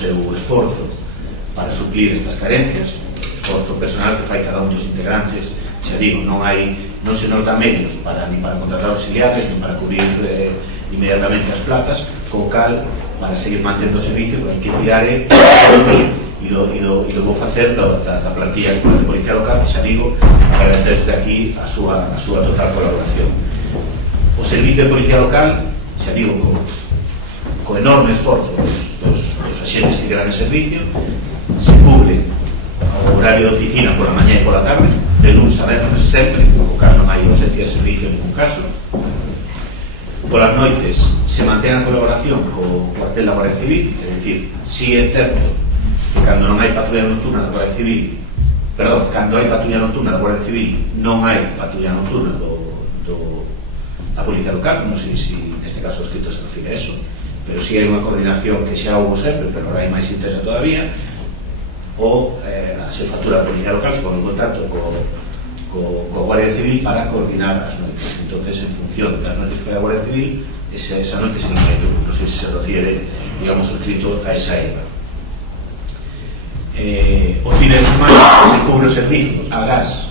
seu esforzo para suplir estas carencias, esforzo personal que fai cada un dos integrantes. Xa digo, non se nos dá medios ni para contratar auxiliares, ni para cubrir inmediatamente as plazas, co cal, para seguir mantendo o servicio, hai que tirar e vou facer da plantilla de Policía Local, que xa digo, agradecer desde aquí a súa total colaboración. O servicio de Policía Local, xa digo, co enorme esforzo dos axentes que quedan en servicio, se cubre o horario de oficina pola mañá e pola tarde, de lunes a viernes sempre, o cal non hai ausencia de servicio en ningún caso. Polas noites se mantén a colaboración co cuartel da Guardia Civil, é dicir, si é certo que cando non hai patrulla nocturna da Guardia Civil, cando hai patrulla nocturna da Guardia Civil, non hai patrulla nocturna da Policía Local, non sei se neste caso o escrito se refire a eso, pero si hai unha coordinación que xa houve sempre, pero ahora hai máis intensa todavía. O a xefatura da Policía Local se pone en contacto co Guardia Civil para coordinar as noites. Entonces, en función das noites que fai a Guardia Civil, esa noite se non sei se refiere, digamos, o escrito a esa EVA. Os fines de semana se cubre os servicios a gas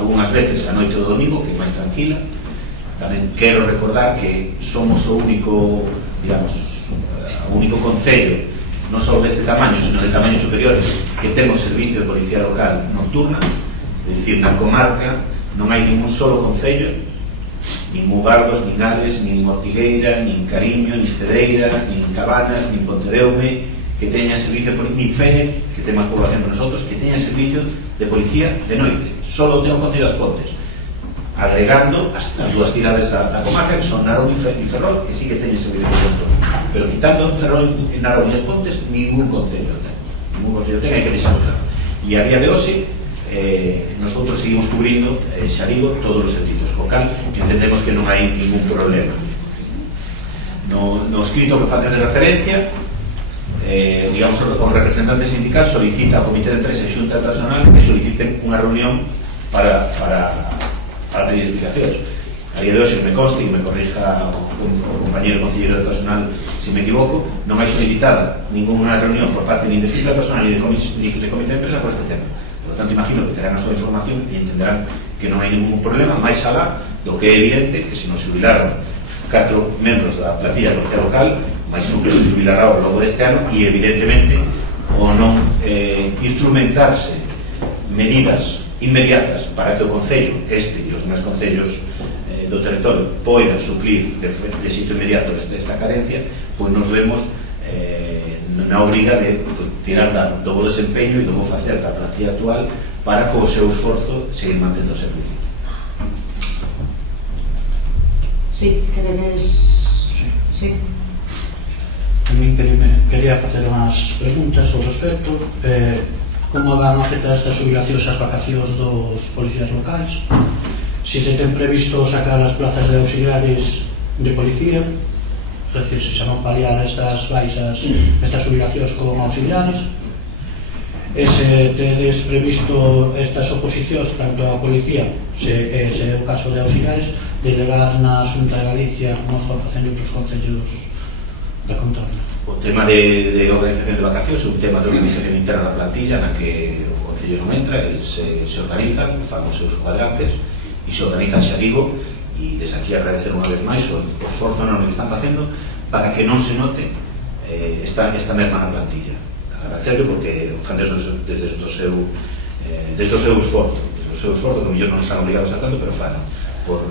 algunhas veces a noite do domingo, que é máis tranquila. Tamén quero recordar que somos o único, digamos, o único concello, non só deste tamaño, sino de tamaños superiores, que temos servicio de Policía Local nocturna. É dicir, na comarca non hai ningún solo concello, nin Mugardos, nin Ales, nin Ortigueira, nin Cariño, nin Cedeira, nin Cabanas, nin Pontedeume, que teña servicio de policía, nin Fene, que ten máis población que nosotros, que teña servicio de policía de noite. Solo ten o Concello das Pontes, agregando as dúas cidades da comarca, que son Narón e Ferrol, que sí que teñen servicio de control. Pero quitando Ferrol, Narón e as Pontes, ningún concello ten. Hai que deixarlo claro. E a día de hoxe, nosotros seguimos cubrindo, xa digo, todos os servicios, co cal entendemos que non hai ningún problema. No escrito que facen de referencia, digamos, o representante sindical solicita ao Comité de Empresa e Xunta de Personal que soliciten unha reunión para pedir explicacións. A día de hoxe me consta, e me corrija o compañero concelleiro de personal se me equivoco, non hai solicitada ninguna reunión por parte nin de Xunta de Personal ni de Comité de Empresa por este tema. Por tanto, imagino que terán a súa información e entenderán que non hai ningún problema, máis alá do que é evidente que se nos jubilaron 4 membros da plantilla da Policía Local, máis un que se jubilará ao longo deste ano, e evidentemente o non instrumentarse medidas inmediatas para que o Concello, este e os demais concellos do territorio, poidan suplir de xeito inmediato esta carencia, pois nos vemos na obriga de tirar do bo desempeño e do bo facer da plantilla actual para co seu esforzo seguir mantendo o servicio. Sí, queredes... Sí. Tamén quería facer unhas preguntas ao respecto. Como van afectar estas xubilacións as vacacións dos policías locais? Si se ten previsto sacar as plazas de auxiliares de policía, é dicir, se se van paliar estas baixas, estas xubilacións con auxiliares, e se tedes previsto estas oposicións tanto a policía, se é o caso de auxiliares, de levar na Xunta de Galicia, como están facendo outros concellos da contorna. O tema de organización de vacacións é un tema de organización interna da plantilla na que o Concello non entra, eles se organizan, fan os seus cuadrantes e se organizan, xa digo, e desde aquí agradecer unha vez máis o esforzo enorme que están facendo para que non se note esta mesma na plantilla. Agradecerlo porque o fan desde o seu esforzo, que mellor non están obligados a tanto, pero fan por,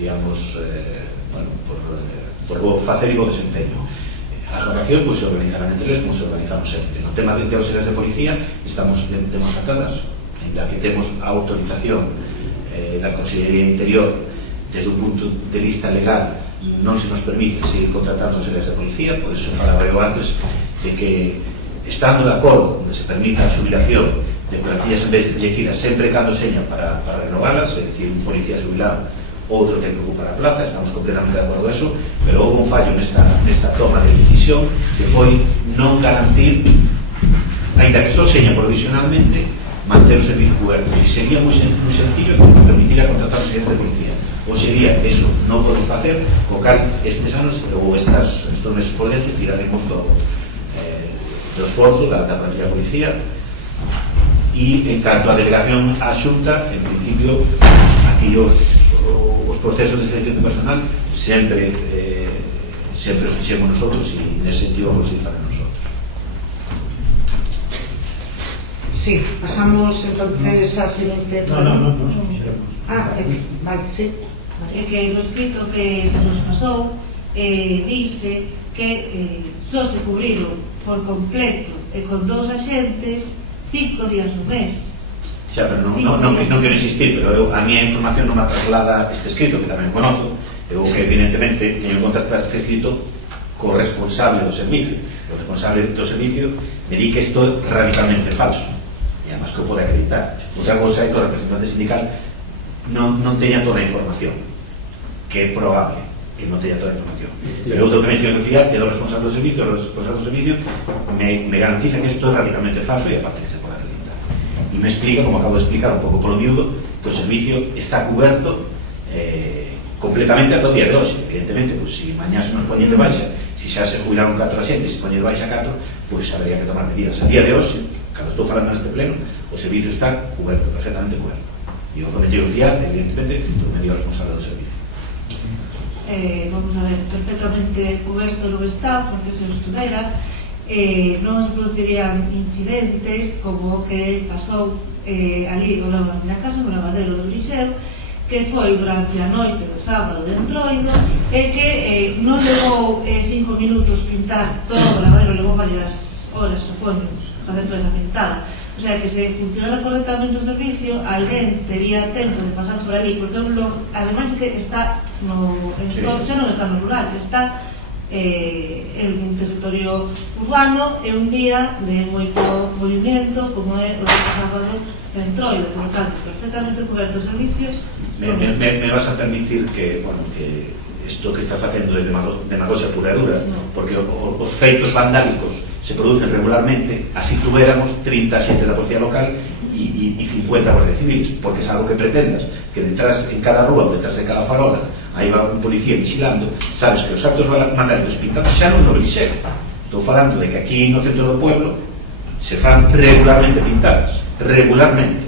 digamos, por facer e bo desempeño. As vacacións pois, se organizarán entre eles como se organizamos sempre. No tema de auxiliares de policía estamos atadas, ainda que temos a autorización da Consellería Interior desde un punto de vista legal non se nos permite seguir contratando auxiliares de policía, por eso falaba eu antes de que estando de acordo que se permita a xubilación de plantillas envejecidas sempre cando señan para renovalas, é dicir, un policía xubilado outro ten que ocupar a plaza, estamos completamente de acordo con eso, pero houve un fallo nesta toma de decisión que foi non garantir, ainda que só seña provisionalmente, manter o servicio coberto, e sería moi sencillo que nos permitira contratar auxiliares de policía. O sería, eso non podemos facer, co cal estes anos ou estos meses por dentro tiraremos esforzo da plantilla policía. E en canto a delegación á Xunta, en principio aquí os procesos de selección de personal sempre os fixemos nosotros e nese sentido vamos a ir fazer nosotros. Sí, pasamos entonces a seguinte. No. Vale, sí. É que no escrito que se nos pasou dice que só se cubriron por completo e con 2 agentes 5 días no mes. Xa, pero non quero insistir, pero a miña información non me traslada este escrito, que tamén conozo. Eu que evidentemente teño que contrastar este escrito co responsable do servicio. O responsable do servicio me di que isto é radicalmente falso, e además que o pode acreditar. Outra cosa é que o representante sindical non teña toda a información, que é probable que non teña toda a información, pero outro que me tengo que fiar é do responsable do servicio. O responsable do servicio me garantiza que isto é radicalmente falso e aparte que se pode acreditar, e me explica, como acabo de explicar un pouco polo miúdo, que o servicio está cuberto completamente ata o día de hoxe. Evidentemente, pues, se mañá se nos poñen de baixa, se xa se jubilaron 4 agentes, se poñen de baixa 4, pues habería que tomar medidas. A día de hoxe, cando estou falando neste pleno, o servicio está cuberto, perfectamente cuberto, e o cometido fiar, evidentemente, do medio responsable do servicio. Vamos a ver, perfectamente cuberto non está, porque se o estudera non se producirían incidentes como o que pasou ali ao lado da minha casa, no lavadero do Liceo, que foi durante a noite do sábado de Entroido, e que non levou 5 minutos pintar todo o lavadero, levou varias horas, supoño, para dentro desa pintada. O sea, que se funcionara correctamente o servicio, alguén tería tempo de pasar por ali, porque ademais de que está no entorno, xa non está no rural, está en un territorio urbano, e un día de moito movimento, como é o sábado de Entroido, por lo tanto, perfectamente coberto o servicio. Me vas a permitir que, bueno, que isto que está facendo é demagogia pura e dura, porque os feitos vandálicos se producen regularmente, así tuviéramos 30 xentes da policía local e 50 guardias civiles, porque es algo que pretendas, que detrás, en cada rúa ou detrás de cada farola, aí va un policía vigilando. Sabes que os actos vandálicos pintados xa non no Liceo. Estou falando de que aquí no centro do pueblo se fan regularmente pintadas, regularmente,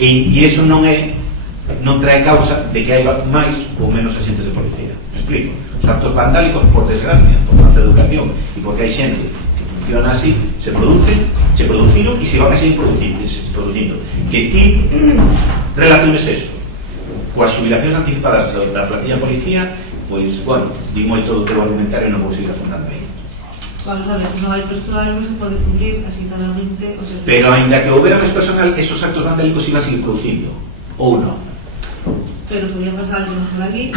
e iso non trae causa de que hai máis ou menos agentes de policía. Me explico? Os actos vandálicos, por desgracia, por falta de educación e porque hai xente que funciona así, se produciron e se van a seguir producindo. Que ti relaciones eso coas xubilacións anticipadas da plantilla policía, pois, bueno, di moito do teu argumentario e non vou seguir afondando aí. Vamos a ver, se non hai persoal non se pode cubrir asignadamente o servicio. Pero, ainda que houbera máis personal, esos actos vandálicos iban a seguir producindo, ou non? Pero podía pasar por aquí.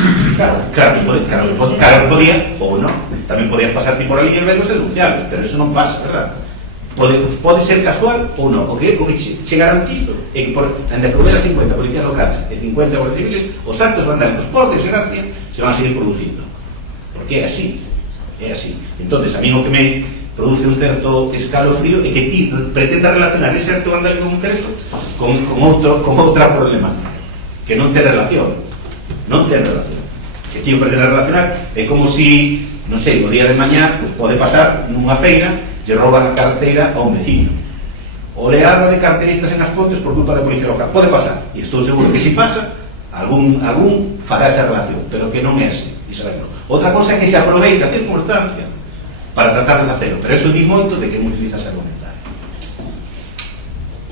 Claro, podía, ou non. Tamén podías pasar ti por ali e verlos denunciados, pero eso non pasa, verdad? Pode ser casual ou non. O que che garantizo é que, ainda que houbera 50 policías locales e 50 guardias civiles, os actos vandálicos, por desgracia, se van a seguir producindo. Porque é así. Entonces, a mí o que me produce un certo escalofrío é que ti pretenda relacionar ese acto vandálico concreto con outra problemática que non ten relación, que ti o pretenda relacionar. É como si, non sei, o día de mañá pues, pode pasar nunha feira, lle rouba a carteira a un vecino, oleada de carteristas en as Pontes por culpa da policía local. Pode pasar, e estou seguro que si pasa, algún fará esa relación, pero que non é así. Outra cosa é que se aproveita a circunstancia para tratar de facelo, pero eso di moito de que non utiliza ese argumentario.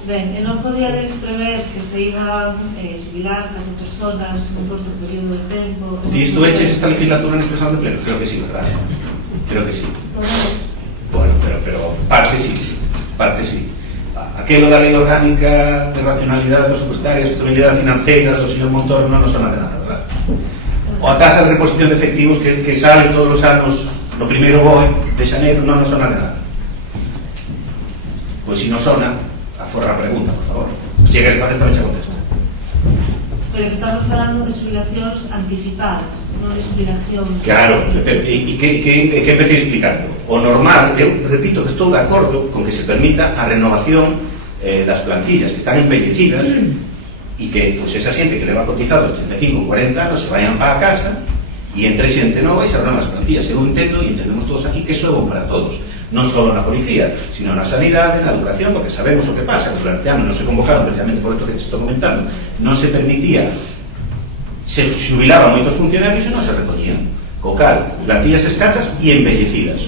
Ben, e non podíades prever que se iban xubilar 4 personas nun corto período de tempo? Disto eches esta legislatura neste salón de pleno? Creo que sí, verdad? Creo que sí. Bueno, pero parte sí. Aquelo da lei orgánica de racionalidade presupuestaria, sostenibilidade financeira do señor Montoro non nos sona de nada, verdad? O a tasa de reposición de efectivos que sale todos os anos no primeiro BOE de xaneiro non nos sona de nada. Pois se nos sona, aforra a pregunta, por favor. Se queres facer, tamén xa contesta. Pero que estamos falando de xubilacións anticipadas, non de xubilacións... Claro, e que empecé explicando. O normal, eu repito que estou de acordo con que se permita a renovación das plantillas que están envellecidas e que pues, esa xente que leva cotizados 35 ou 40 anos se vayan para a casa E entre xente nova e se abran as plantillas. Eu entendo, e entendemos todos aquí, que iso é bom para todos. Non só na policía, sino na sanidade, na educación, porque sabemos o que pasa. Durante anos non se convocaron, precisamente por isto que te estou comentando, non se permitía, se xubilaban moitos funcionarios e non se recollían. Co cal, plantillas escasas e embellecidas.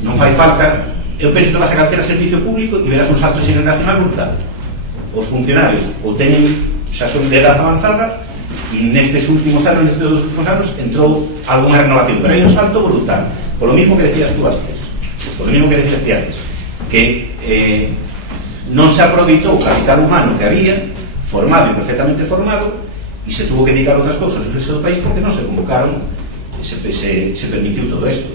Non fai falta, eu penso que vas a calquera servicio público e verás un salto generacional brutal. Os funcionarios ou teñen, xa son de edad avanzada, e nestes últimos anos, entrou algunha renovación, pero hai un salto brutal. Por lo mismo que decías tú antes, que non se aproveitou o capital humano que había, formado e perfectamente formado, e se tuvo que dedicar a outras cousas no resto do país porque non se convocaron, se permitiu todo isto.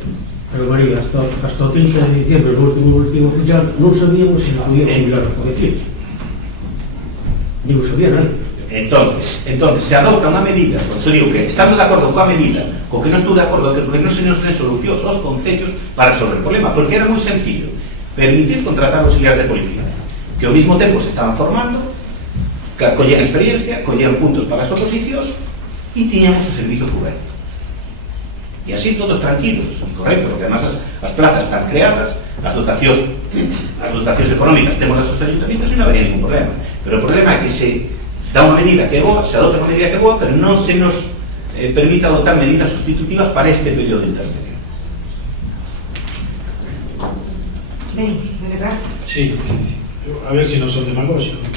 Pero María, hasta o 30 de diciembre do último oficial non sabíamos se podía jubilar os policías. Digo, sabía nadie. Entonces se adopta unha medida, por eso digo que estamos de acordo coa medida, co que non estou de acordo que non se nos den solucións aos concellos para resolver o problema, porque era moi sencillo permitir contratar auxiliares de policía que ao mesmo tempo se estaban formando, que collían experiencia, collían puntos para as oposicións e tiñamos o servizo coberto. E así todos tranquilos, correcto, porque además as plazas están creadas, as dotacións económicas temos os ayuntamientos e non habería ningún problema. Pero o problema é que se dá unha medida que é boa, se adopta unha medida que é boa, pero non se nos permite adoptar medidas sustitutivas para este período intermedio. Ben, Benegar. Sí, a ver se non son demagóxicos.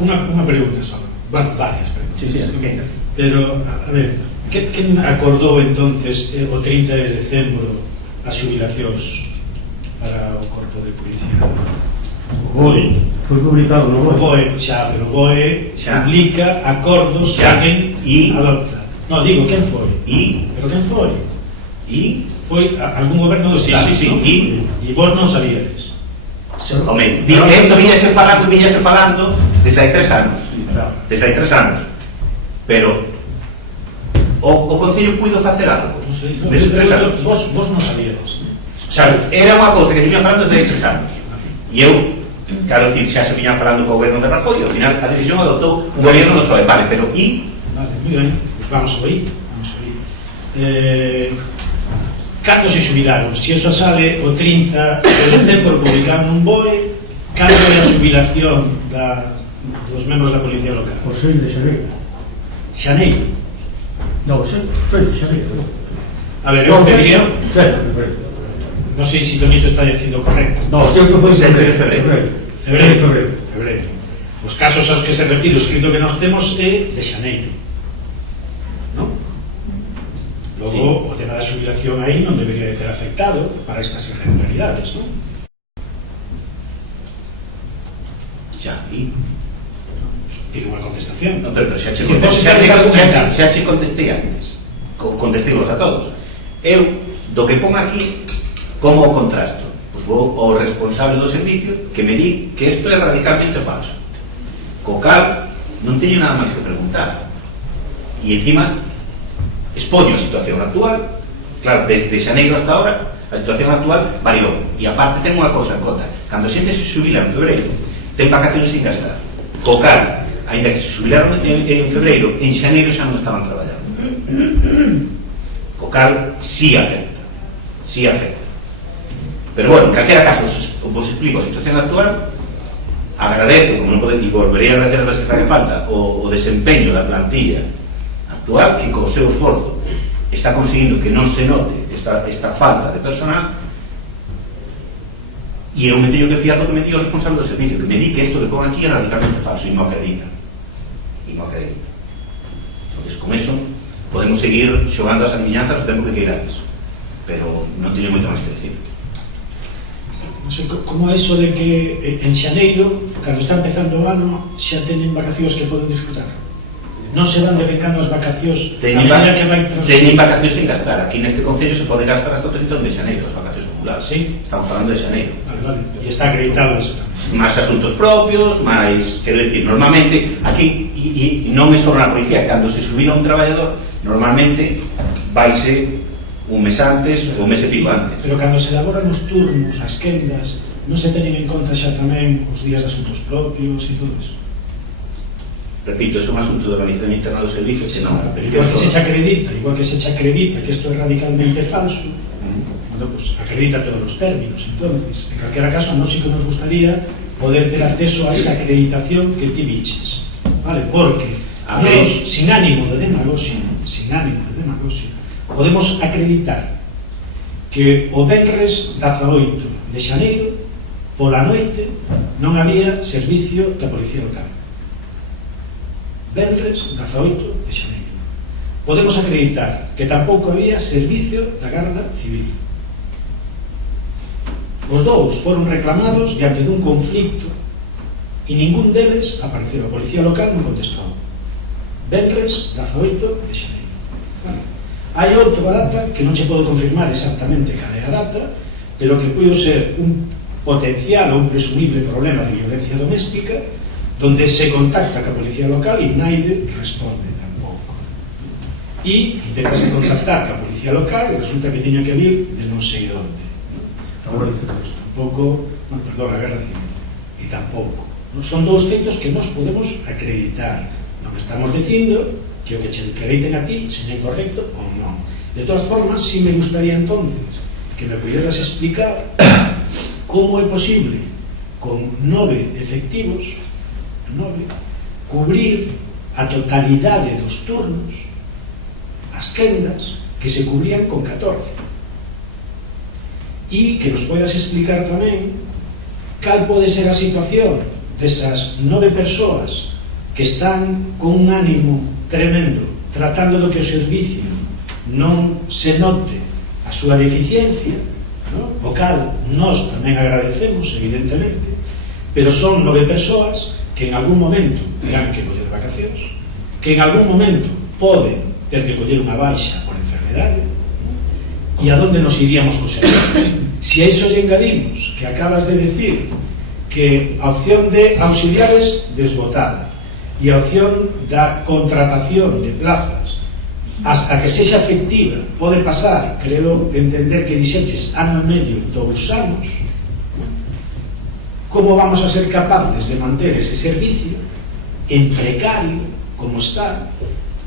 Unha pregunta só. Bueno, varias preguntas. Sí, Pero, a ver, quen acordou entonces o 30 de decembro as xubilacións para o corpo de policía? Foi publicado no BOE. Pero o BOE publica acordos que alguén adopta. Non, digo, quen foi? Pero quen foi? Foi algún goberno do Estado, non? E vos non sabíades. Home, viñase falando desde hai 3 anos. Pero o Concello puido facer algo desde 3 anos. Vos non sabíades. Era unha cousa que se viña falando desde hai 3 anos. E eu, claro, decir, xa se viñan falando co goberno de Rajoy, ao final a decisión adoptou un goberno do PSOE, vale, pero Vale, moi ben, pues vamos a oír. Cando se xubilaron? Se eso sale o 30 de decembro publicado nun BOE, cando é a xubilación dos membros da Policía Local? O 6 de xaneiro. Xaneiro? Non, o 6 de xaneiro. A ver, eu pediría... Non sei se Toñito está dicindo correcto. Non, sempre foi sempre de febrero. Febrero. Os casos aos que se refire o escrito que nós temos é de xaneiro. Non? Logo, o tema da xubilación aí non debería de ter afectado para estas irregularidades, non? xa, e Tiene unha contestación. no, pero xa che contestei antes. Contesteivos a todos. Eu, do que pon aquí, como o contrasto? Pois vou ao responsable do servicio que me di que isto é radicalmente falso. Co cal, non teño nada máis que preguntar. E encima, expoño a situación actual. Claro, desde xaneiro hasta ahora, a situación actual variou. E aparte ten unha cousa en conta. Cando a xente se xubila en febreiro, ten vacacións sin gastar. Co cal, ainda que se xubilaron en febreiro, en xaneiro xa non estaban traballando. Co cal, sí afecta. Pero bueno, en calquera caso, vos explico a situación actual. Agradezo, como non pode, e volvería a agradecer as veces que faga falta, o desempeño da plantilla actual, que co seu esforzo está conseguindo que non se note esta falta de personal. E eu me teño que fiar do que me di o responsable do servicio, que me di que isto que pon aquí é radicalmente falso, e non acredita. Entonces, con eso podemos seguir xogando as adivinanzas o tempo que queirades, pero non teño moito máis que decir. Non sei, como é iso de que en xaneiro, cando está empezando o ano, xa teñen vacacións que poden disfrutar? Non se van devengando as vacacións a medida que vai transcurrir? Teñen vacacións sin gastar. Aquí neste concello se pode gastar hasta o 31 de xaneiro as vacacións populares. Sí? Estamos falando de xaneiro. Vale. E está acreditado eso. Máis asuntos propios, máis, quero dicir, normalmente aquí, e non é só na policía, cando se subira un traballador, normalmente vaise un mes antes ou un mes e pico antes. Pero cando se elaboran os turnos, as quendas, non se teñen en conta xa tamén os días de asuntos propios e todo eso? repito, é un asunto de organización interna do servicio que non... Pero igual que se acredita que isto é radicalmente falso, bueno, pues acredita todos os términos. Entonces, en calquera caso, a nós sí que nos gustaría poder ter acceso a esa acreditación que ti dices, vale? Porque nós, sin ánimo de demagogia, podemos acreditar que o venres 18 de xaneiro pola noite non había servicio da Policía Local. Venres 18 de xaneiro. Podemos acreditar que tampouco había servicio da Garda Civil. Os dous foron reclamados diante dun conflicto e ningún deles apareceu. A Policía Local non contestou. Venres 18 de xaneiro. Vale. Hai outra data que non se pode confirmar exactamente cal é a data, pero que puido ser un potencial ou un presumible problema de violencia doméstica, donde se contacta ca Policía Local e naide responde tampouco. E intentase contactar ca Policía Local e resulta que tiña que vir de non sei onde. Tampouco, perdón, a Guerra Civil. E tampouco. Son dous feitos que nós podemos acreditar. Non estamos dicindo que o que che acrediten a ti seña incorrecto ou non. De todas formas, si me gustaría entonces que me pudieras explicar como é posible con 9 efectivos cubrir a totalidade dos turnos, as quendas que se cubrían con 14. E que nos podas explicar tamén cal pode ser a situación desas 9 persoas que están con un ánimo tremendo tratando do que o servicio non se note a súa deficiencia, ¿no? O cal nós tamén agradecemos, evidentemente, pero son 9 persoas que en algún momento terán que coller vacacións, que en algún momento poden ter que coller unha baixa por enfermedade, e a donde nos iríamos co servicio. Si a iso lle engadimos que acabas de decir que a opción de auxiliares desbotada e a opción da contratación de plazas hasta que sexa efectiva pode pasar, creo entender que dixeches ano e medio, 2 anos, como vamos a ser capaces de manter ese servicio en precario como está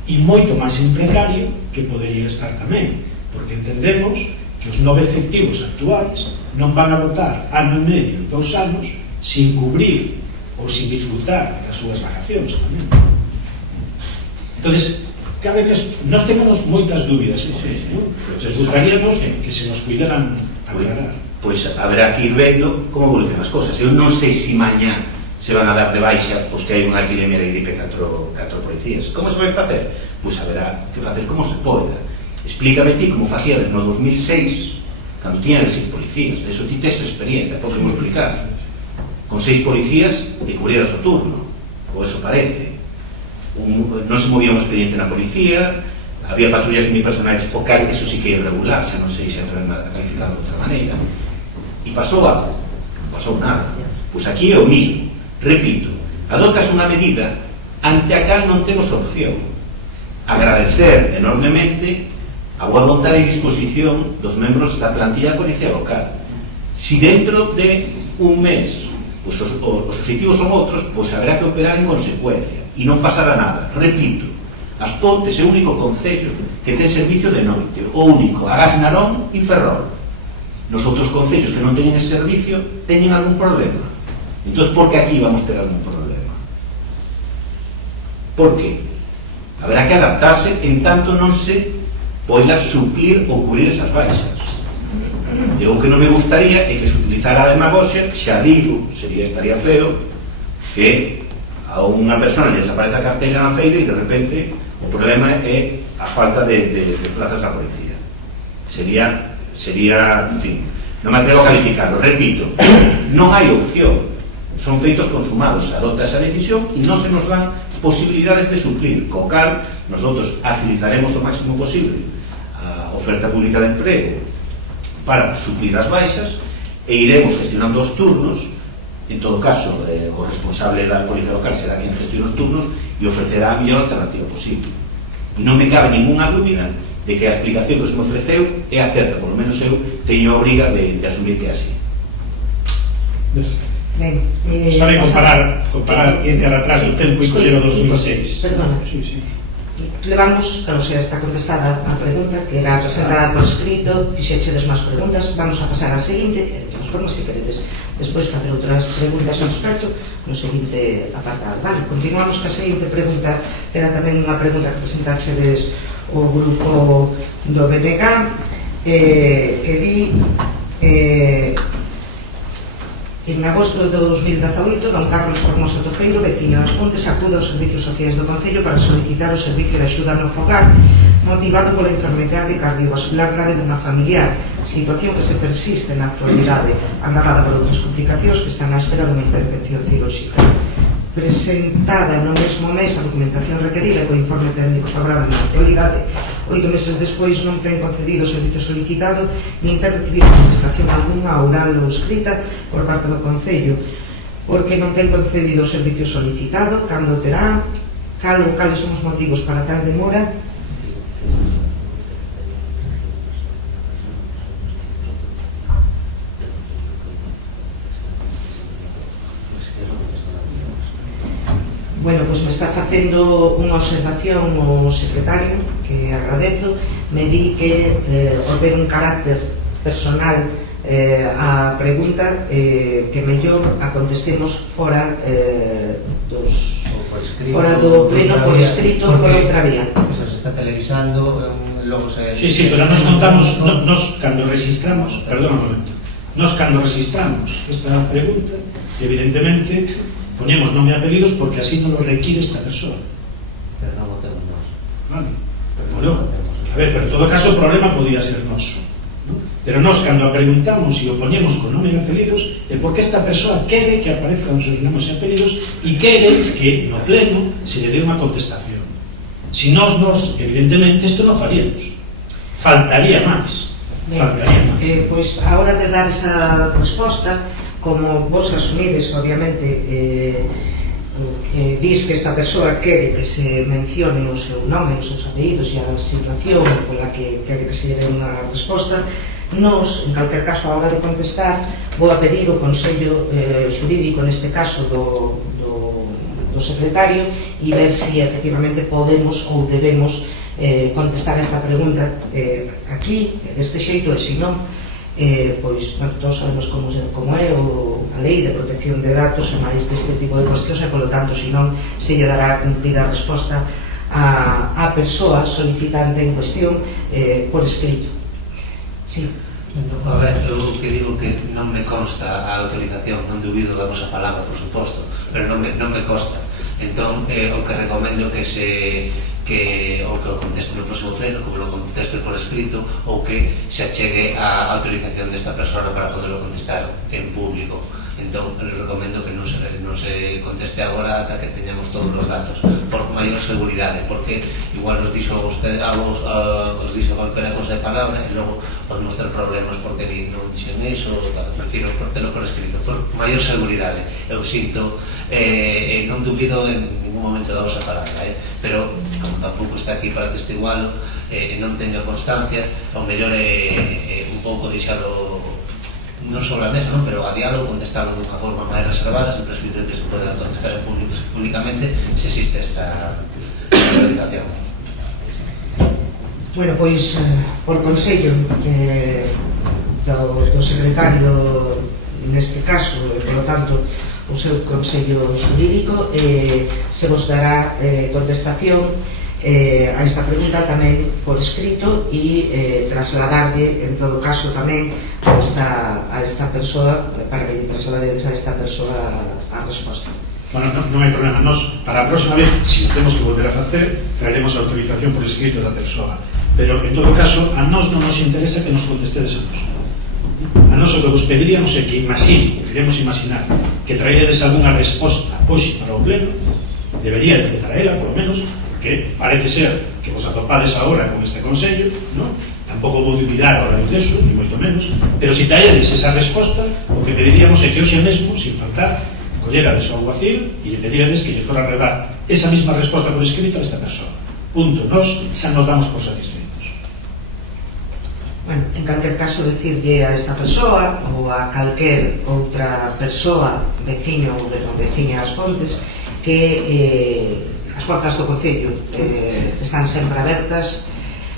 e moito máis en precario que podería estar tamén, porque entendemos que os 9 efectivos actuais non van a botar ano e medio, 2 anos sin cubrir ou sin disfrutar das súas vacacións tamén. Entonces, cada vez nós temos moitas dúbidas, ¿no? Nos gustaríamos que se nos puderan aclarar. Pois haberá que ir vendo como evolucionan as cosas. Eu non sei se mañá se van a dar de baixa pois que hai unha epidemia de gripe 4 policías. Como se vai facer? Pois haberá que facer como se poida. Explícame ti como facíades no 2006 cando tiñan 6 policías. De eso ti tes experiencia, podemos explicar. Con 6 policías e cubrieras o turno, ou eso parece. Non se movía un expediente na policía, había patrullas unipersonais, o cal, eso sí que é irregular, xa non sei se é calificado de outra maneira. E pasou algo, non pasou nada. Pois aquí é o mismo, repito, adotas unha medida ante a cal non temos opción. Agradecer enormemente a boa vontade e disposición dos membros da plantilla da Policía Local. Si dentro de un mes pues os efectivos son outros, pois haberá que operar en consecuencia e non pasará nada. Repito, As Pontes é o único concello que ten servicio de noite, o único, Agás, Narón e Ferrol. Nos outros concellos que non teñen ese servicio teñen algún problema. Entón, por que aquí vamos ter algún problema? Por que? Haberá que adaptarse en tanto non se poida suplir ou cubrir esas baixas. E o que non me gustaría é que se utilizara a demagogia, xa digo, estaría feo que a unha persona lle desaparece a carteira na feira e de repente o problema é a falta de plazas da policía. Sería, en fin, non me atrevo a calificarlo. Repito, non hai opción, son feitos consumados, se adopta esa decisión e non se nos dan posibilidades de suplir, co cal nosotros agilizaremos o máximo posible a oferta pública de emprego para suplir as baixas e iremos gestionando os turnos. En todo caso, o responsable da Policía Local será quien gestione os turnos e ofrecerá a mellor alternativa posible. E non me cabe ninguna dúbida de que a explicación que se me ofreceu é a certa, polo menos eu teño a obriga de asumir que é así. Ben, Está ben comparar ir cara atrás do tempo e coller o 2006. Perdona. Sí, sí. Levamos, o sea, está contestada a pregunta que era presentada por escrito, fixechedes máis preguntas, vamos a pasar á seguinte, de todas formas, se queredes despois facer outras preguntas ao respecto no seguinte apartado. Vale, continuamos ca seguinte pregunta, que era tamén unha pregunta que presentaxedes o grupo do BNK, que di en agosto de 2018, don Carlos Formoso Toqueiro, veciño das Pontes, acude aos servicios sociais do Concello para solicitar o servicio de axuda no fogar motivado pola enfermedade cardiovascular grave dunha familiar, situación que se persiste na actualidade, agravada por outras complicacións que están á espera dunha intervención cirúrxica. Presentada no mesmo mes a documentación requerida co informe técnico favorable na actualidade, 8 meses despois non ten concedido o servicio solicitado nin ten recibido contestación algunha oral ou escrita por parte do Concello, porque non ten concedido o servicio solicitado, cando terá, cales son os motivos para tal demora. Bueno, pois me está facendo unha observación o secretario, que agradezo, me di que ao ter un carácter personal a pregunta, que mellor a contestemos fora do pleno por escrito por outra vía. Se está televisando, logo se... Sí, pero nos contamos, nos cando registramos, perdón un momento, nos cando registramos esta pregunta, evidentemente ponemos nome e apelidos porque así non lo requiere esta persoa. Pero non votemos nós. Vale. Bueno, a ver, pero en todo caso o problema podía ser noso, ¿no? Pero nós cando a preguntamos e o ponemos con nome e apelidos é porque esta persoa quere que aparezcan os seus nomes e apelidos e quere que no pleno se lle dé unha contestación. Si nós, evidentemente, isto non faríamos. Faltaría máis. Pois, a hora de dar esa resposta, como vos asumides, obviamente, dis que esta persoa quere que se mencione o seu nome, os seus apelidos e a situación pola que quere que se lle dé unha resposta, nos, en calquer caso, a hora de contestar, vou a pedir o Consello Xurídico, neste caso do secretario, e ver se efectivamente podemos ou debemos contestar esta pregunta aquí, deste xeito, e se non, pois todos sabemos como é a lei de protección de datos e máis deste tipo de cuestións, e polo tanto, se non, se lle dará cumplida resposta á persoa solicitante en cuestión por escrito. Sí. A ver, eu que digo que non me consta a autorización, non dubido da vosa palabra, por suposto, pero non me consta. Entón, o que recomendo que o conteste no próximo pleno, como lo conteste por escrito, ou que se achegue a autorización desta persona para poderlo contestar en público. Entón, les recomendo que non se conteste agora ata que teñamos todos os datos, por maior seguridade, porque igual os dixo vostede, os dixo calquera cosa de palabra e logo os mostrar problemas porque non dixen iso, prefiro portelo por escrito, por maior seguridade. Eu sinto, non dubido en ningún momento da vosa palabra, pero como tampouco está aquí para testigualo, non teño constancia, o mellor é un pouco deixalo non sobre a mesa, non? Pero a diálogo, contestalo dunha forma máis reservada, sempre explico que se pode contestar públicamente se existe esta autorización. Bueno, pois, por consello do secretario neste caso, e polo tanto o seu consello xurídico, se vos dará contestación a esta pregunta tamén por escrito e trasladarlle en todo caso tamén a esta persoa, para que lle traslades a esta persoa a resposta. Bueno, non hai problema. Nos, para a próxima vez, se temos que volver a facer, traeremos a autorización por escrito da persoa, pero en todo caso a nós non nos interesa que nos contestedes a nós. A nós o que vos pediríamos é que queremos imaginar que traeredes algunha resposta hoxe para o pleno, deberíades de traela, polo menos, que parece ser que vos atopades agora con este consello, non? Tampouco vou dubidar agora de eso, ni moito menos, pero se traedes esa resposta, o que pediríamos é que hoxe mesmo, sin faltar, collerades ao alguacil e lle pediredes que lle fora a redar esa mesma resposta por escrito a esta persoa. Punto. Nos xa nos damos por satisfeitos. Bueno, en calquer caso, decirlle a esta persoa ou a calquer outra persoa, veciño ou veciña das Pontes, que as portas do Concello están sempre abertas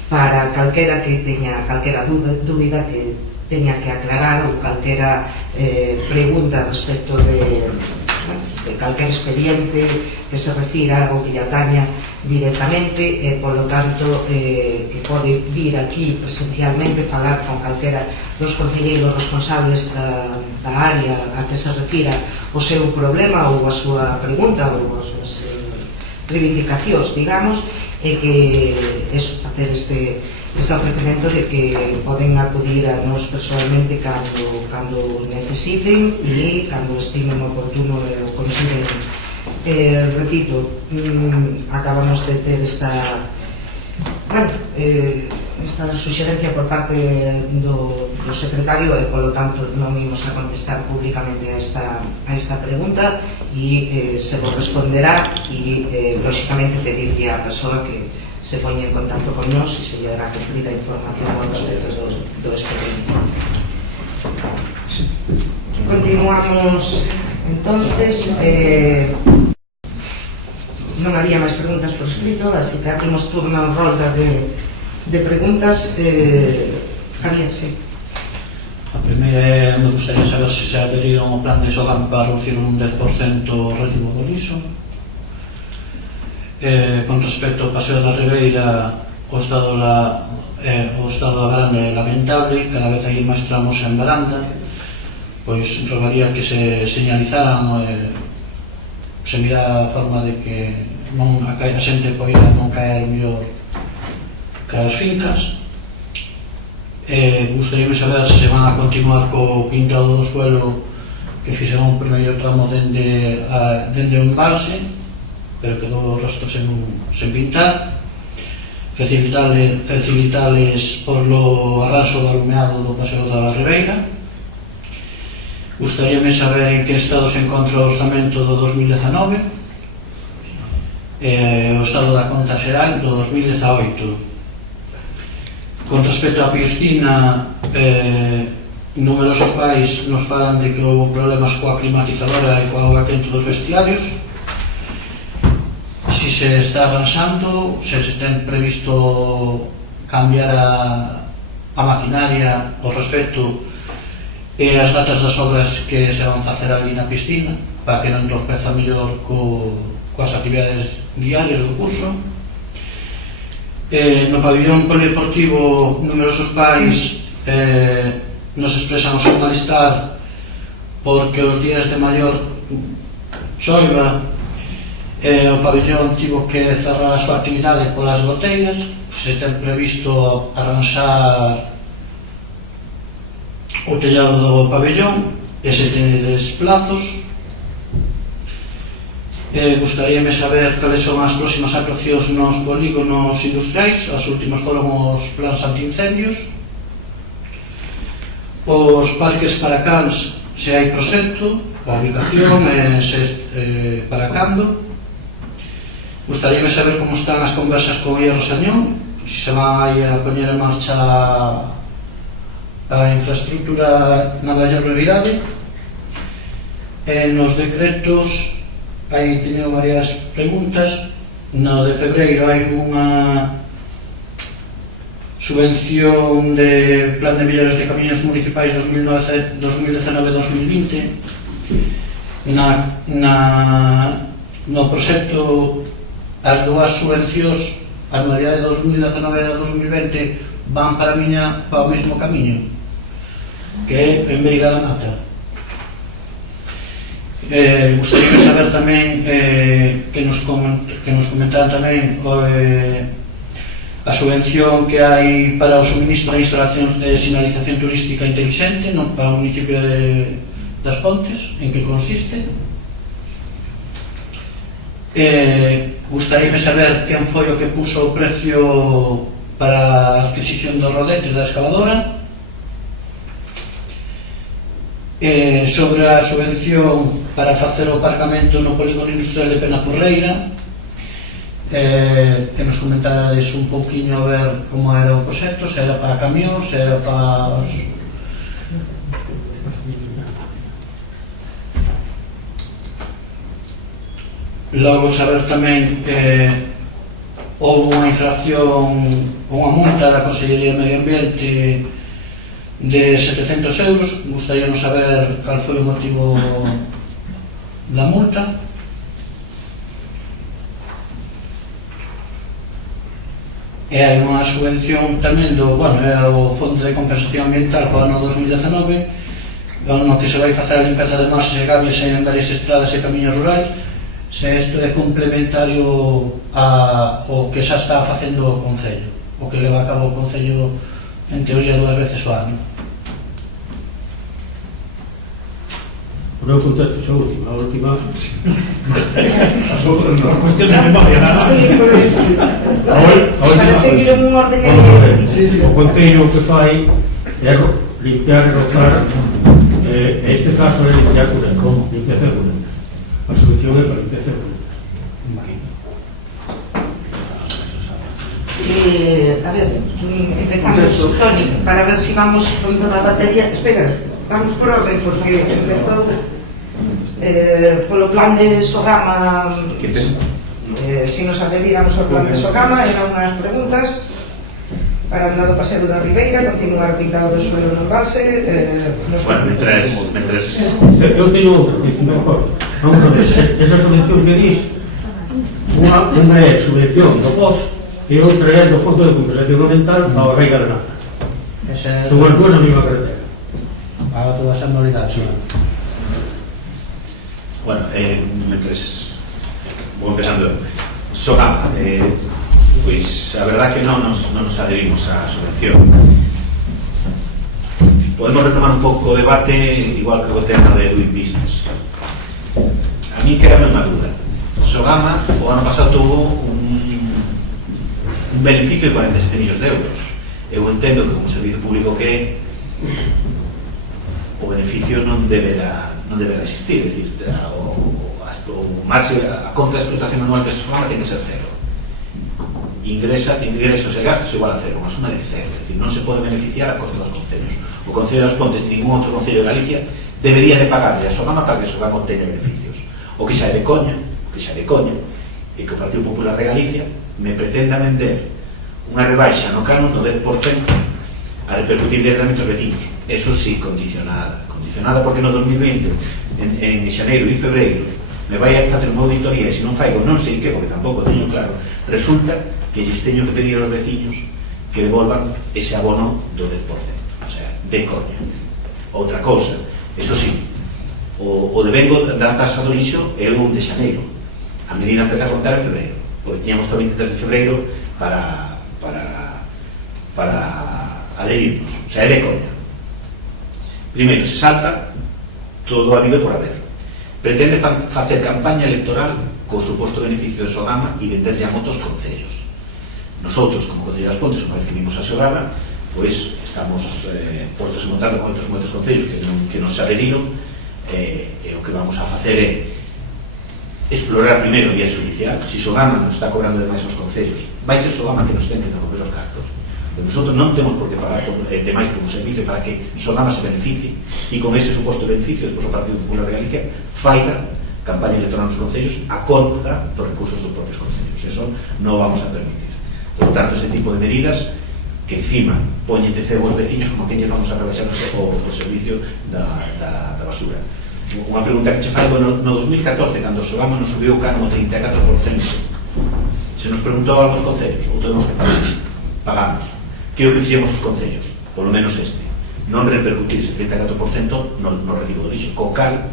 para calquera que teña calquera dúbida que teña que aclarar ou calquera pregunta respecto de calquer expediente que se refira ou que lle ataña directamente, polo tanto que pode vir aquí presencialmente, falar con calquera dos concelleiros responsables da área a que se refira o seu problema ou a súa pregunta ou as reivindicacións, digamos, e que facer este ofrecemento de que poden acudir a nós personalmente cando necesiten e cando estimen oportuno e o consideren. Repito, acabamos de ter esta suxerencia por parte do secretario e, polo tanto, non imos a contestar públicamente a esta pregunta e se vos responderá e, lóxicamente, pedirle á persoa que se poña en contacto con nós e se lle dará cumplida información ao respecto do expediente. Continuamos, entonces. Non había máis preguntas por escrito, así que abrimos turno en rolda de preguntas. Javier, sí. A primeira, me gustaría saber se se adheriron ao plan de Sogam para reducir un 10% o recibo do liso. Con respecto ao Paseo da Ribeira, o estado da baranda é lamentable, cada vez hai máis tramos en baranda, pois rogaría que se señalizaran, se mira a forma de que a xente poida non caer mellor que as fincas. Gustaríame saber se van a continuar co pintado do suelo que fixeron o primeiro tramo dende o embalse, pero quedou o resto sen pintar. Facilitales por lo arraso do alumeado do Paseo da Ribeira. Gustaríame saber en que estado se encontra o orzamento do 2019 e o estado da conta xeral do 2018. Con respecto á piscina, numerosos pais nos falan de que houve problemas coa climatizadora e coa auga quente dos vestiarios. Si se está avanzando, se ten previsto cambiar a maquinaria ao respecto e as datas das obras que se van facer ali na piscina para que non entorpeza mellor coas actividades diarias do curso. No pabillón polideportivo, numerosos pais nos expresan o seu malestar porque os días de maior choiva o pabillón tivo que cerrar a súa actividade polas goteiras. Se ten previsto arranxar o tellado do pabillón e se tenedes plazos. Gustaríame saber cales son as próximas actuacións nos polígonos industriais. As últimas foron os plans antiincendios. Os parques para cans, se hai proxecto, a ubicación e para cando. Gustaríame saber como están as conversas con Hierro Sañón, se van a poñer en marcha a infraestructura na maior brevidade. Nos decretos aí teño varias preguntas. No de febreiro hai unha subvención de plan de melloras de camiños municipais 2019-2020. No proxecto as dúas subvencións, a anualidade de 2019 e 2020, van para o mesmo camiño, que é en Veiga da Nata. Gustaría saber tamén que nos comentaran tamén a subvención que hai para o suministro de instalacións de sinalización turística inteligente para o municipio das Pontes, en que consiste. Gustaríame saber quen foi o que puso o precio para a adquisición dos rodetes da excavadora. Sobre a subvención para facer o aparcamento no polígono industrial de Penaporreira, que nos comentarades un pouquiño a ver como era o proxecto, se era para camións, se era para os... Logo saber tamén que houve unha infracción, unha multa da Consellería de Medio Ambiente de 700 euros. Gustaríamos saber cal foi o motivo da multa. E hai unha subvención tamén do, bueno, é o Fondo de Compensación Ambiental para o ano 2019, no que se vai facer a limpeza de marxes e gabias en varias estradas e camiños rurais. Se isto é complementario ao que xa está facendo o Concello, o que leva a cabo o Concello en teoría 2 veces ao ano. Non contesto xa a última. A cuestión de memoria, nada. Sí, para seguir un orden O Concello que fai é limpiar e rozar, este caso é limpiar con limpieza de cunetas. A solución é para limpieza de cunetas. A ver, empezamos, Toni, para ver si vamos con toda a batería. Espera, vamos por orden, porque empezou polo plan de Sogama. Si nos adheríamos ao plan de Sogama, eran unhas preguntas para andar do Paseo da Ribeira, continuar pintado do suelo no embalse. Bueno, mentres... Eu teño outra, que me acordo. Vamos a ver, esa subvención que dis, unha é subvención do POS e outra é do Fondo de Compensación Ambiental ao Arraiga de Nata. Son as dúas na mesma carretera. Para todas as anualidades, sí. Bueno, mentres vou empezando Sogama, pois a verdad que non nos adherimos á subvención. Podemos retomar un pouco o debate igual que o tema de Doing Business. A mí quedame unha duda. Sogama o ano pasado tuvo un beneficio de 47 millóns de euros. Eu entendo que como servicio público que o beneficio non deberá existir, é dicir, a conta de explotación anual de Sogama ten que ser cero. Ingresos e gastos igual a cero, unha suma de cero, é dicir, non se pode beneficiar a costa dos concellos. O Concello das Pontes ni ningún outro Concello de Galicia debería de pagarle a Sogama para que Sogama obteña beneficios. O que xa é de coña e que o Partido Popular de Galicia me pretenda vender unha rebaixa no canon do 10% a repercutir diretamente aos vecinos. Eso sí, condicionada porque no 2020 en xaneiro e febreiro me vai a facer unha auditoría e se non faigo non sei que, porque tampouco teño claro, resulta que lles teño que pedir aos vecinos que devolvan ese abono do 10%, o sea, de coña. Outra cousa, eso sí, o devengo da tasa do lixo é o 1 de xaneiro, a medida empeza a contar en febreiro, porque tiñamos o 23 de febreiro para adherirnos, o sea, é de coña. Primeiro, se salta todo habido por haber. Pretende facer campaña electoral co suposto beneficio de Sogama e venderlle a motos concellos. Nosotros, como Concello das Pontes, unha vez que vimos a xogada, pois estamos postos en contacto con outros concellos que nos adheriron, e o que vamos a facer é explorar primeiro vía judicial. Se Sogama nos está cobrando demais aos concellos, vai ser Sogama que nos ten que devolver os cartos. Pero nosotros non temos por que pagar demais por un servicio para que Sogama se beneficie e con ese suposto beneficio despois o Partido Popular de Galicia faiga campaña electoral nos concellos a conta dos recursos dos propios concellos. Eso non vamos a permitir. Por tanto, ese tipo de medidas que encima poñen de cebo os veciños como que vamos a rebaixar o servicio da basura. Unha pregunta que che faigo no 2014, cando Sogama nos subiu o canon o 34%, se nos preguntou algo os concellos ou temos que pagar? Pagamos. Que o que fixemos os concellos, polo menos este, non repercutir ese 34% no recibo do lixo, co cal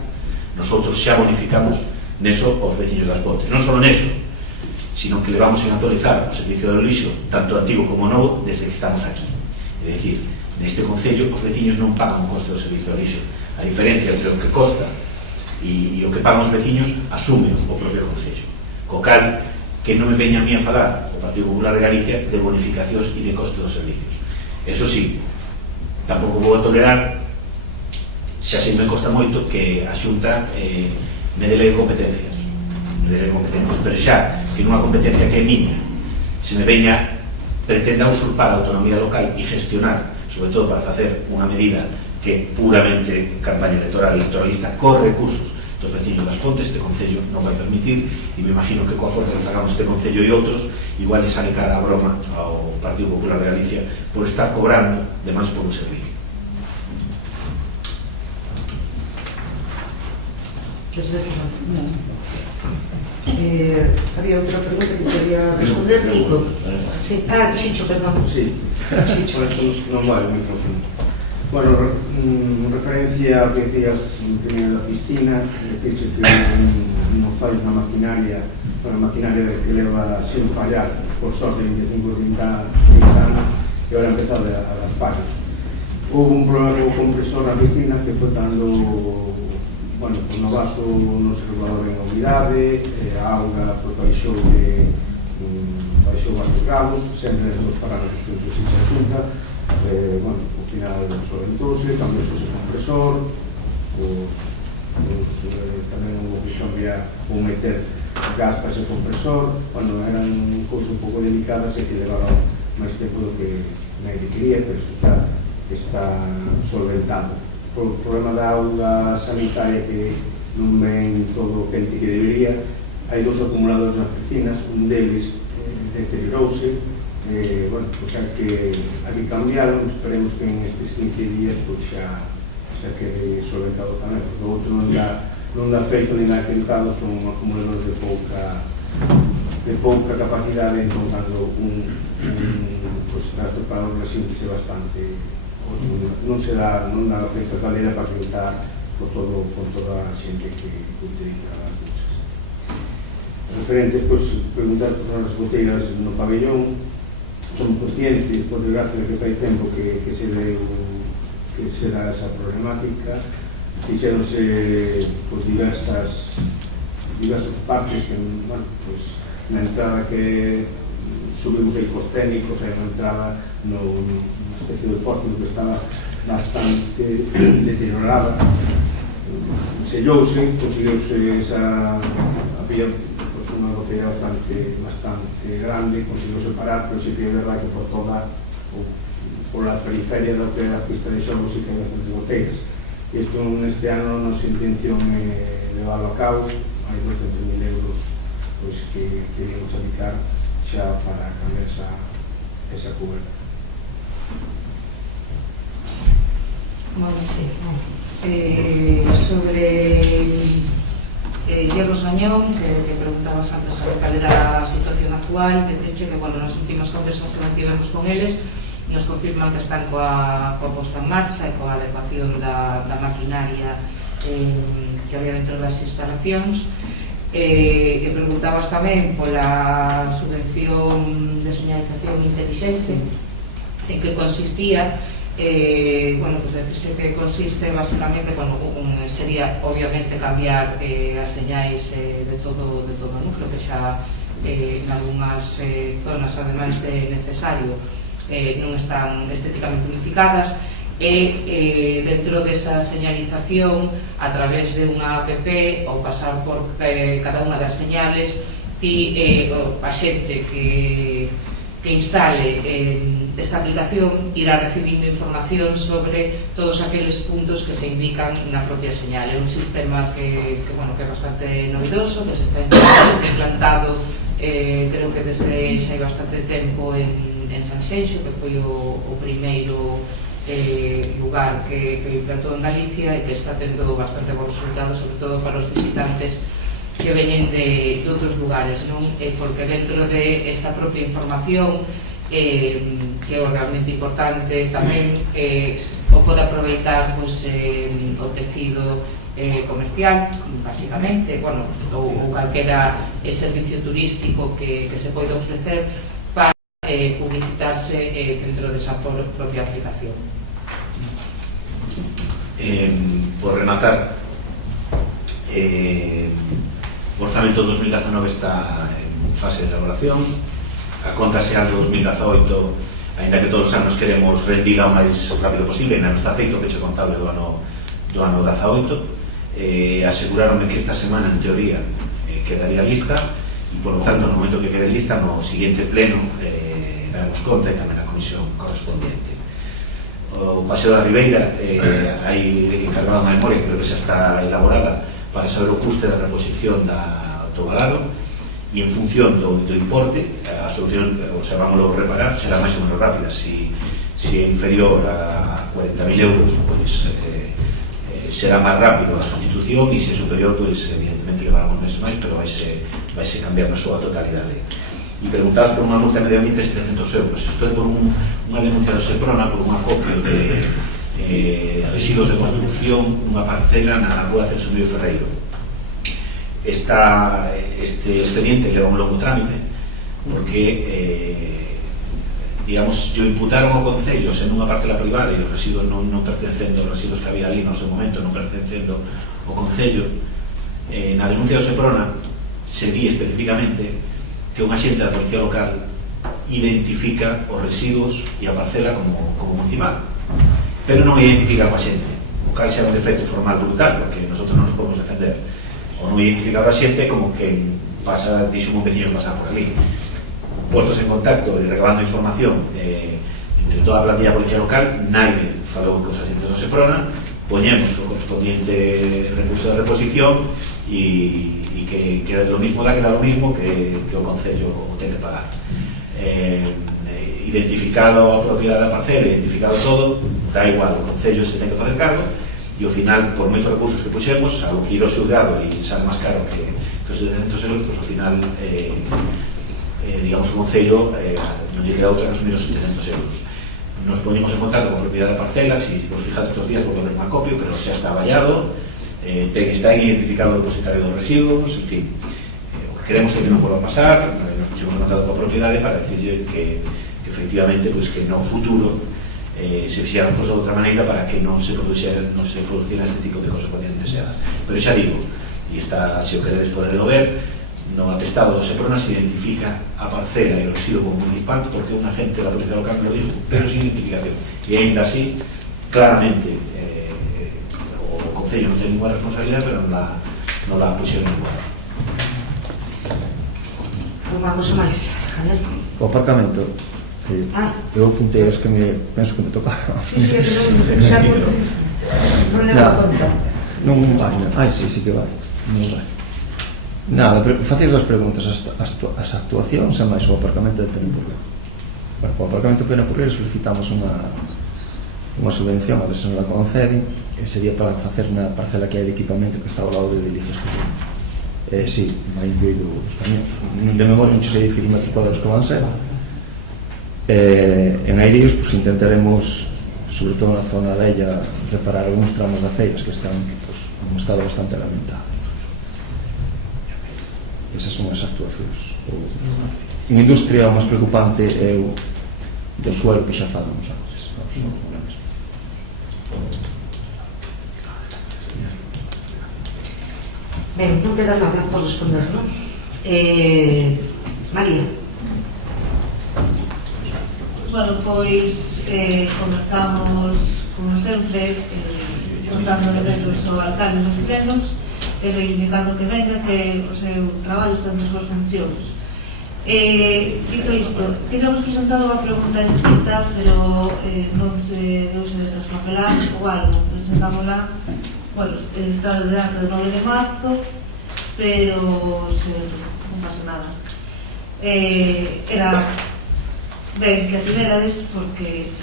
nosotros xa bonificamos neso aos veciños das Pontes. Non só neso, sino que le vamos a actualizar o servicio do lixo, tanto antigo como novo, desde que estamos aquí. É dicir, neste concello os veciños non pagan o coste do servicio do lixo. A diferencia entre o que costa e o que pagan os veciños asume o propio concello. Co cal, que non me veña a mí a falar o Partido Popular de Galicia de bonificacións e de coste dos servicios. Eso sí, tampouco vou a tolerar, xa se me costa moito que a Xunta me delegue competencias. de competencias, pero xa que nunha competencia que é miña se me veña pretenda usurpar a autonomía local e gestionar, sobre todo para facer unha medida que puramente campaña electoralista, con recursos dos veciños das Pontes, este Concello non vai permitir, e me imagino que coa forza que sacamos este Concello e outros, igual lle sale cara a broma ao Partido Popular de Galicia por estar cobrando de máis por un servicio. Había outra pregunta que quería responder, Kiko. Sí. Chicho, perdón. Sí, Chicho, non vai o micrófono. Bueno, en referencia ao que decías primeiro da piscina, decirse que nos fallos na maquinaria que leva sin fallar, por sorte, 25 ou 30 anos, e agora empezado a dar fallos. Houve un problema co compresor na piscina que foi cando, bueno, no vaso non se regulaba ben a humidade, a auga baixou varios grados, sempre nos parámetros que se xunta. Bueno, ao final solventouse, cambiou ese compresor, tamén houve que cambiar ou meter gas para ese compresor. Bueno, eran cousas un pouco delicadas e que levaron máis tempo do que nadie quería, pero iso está solventado. O problema da auga sanitaria que non ven todo o quente que debería, hai dos acumuladores nas piscinas, un deles deteriorouse. Bueno, pois hai que cambiaron, esperemos que en estes 15 días pois xa quede solventado tamén, porque o outro non dá feito ni dá efectado, son acumuladores de pouca capacidade, entón cando pois trasto para un resíntese bastante, non dá feito a caldeira para pintar con toda a xente que utiliza as duchas. Referentes, pois, preguntar por as boteiras no pabellón. Somos conscientes, por desgracia, que fai tempo que se dá esa problemática. Fixeronse por diversas partes que, bueno, pues, na entrada que subimos aí cos técnicos, hai unha entrada no especie de pórtico que estaba bastante deteriorada, sellouse, conseguiuse esa unha botella bastante grande, conseguiu separar, pero sí que é verdade que por toda la periferia da que é a pista de xogo sí que hai bastantes botellas. E isto neste ano a nosa intención é leválo a cabo, hai 200.000 euros pois, que queríamos dedicar xa para cambiar esa cuberta. Sobre Diego Sañón, que preguntabas antes cal era a situación actual, decirche que, bueno, nas últimas conversas que mantivemos con eles nos confirman que están coa posta en marcha e coa adecuación da maquinaria que había dentro das instalacións. E preguntabas tamén pola subvención de señalización inteligente, en que consistía. Bueno, pues decirse que consiste basicamente, bueno, sería obviamente cambiar as señais de todo o núcleo, que xa en algunhas zonas, ademais de necesario, non están estéticamente unificadas, e dentro desa señalización, a través de unha app, ou pasar por cada unha das señales, a xente que instale esta aplicación irá recibindo información sobre todos aqueles puntos que se indican na propia señal. É un sistema que é bastante novidoso, que se está implantado creo que desde xa hai bastante tempo en Sanxenxo, que foi o primeiro lugar que implantou en Galicia e que está tendo bastante bons resultados, sobre todo para os visitantes que veñen de outros lugares, non? Porque dentro de esta propia información, que é realmente importante tamén, o pode aproveitar o tecido comercial, basicamente, bueno, ou calquera servicio turístico que se pode ofrecer para publicitarse dentro desa propia aplicación. Por rematar, o orzamento 2019 está en fase de elaboración, a conta xeral de 2018, ainda que todos os anos queremos rendila o máis rápido posible, ainda non está feito o peche contable do ano 18. Aseguráronme que esta semana, en teoría, que quedaría lista e, por lo tanto, no momento que quede lista, no siguiente pleno daremos conta e tamén a comisión correspondiente. O Paseo da Ribeira hai encargado unha memoria que creo que xa está elaborada para saber o custe da reposición da autobalado e en función do importe a solución, o sea, vámoslo reparar, será máis ou menos rápida. Si é inferior a 40.000 euros, pois será máis rápido a sustitución, e se é superior, pois evidentemente levará uns meses máis, pero vaise cambiar na súa totalidade. E preguntabas por unha multa de medio ambiente de 700 euros. Isto é por unha denuncia do Seprona por un acopio de residuos de construcción nunha parcela na rúa Celso Emilio Ferreiro. Este expediente leva un longo trámite porque digamos, yo imputaron ao Concello sendo unha parcela privada e os residuos non pertencendo, os residuos que había ali no seu momento non pertencendo ao Concello. Na denuncia do Seprona se di especificamente que un axente da Policía Local identifica os residuos e a parcela como municipal, pero non identifica o axente, o cal xa é un defecto formal brutal, porque nosotros non nos podemos defender. O non identificar o axente como que pasa, dixo un veciño que pasaba por ali. Puestos en contacto e recabando información entre toda a plantilla da Policía Local, naide falou cos axentes do Seprona, poñemos o correspondiente recurso de reposición e que lo mismo da lo mismo que o Concello ten que pagar. Identificado a propiedade da parcela, identificado todo, da igual, o Concello se ten que facer cargo e ao final, por moitos recursos que puxemos, algo que ir ao xulgado e sale máis caro que os 700 euros, pois ao final digamos, o Concello non lle queda outra que asumir os 700 euros. Nos ponemos en contacto con a propiedade da parcela, se vos fijades estos días vou poner un acopio, pero xa está vallado, está identificado o depositario dos residuos, en fin, o que queremos é que non volva a pasar. Nos puxemos en contacto con a propiedade para decirle que efectivamente, pues, que no futuro se fixeran cosas de outra maneira para que non se produciera este tipo de cosas que podían deseadas. Pero xa digo, e está, se o queredes poderlo ver, no atestado do Seprona se identifica a parcela e o residuo como municipal porque un agente da Policía Local me lo dijo, pero sin identificación. E ainda así, claramente, o Concello non ten ninguna responsabilidade, pero non la pusieron en cuenta. Vamos máis, Javier. O aparcamento, que eu apuntei as que penso que me toca. Sí, xa non leva conta. Non vai, sí que vai. Non vai. Nada, facéis dúas preguntas, as actuacións e máis o aparcamento de Penapurriel. Bueno, o aparcamento de Penapurriel solicitamos unha subvención, a ver se non la conceden, que sería para facer na parcela que hai de equipamento que está ao lado de Delicias Camión. Sí, vai incluído os camións. De memoria non sei dicir os metros cuadrados que van ser. En Airíos, pues, intentaremos, sobre todo na zona de ella, reparar algúns tramos de aceiras que están pues, en un estado bastante lamentable. Esas son as actuacións. En industria o máis preocupante é o do suelo que xa falamos antes. Ben, non queda nada por responder, non? María. Bueno, pois comenzamos, como sempre, contando eventos ao alcalde nos plenos e reivindicando que venga, que o seu traballo está entre as súas funcións. Dito isto, tínhamos presentado unha pregunta escrita, pero non se deuse de traspapelar ou algo. Presentámosla, bueno, está de antes do 9 de marzo, pero non pasa nada. Era ben que acelérades porque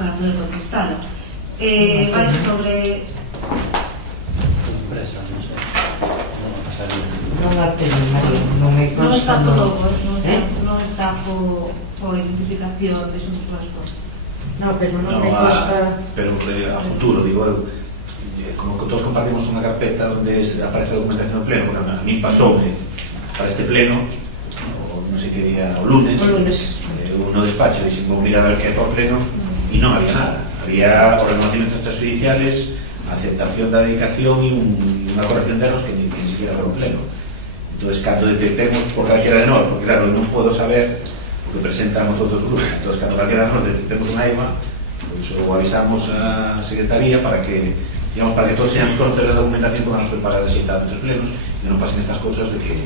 para poder contestar. Vai sobre non a teño, María, non me non consta. está non está por identificación de xuntos vascos. No, pero non me consta. Pero a futuro, digo eu, como que todos compartimos unha carpeta onde aparece a documentación do pleno, porque a mí pasoume para este pleno, non sei que día, o lunes, no despacho, e vou mirar a ver que é por pleno, e non había nada. Había os reconocimientos extrajudiciales, a aceptación da dedicación e unha corrección de erros que ni siquiera era un pleno. Entón, cando detectemos por calquera de nós, porque claro, non podo saber o que presentan os outros grupos, entón, cando calquera de nós detectemos unha EMA, pois o avisamos a Secretaría para que digamos, para que todos seamos conocedores da documentación que vamos a preparar así en dos plenos e non pasen estas cousas de que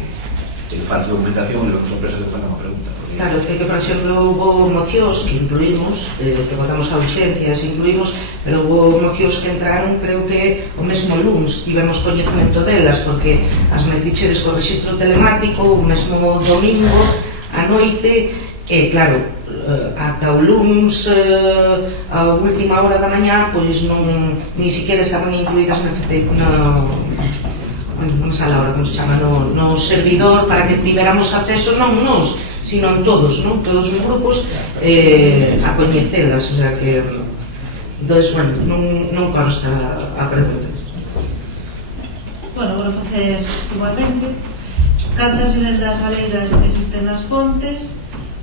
falta documentación e logo sorpresas de que falta unha pregunta. Claro, é que, por exemplo, houve mocións que incluímos, que votamos a urxencias, incluímos, pero houve mocións que entraron, creo que o mesmo luns tivemos coñecemento delas, porque as metichedes co rexistro telemático o mesmo domingo a noite, e claro, ata o luns a última hora da mañá, pois non, ni siquiera estaban incluídas non sei agora como se chama, no servidor para que tivéramos acceso, non nos, sino en todos, non? Todos os grupos a coñecelas, o sea que entonces, bueno, non consta a pregunta. Bueno, vou facer igualmente. Cantas vivendas galeiras existen nas Pontes?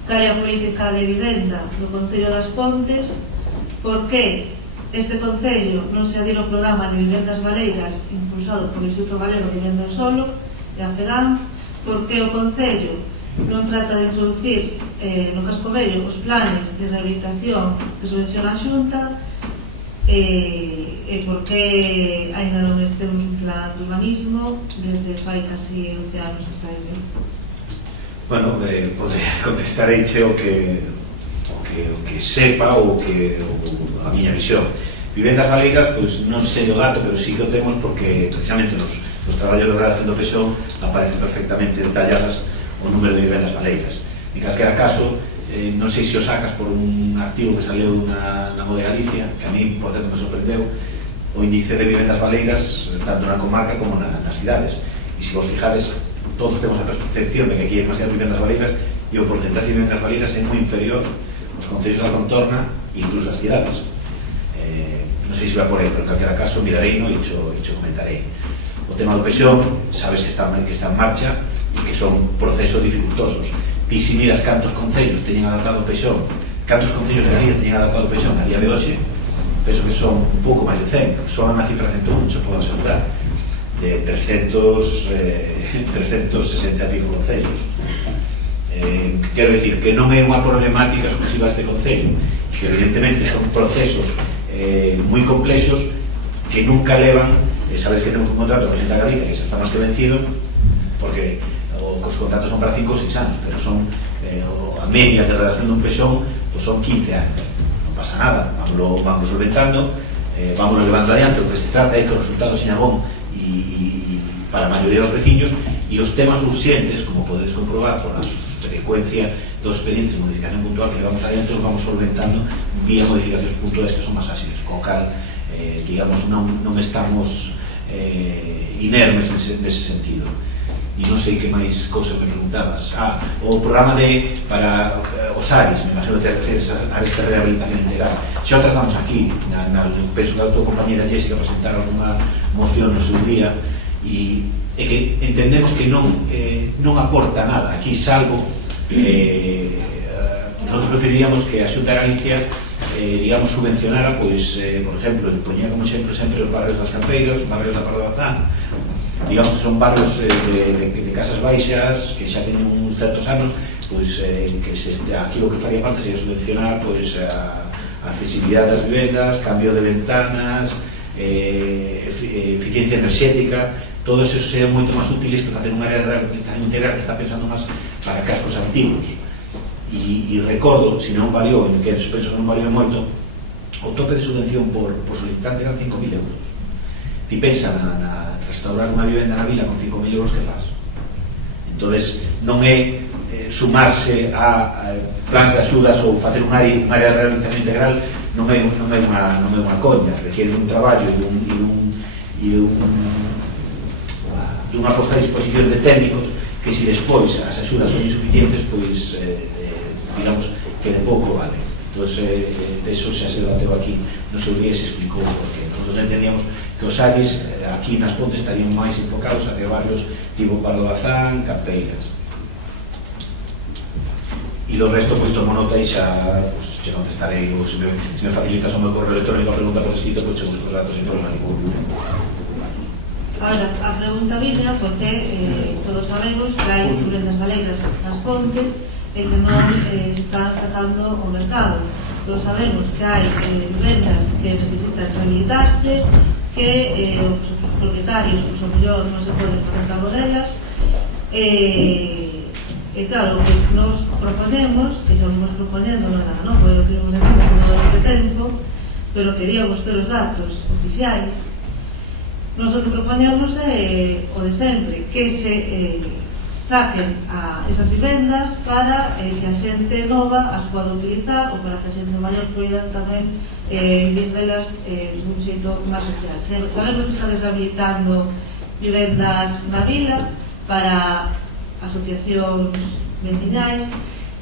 Cal é a política de vivenda no Concello das Pontes? Por que este Concello non se adira ao programa de vivendas galeiras impulsado polo Instituto Galego de Vivenda en Solo e a FEDAM? Por que o Concello non trata de introducir no Casco Vello os planes de rehabilitación que subvenciona a Xunta? E por que ainda non temos un plan de urbanismo desde fai casi 11 anos que estáis aí? Bueno, contestareiche o que sepa ou a miña visión. Vivendas galeiras, pois non sei o dato, pero sí que o temos porque precisamente nos traballos de redacción do PSOE aparecen perfectamente detalladas o número de vivendas galeiras. En calquera caso, non sei se o sacas por un artigo que saleu na Mo de Galicia, que a mí, por certo, me sorprendeu, o índice de vivendas galeiras tanto na comarca como nas cidades. E se vos fijades, todos temos a percepción de que aquí hai demasiadas vivendas galeiras e o porcentaxe de vivendas galeiras é moi inferior aos concellos da contorna e incluso as cidades. Non sei se vai por aí, pero en calquera caso mirarei e cho comentarei. O tema do PSOE, sabes que está en marcha e que son procesos dificultosos. Ti se miras cantos concellos teñen adaptado o PSOE, cantos concellos de Galicia teñen adaptado o PSOE a día de hoxe, penso que son un pouco máis de 100, son na cifra 101, se podo asegurar, de 360 e pico concellos. Quero dicir que non é unha problemática exclusiva este concello, que evidentemente son procesos moi complexos que nunca levan, sabes que temos un contrato con Xunta Galicia que xa está máis que vencido, porque os contratos son para 5 ou 6 anos, pero son a media de redacción dun PSOE pues son 15 anos. Non pasa nada, vamos solventando, vamos levando adiante. O que se trata é que o resultado seña bon e para a maioría dos veciños, e os temas urxentes, como podedes comprobar por a frecuencia dos expedientes de modificación puntual que levamos adiante, os vamos solventando vía modificacións puntuales que son máis áxiles, co cal, digamos, non estamos inermes nese sentido. E non sei que máis cousas me preguntabas. O programa para os ARIS, me imagino que te refieres a esta rehabilitación integral. Xa o tratamos aquí, penso que a tua compañera Jessica presentara alguna moción no seu día, e que entendemos que non aporta nada aquí, salvo nosotros preferiríamos que a Xunta de Galicia digamos, subvencionara, pois, por exemplo, poñía como exemplo sempre os barrios das Campeiras, os barrios da Pardo Bazán, digamos que son barrios de casas baixas que xa teñen certos anos, pois aquí o que faría falta sería subvencionar pois a accesibilidade das vivendas, cambio de ventanas, eficiencia enerxética. Todos esos serían moito máis útiles que facer unha área de rehabilitación integral que está pensando máis para cascos antigos. E recordo, se non variou, que penso que non variou moito, o tope de subvención por solicitante eran 5.000 euros. Ti pensa na restaurar unha vivenda na vila con 5.000 euros que faz. Entonces non é sumarse a plans de axudas ou facer unha área de rehabilitación integral, non é unha coña, requiere un traballo e dunha posta a disposición de técnicos que se despois as axudas son insuficientes, pois digamos que de pouco vale. Entón, eso xa se debateu aquí no seu día, se explicou porque nosotros entendíamos que os ARIS aquí nas Pontes estarían máis enfocados hacia barrios tipo Pardo Bazán, Campeiras, e do resto pois tomo nota e xa che contestarei, ou se me facilitas o meu correo electrónico a pregunta por escrito, pois che busco os datos en problema ningún. Ahora, a pregunta viña porque todos sabemos que hai vivendas galeiras nas Pontes e que non están sacando ao mercado. Todos sabemos que hai vivendas que necesitan rehabilitarse, que os propietarios, o mellor, non se poden facer cabo delas, e claro, o que nos proponemos, que xa vamos propoñendo, non é nada novo, é o que vamos dicindo todo este tempo, pero queríamos ter os datos oficiais. Nos o que proponemos é o de sempre, que se saquen a esas vivendas para que a xente nova as poda utilizar ou para que a xente maior poida tamén vivir delas dun xeito máis social. Sabemos que está rehabilitando vivendas na vila para asociacións veciñais,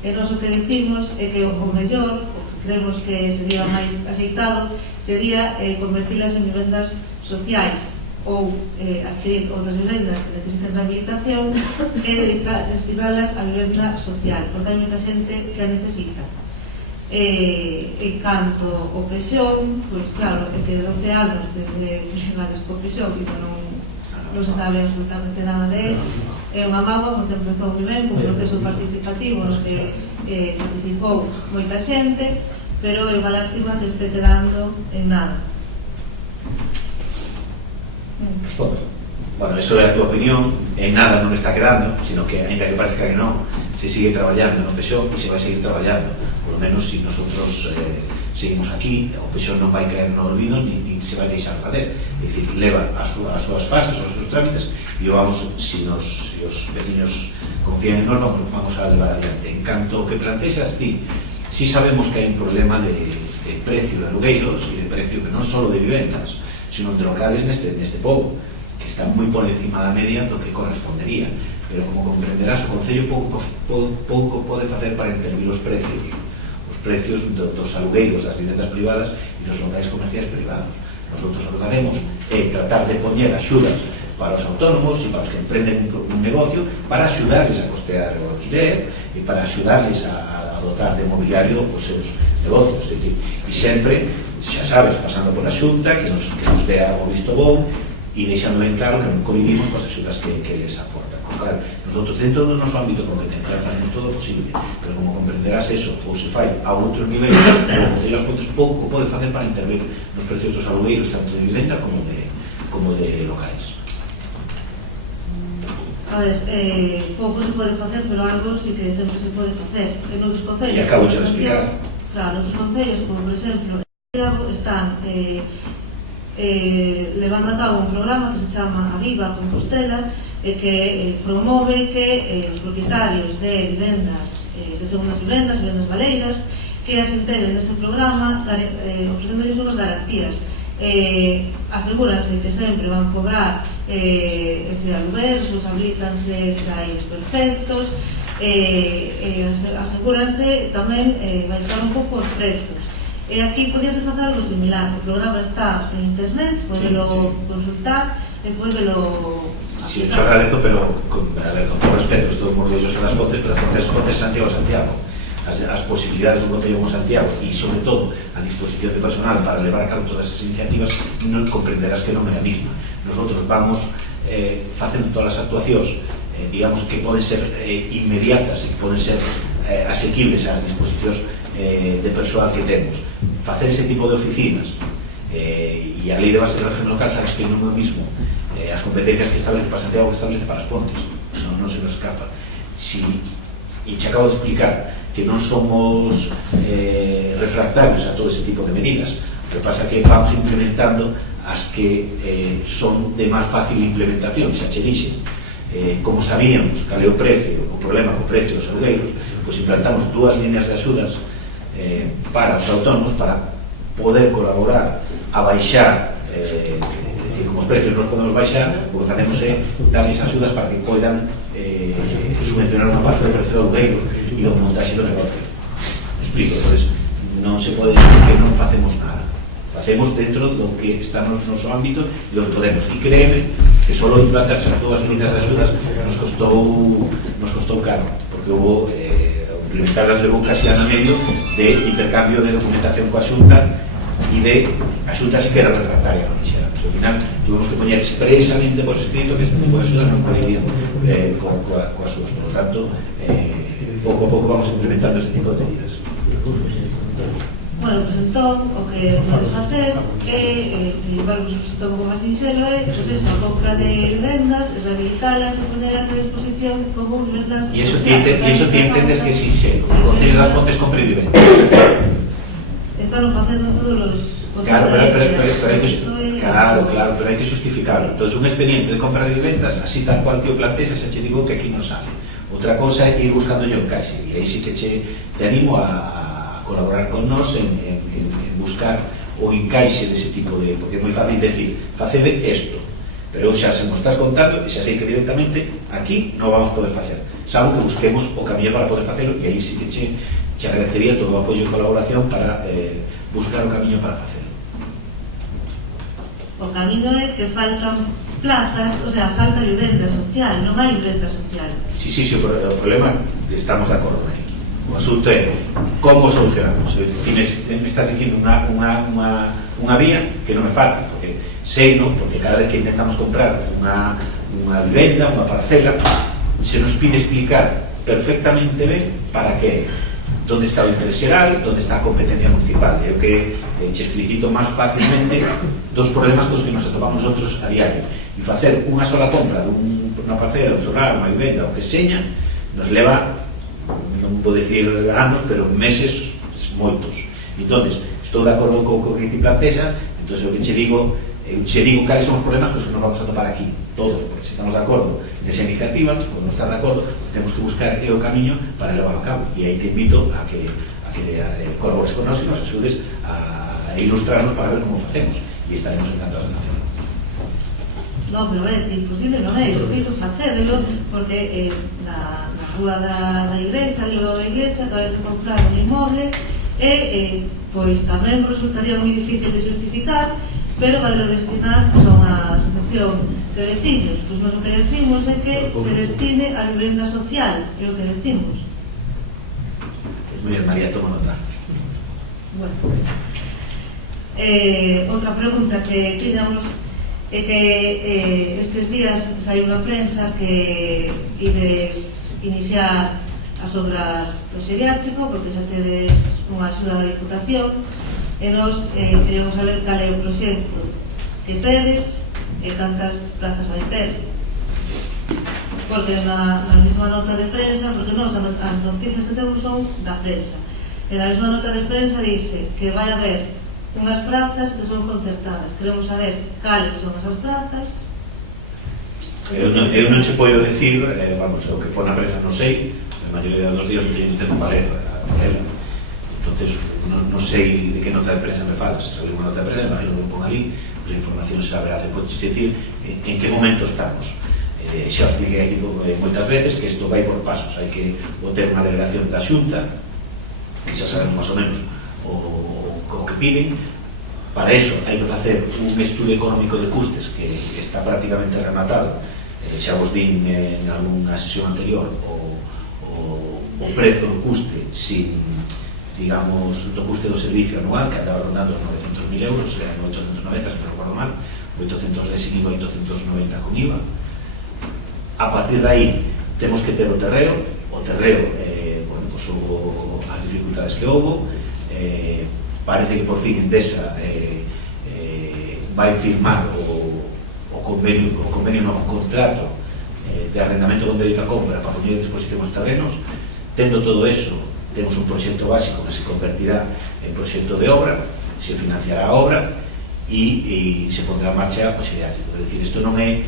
e nós o que decimos é que o mellor, o que creemos que sería máis axeitado, sería convertilas en vivendas sociais ou adquirir outras vivendas que necesiten rehabilitación e destinalas a vivenda social, porque hai moita xente que a necesita. En canto ao presión, pois claro, é que 12 anos desde legadas co presión que non se sabe absolutamente nada de él, é unha mágoa porque empezou moi ben con un proceso participativo no que participou moita xente, pero é unha lástima que este quedando en nada. Bueno, eso é a tua opinión, en nada non está quedando, sino que, ainda que parezca que non, se sigue traballando no PSOE e se vai seguir traballando, por lo menos se nosotros seguimos aquí, o PSOE non vai caer no olvido ni se vai deixar fazer, é dicir, leva as súas fases, os seus trámites, e vamos, se os veciños confían en nós, vamos a levar adiante. En canto ao que plantexas ti, si sabemos que hai un problema de precio de alugueiros e de precio que non só de vivendas, sino de locales neste pobo, que está moi por encima da media do que correspondería, pero como comprenderás, o Concello pouco pode facer para intervir os precios dos alugueiros das vivendas privadas e dos locais comerciais privados. Nosotros o que facemos é tratar de poñer axudas para os autónomos e para os que emprenden un negocio, para axudarles a costear o alquiler e para axudarles a dotar de mobiliario os seus negocios. E sempre, xa sabes, pasando por a Xunta, que nos dé o visto bom e deixando ben claro que non colidimos coas axudas que les aportan. Claro, nosotros dentro do noso ámbito competencial facemos todo o posible, pero como comprenderás eso, ou se fai a outro nivel, o Concello das Pontes pouco pode facer para intervir nos precios dos alugueiros, tanto de vivenda como de locais. A ver, pouco se pode facer, pero algo sí que sempre se pode facer. En outros concellos... E acabo de explicar. Claro, outros concellos, como por exemplo, están levando a cabo un programa que se chama Aviva Compostela, que promove que os propietarios de vivendas, de segundas vivendas baleiras, que as integren neste programa, ofrecéndolles unhas garantías. Asegúranse que sempre van cobrar ese aluguer, habilítanse saídos perfectos, asegúranse tamén baixar un pouco os prezos. E aquí podíase facer algo similar. O programa está en internet, podelo consultar e podelo... Si, yo agradezo, pero con todo respeto, estou moi orgulloso das Pontes, pero as Pontes Santiago. As posibilidades do Concello como Santiago e, sobre todo, a disposición de personal para levar a cabo todas as iniciativas, non comprenderás que non é a mesma. Nosotros vamos facendo todas as actuacións, digamos, que poden ser inmediatas e que poden ser asequibles ás disposicións de persoal que temos. Facer ese tipo de oficinas e a lei de base de régimen local sabes que non é o mismo as competencias que establece para Santiago que establece para as Pontes, non se nos escapa. E te acabo de explicar que non somos refractarios a todo ese tipo de medidas, o que pasa que vamos implementando as que son de máis fácil implementación. Xa che dixen, como sabíamos cal é o problema co precio dos alugueiros, pois implantamos 2 líneas de axudas para os autónomos para poder colaborar a baixar, como os precios nos podemos baixar, o que facemos é darles axudas para que poidan subvencionar unha parte do precio do alugueiro e do montaxe do negocio. Explico, entonces non se pode decir que non facemos nada, facemos dentro do que está no noso ámbito e do que podemos, e créeme que só implantarse as 2 líneas de axudas nos costou caro, porque hubo implementarlas levou casi ano e medio de intercambio de documentación coa Xunta e de a Xunta si que era refractaria non fixera. Ao final tuvimos que poñer expresamente por escrito que este tipo de axudas non colidían coas súas. Por lo tanto, pouco a pouco vamos implementando este tipo de medidas. Bueno, presentou o que podes facer e, se llevarmos un presentou un pouco máis sinxelo, é a compra de vivendas, rehabilitalas e ponelas a disposición como vivendas. E iso ti entendes que sí, o Concello das Pontes compre vivendas. Están facendo todos os... Claro, pero hai que justificarlo. Entón, un expediente de compra de vivendas, así tal cual tío plantexa, se che digo que aquí non sale. Outra cosa é ir buscando yo en caixa, e aí sí que te animo a colaborar con nós en buscar o encaixe dese tipo de... Porque é moi fácil decir, facede isto, pero xa se nos estás contando e xa sei que directamente aquí non vamos poder facer, salvo que busquemos o camiño para poder facelo, e aí sí que che agradecería todo o apoio e colaboración para buscar o camiño para facelo. O camiño é que faltan plazas, o sea, falta vivenda social, non hai vivenda social. Sí, o problema estamos de acordo aí. O asunto é como solucionamos. Me estás dicindo unha vía que non é fácil, porque sei, non? Porque cada vez que intentamos comprar unha vivenda, unha parcela, se nos pide explicar perfectamente ben para que, onde está o interés xeral, onde está a competencia municipal. Eu que che felicito máis facilmente dos problemas cos que nos atopamos nosotros a diario. E facer unha sola compra dunha parcela, un solar, unha vivenda, o que seña, nos leva, non vou dicir anos, pero meses moitos. Entón, estou de acordo co que ti plantexa, entón, o que che digo, eu che digo cales son os problemas que nos vamos a topar aquí, todos, porque se estamos de acordo nesa iniciativa, ou non estar de acordo, temos que buscar o camiño para levar a cabo, e aí te invito a que colabores con nós e nos axudes a ilustrarnos para ver como facemos, e estaremos encantados de hacerlo. Non, pero é imposible, non é, eu pido facédelo, porque na rúa da igrexa, logo da igrexa, acabas de comprar un inmoble, e pois tamén resultaría moi difícil de justificar, pero vai destinar a unha asociación de veciños. Pois nós o que decimos é que se destine a vivenda social, é o que decimos. Moi ben, María, toma nota. Bueno, outra pregunta que tiñamos é que estes días saiu na prensa que ides iniciar as obras do xeriátrico, porque xa tedes unha axuda da Diputación, e nós queremos saber cal é o proxecto que tedes e cantas plazas vai ter, porque na mesma nota de prensa, porque nós as noticias que temos son da prensa, e na mesma nota de prensa dice que vai haber unhas plazas que son concertadas. Queremos saber cales son esas plazas. Eu non che podo decir, vamos, o que pon na prensa non sei, a maioría dos días non teño tempo para ler, entonces non sei de que nota de prensa me falas. Se sale unha nota de prensa, imagino que me pon ali, pues a información se haberá de podes decir en que momento estamos. Xa os expliquei aquí moitas veces que isto vai por pasos, hai que ter unha delegación da Xunta, que xa sabemos máis ou menos o que piden. Para iso hai que facer un estudo económico de custes que está prácticamente rematado. Xa vos din en algunha sesión anterior o prezo do custe sin, digamos, do custe do servicio anual, que andaba rondando os 900.000 euros, eran 890, se me recordo mal, 810 sin IVA, 890 con IVA. A partir de aí temos que ter o terreo, bueno, pues houve as dificultades que houve, parece que por fin Endesa vai firmar o contrato de arrendamento con dereito a compra para poñer a disposición os terrenos. Tendo todo eso, temos un proxecto básico que se convertirá en proxecto de obra, se financiará a obra e se pondrá en marcha o xeriátrico. É dicir, isto non é,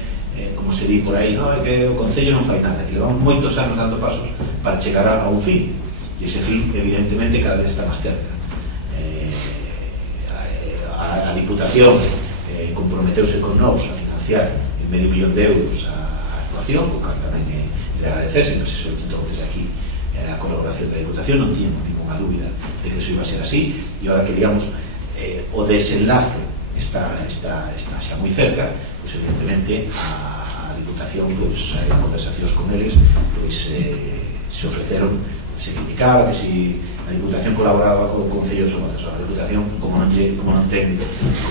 como se di por aí, é que o Concello non fai nada, que levamos moitos anos dando pasos para chegar a un fin, e ese fin, evidentemente, cada vez está máis cerca. A Diputación comprometeuse con nós a financiar en $500.000 a actuación, o que tamén é de agradecerse, non se solicitou desde aquí a colaboración da Diputación, non tiñamos ninguna dúbida de que iso iba a ser así, e agora que, digamos, o desenlace está xa moi cerca, pois evidentemente a Diputación, pois, en conversacións con eles, pois se ofreceron, se criticaba que si a Diputación colaboraba con o Concello de Somozas. A Diputación, como non ten,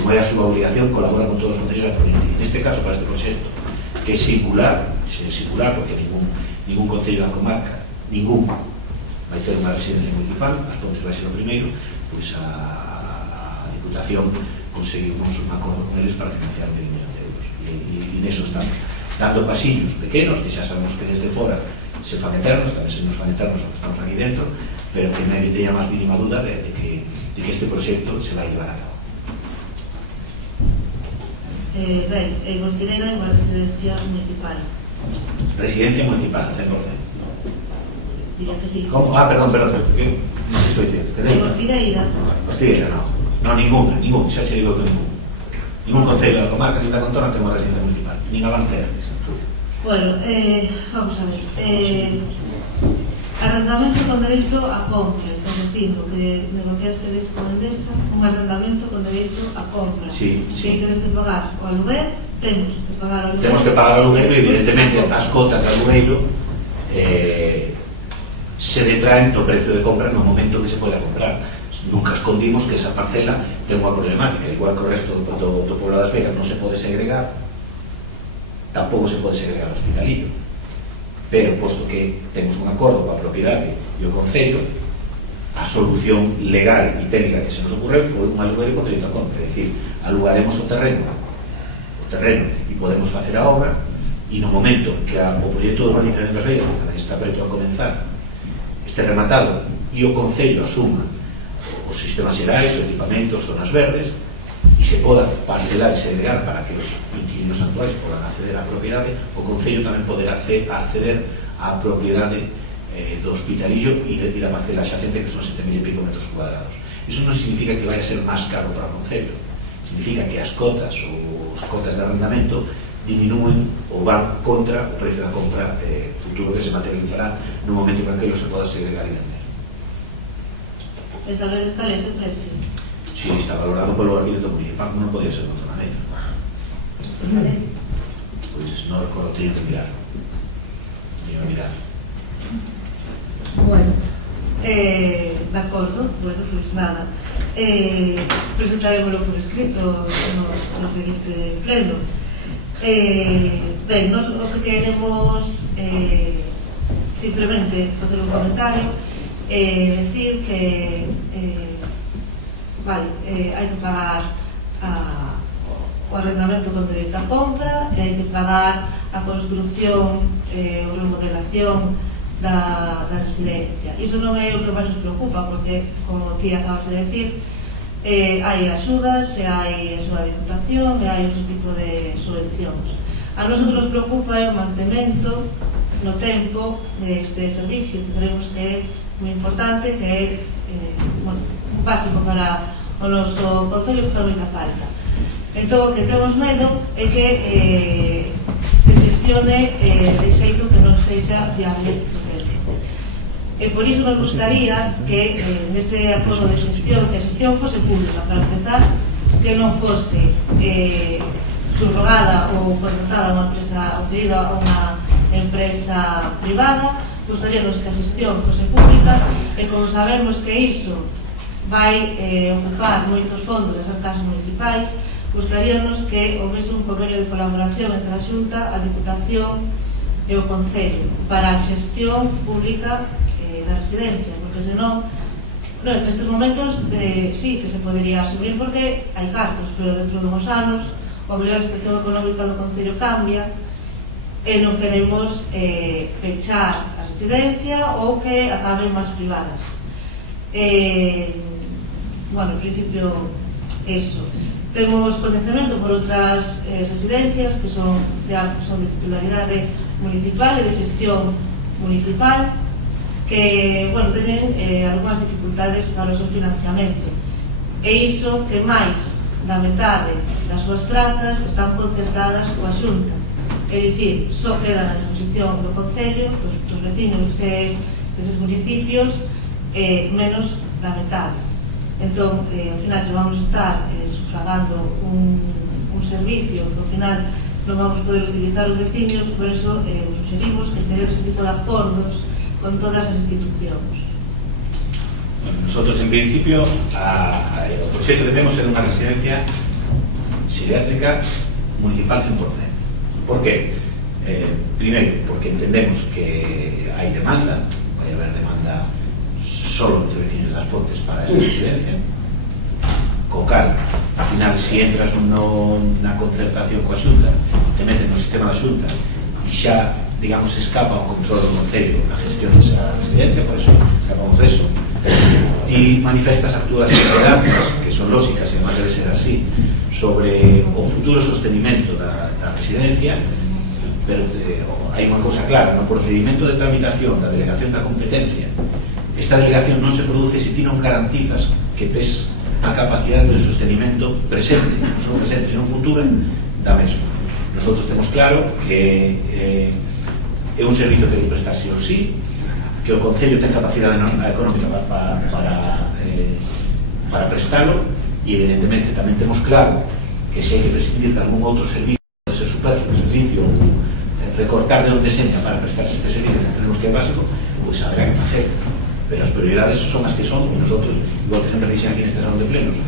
como é a súa obligación, colabora con todos os concellos da provincia. Neste caso, para este proxecto, que é singular, porque ningún concello da comarca, ningún, vai ter unha residencia municipal, as Pontes vai ser o primeiro, pois a Diputación conseguimos un acordo con eles para financiar 1.000 millóns de euros, e neso estamos dando pasillos pequenos, que xa sabemos que desde fora se fan eternos, tamén se nos fan eternos os que estamos aquí dentro, pero que nadie teña máis mínima duda de que este proxecto se vai llevar a cabo. Ben, Ortigueira é unha residencia municipal. Residencia municipal, 100%. Diría que sí. ¿Cómo? Perdón, porque non estou dicindo. Ortigueira? Ortigueira, non, ninguna, xa che digo que ningún concello da comarca ni da contorna ten unha residencia municipal, nin Avancera. Bueno, vamos a ver. Arrendamento con dereito a compra, estás dicindo que negociaste con Endesa un arrendamento con dereito a compra. Sí, sí. Que tens que pagar o aluguer, temos que pagar o aluguer. Temos que pagar o aluguer, evidentemente, as cotas de alugueiro se detraen do precio de compra no momento que se pode comprar. Nunca escondimos que esa parcela ten unha problemática, igual que o resto do Pueblo das Vegas non se pode segregar, tampouco se pode segregar o Hospitalillo, pero posto que temos un acordo coa propiedade e o Concello, a solución legal e técnica que se nos ocorreu foi un aluguer con dereito a compra, é dicir, alugaremos o terreno e podemos facer a obra, e no momento que o proxecto de urbanización das Vegas, que tamén está preto a comenzar, este rematado e o Concello asuma os sistemas xerais, os equipamentos, zonas verdes, e se poda parcelar e segregar para que os inquilinos actuais podan acceder á propiedade, o Concello tamén poderá acceder á propiedade do Hospitalillo e da parcela xacente, que son 7.000 e pico metros cuadrados. Iso non significa que vai a ser máis caro para o Concello, significa que as cotas ou os cotas de arrendamento diminúen ou van contra o precio da compra futuro que se materializará no momento en que se poda segregar e vender. E sabedes cal é ese precio? Si está valorado polo arquitecto municipal, non podía ser de outra maneira. Pois non recordo, teño que mirar. Bueno, de acordo, bueno, pois nada. Presentaremoslo por escrito no seguinte pleno. Ben, nos o que queremos simplemente facer un comentario, decir que vale, hai que pagar o arrendamento con dereito a compra, e hai que pagar a construcción ou remodelación da residencia. Iso non é o que máis nos preocupa, porque, como ti acabas de decir, hai axudas, e hai axuda de Diputación, e hai outro tipo de subvencións. A nós o que nos preocupa é o mantemento no tempo deste servicio, que creemos que é moi importante, que é básico para o noso concello, que fai moita falta. Entón, o que temos medo é que se gestione de xeito que non sexa viable no tempo. E por iso nos gustaría que nese acordo de gestión, que a gestión fose pública, para empezar, que non fose subrogada ou contratada a unha empresa, ou cedida a unha empresa privada. Gustaríamos que a gestión fose pública, e como sabemos que iso vai ocupar moitos fondos das casas municipais, gustaríamos que houvese un convenio de colaboración entre a Xunta, a Diputación e o Concello para a xestión pública da residencia, porque senón nestes momentos sí que se podería asumir porque hai cartos, pero dentro de uns anos o mellor a situación económica do Concello cambia e non queremos pechar a residencia ou que acaben máis privadas. Bueno, en principio, eso. Temos coñecemento por outras residencias que son de titularidade municipal e de xestión municipal que, bueno, teñen algunhas dificultades para o seu financiamento. E iso que máis da metade das súas plazas están concentradas coa Xunta. É dicir, só quedan a disposición do Concello, dos vecinos deses municipios, menos da metade. Entón, ao final, se vamos estar sufragando un servicio que ao final non vamos poder utilizar os vecinos, por eso sugerimos que se dé ese tipo de acordos con todas as institucións. Nosotros, en principio, o proxecto que temos é dunha residencia psiquiátrica municipal 100%. Por qué? Primeiro, porque entendemos que hai demanda, vai haber demanda solo entre veciños das Pontes para esa residencia, co cal, ao final, se entras na concertación coa Xunta, te metes no sistema da Xunta e xa, digamos, escapa ao control do Concello a gestión desa residencia, por eso escapamos deso. Ti manifestas as túas esperanzas, que son lógicas e además debe ser así, sobre o futuro sostenimento da residencia, pero hai unha cousa clara: no procedimento de tramitación da delegación da competencia, esta delegación non se produce se ti non garantizas que tes a capacidade de sostenimento presente, non só presente, sino futura da mesma. Nosotros temos claro que é un servizo que debe prestarse ou sí, que o Concello ten capacidade económica para prestalo, e evidentemente tamén temos claro que se hai que prescindir de algún outro servicio, de ser superfluo servicio, recortar de onde seña para prestarse este servicio que tenemos que é básico, pois habrá que facer. Pero as prioridades son as que son, e nosotros, igual que sempre dixen aquí neste salón de plenos,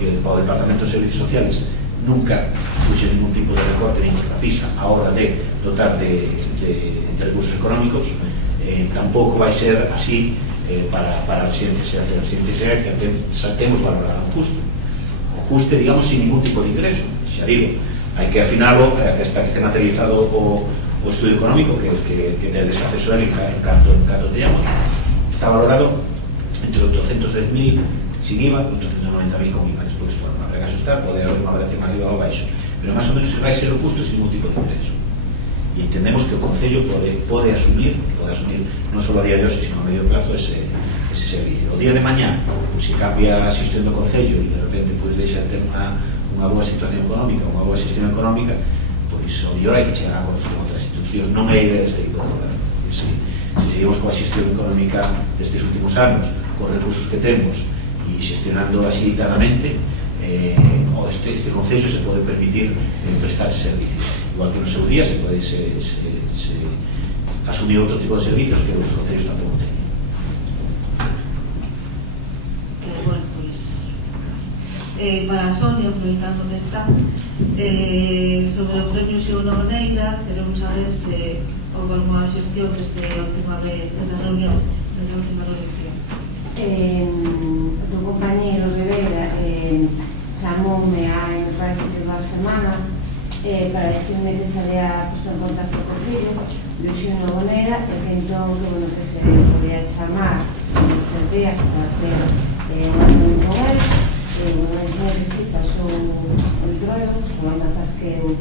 que o Departamento de Servicios Sociales nunca puxe ningún tipo de recorte nin contrapisa a hora de dotar de recursos económicos, tampouco vai ser así para a residencia que temos valorado o custe, digamos, sin ningún tipo de ingreso. Xa digo, hai que afinalo, que este materializado o estudio económico que del desacceso en canto teñamos, está valorado entre 810.000 sin IVA e 890.000 con IVA. Despois, bueno, habrá que asustar, pode haber unha variación arriba ou baixo, pero máis ou menos vai ser o custo sin ningún tipo de ingreso. E entendemos que o Concello pode asumir non só a día de hoxe, sino a medio plazo ese servicio. O día de mañá, se cambia a xestión do Concello e de repente deixa de ter unha boa situación económica, unha boa xestión económica, pois o mellor hai que chegar a acordos con outras institucións. Non é idea deste tipo de problema. Se seguimos coa xestión económica destes últimos anos, con recursos que temos e xestionando axilitadamente, este Concello se pode permitir prestar servicios. Igual que no seu día se pode asumir outro tipo de servicios que os concellos tampouco teñen. Bueno, pois para Sonia, aproveitando que está, sobre o premio Xeo Nogueira, queremos saber se houve alguma xestión desde a última vez, desde a reunión, desde a última reunión. O teu compañeiro Bebeira chamoume me parece que 2 semanas para decirme que se había puesto en contacto co fillo de Xeo Nogueira e que entón que se podía chamar nestes días para ter unha reunión con él. Bueno, que sí, pasou o micrófono, como ainda pas que eu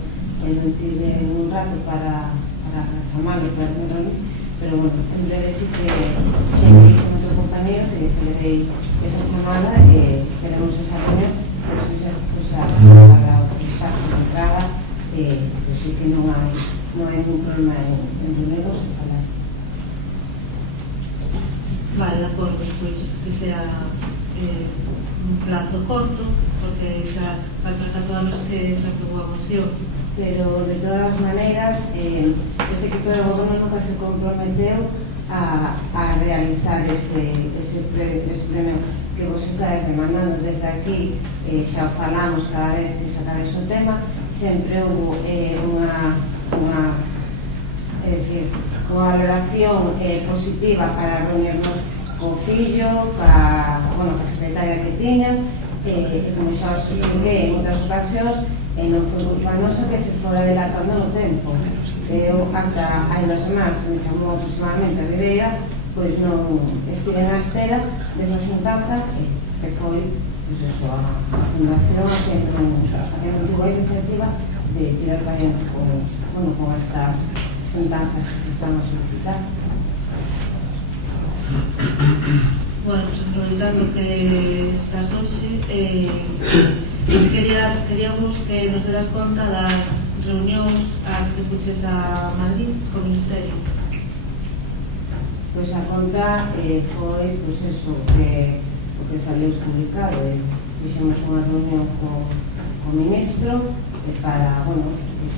non tive un rato para chamarlo para que me reunión, pero bueno, en breve sí que xa me dice o meu compañero que le dei esa chamada e queremos esa reunión, pero para o espacio de entrada, pues sí que non hai ningún problema en reunirnos e falar. Vale, de acordo, pois que sea un plazo corto, porque xa vai para todas as que se aprobou a moción. Pero de todas as maneiras, este equipo de goberno nunca se comprometeu a realizar ese premio que vos estáis demandando desde aquí. Xa falamos cada vez que sacades o tema, sempre houve unha valoración positiva para reunirnos co fillo, para a secretaria que tiñan, e como xa os expliquei en outras ocasións, non foi culpa nosa que se fora dilatando no tempo. Eu, ata hai 2 semanas que me chamou aproximadamente a Bebeira, pois non estive na espera desa xuntanza que foi a Fundación a que non tuvo a iniciativa de tirar para dentro con estas xuntanzas que se están a solicitar. Bueno, pues aproveitando que estás hoxe, queríamos que nos deras conta das reunións as que puxes a Madrid co Ministerio. Pois a conta foi eso, o que saliu publicado. Fixemos unha reunión co Ministro para,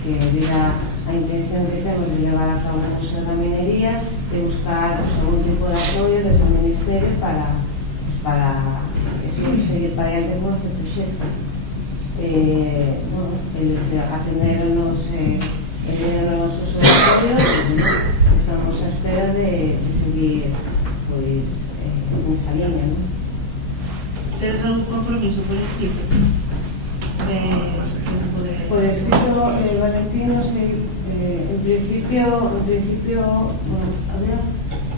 que diera a intención que temos de levar a cabo o Museo da Minería, de buscar algún tipo de apoio desde o Ministerio para seguir para adiante con este proxecto. Eles atenderonos os obligatorios e estamos a espera de seguir esa línea, ¿no? Tedes algún compromiso por escrito? Por escrito, Valentín, no sé, en principio, bueno, a ver,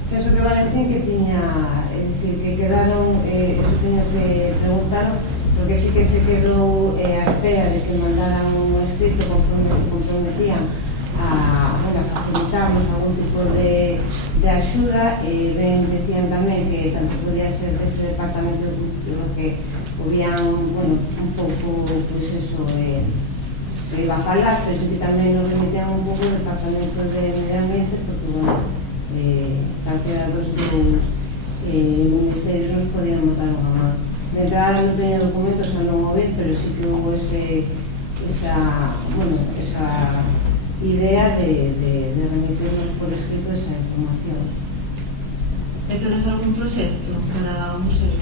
penso que Valentín que tiña, é dicir, que quedaron, eso tiña que preguntaron, porque sí que se quedou a espera de que mandaran un escrito conforme se comprometían a facilitarnos algún tipo de axuda, e ben decían tamén que tanto podía ser dese departamento de cultura que podían, bueno, un pouco, pois eso, se iba a falar, pero sí que tamén nos remitían un pouco do departamento de medio ambiente, porque, bueno, calquera dos ministerios nos podían botar unha mano. De entrada non teño documentos a non ouvir, pero sí que hubo esa idea de remitirnos por escrito esa información. E tedes algún proxecto para o museo?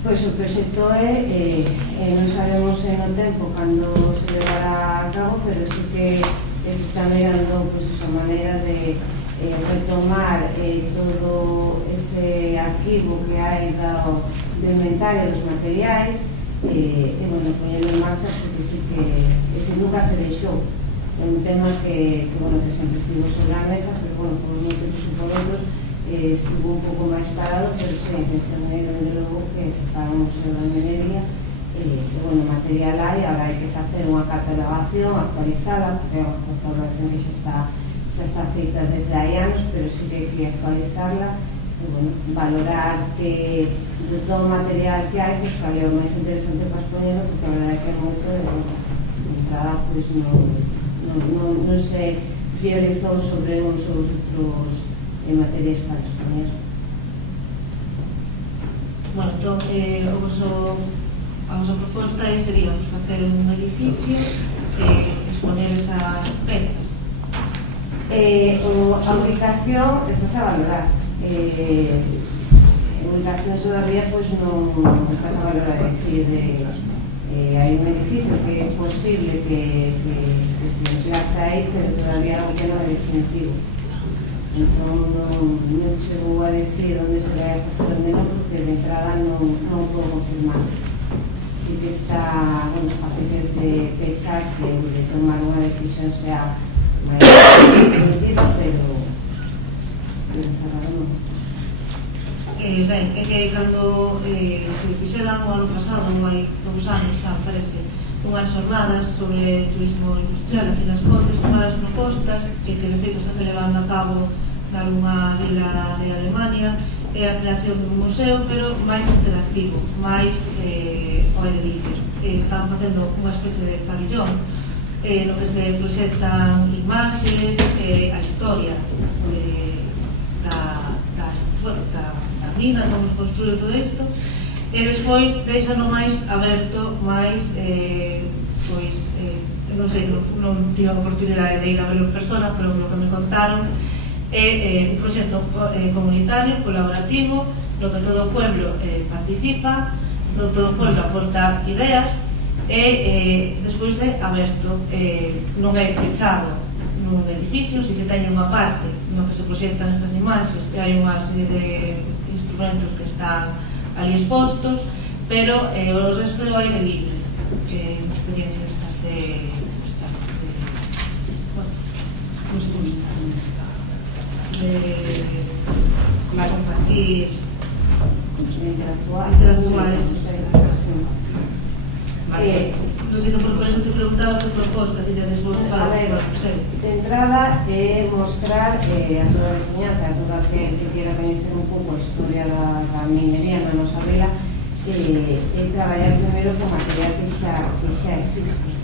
Pois o proxecto non sabemos en o tempo cando se levará a cabo, pero sí que se está mirando esa maneira de retomar todo ese arquivo que hai do inventario dos materiais e, bueno, poñerlo en marcha, porque sí que nunca se deixou. É un tema que sempre estivo sobre a mesa, pero, bueno, por motivos ou por outros, estuvo un pouco máis parado, pero sí, a intención é, de logo, que se faga un museo da minería, que, bueno, material hai, agora hai que facer unha catalogación actualizada, porque é unha catalogación que xa está feita desde hai anos, pero sí que hai que actualizarla, e, bueno, valorar que de todo o material que hai, pues, cal é o máis interesante para expoñerlo, porque a verdade é que é moito, e, bueno, de entrada, pues, non se priorizou sobre uns ou outros materiais para expoñer. Bueno, entón, a vosa proposta sería facer un edificio e exponer esas pezas. A ubicación estás a valorar. A ubicación todavía non estás a valorar, é dicir, hai un edificio que é posible que se enlace aí, pero todavía non queda definitivo. Entón non chegou a decir onde se vai a facer onde non, porque de entrada non podo confirmar. Si que está, bueno, a veces de pecharse e de tomar unha decisión sea máis definitiva, pero encerrado non está. Ben, é que cando se fixeran o ano pasado, hai 2 anos, xa parece, unhas jornadas sobre turismo industrial aquí nas Cortes, unhas propostas que de feito está se levando a cabo nalgunha vila de Alemania, é a creación dun museo, pero máis interactivo, máis ao aire libre. Están facendo unha especie de pabillón no que se proxectan imaxes, a historia da mina, como se construiu todo isto, e despois deixano máis aberto, máis, non sei, non tive a oportunidade de ir a ver as personas, pero o que me contaron é un proxecto comunitario, colaborativo, no que todo o pueblo participa, todo o pueblo aporta ideas, e despois é aberto, non é pechado nun edificio, si que teñe unha parte no que se proxectan estas imaxes, e hai unha serie de instrumentos que están ali expostos, pero o resto é o aire libre, que é unha experiencia de compartir, interactuar. Non sei, por eso te preguntaba a tu proposta, que ya despois para o museo. De entrada, mostrar a toda a veciñanza, a toda que quiera coñecer un pouco a historia da minería na nosa vila, e traballar primeiro con material que xa existe.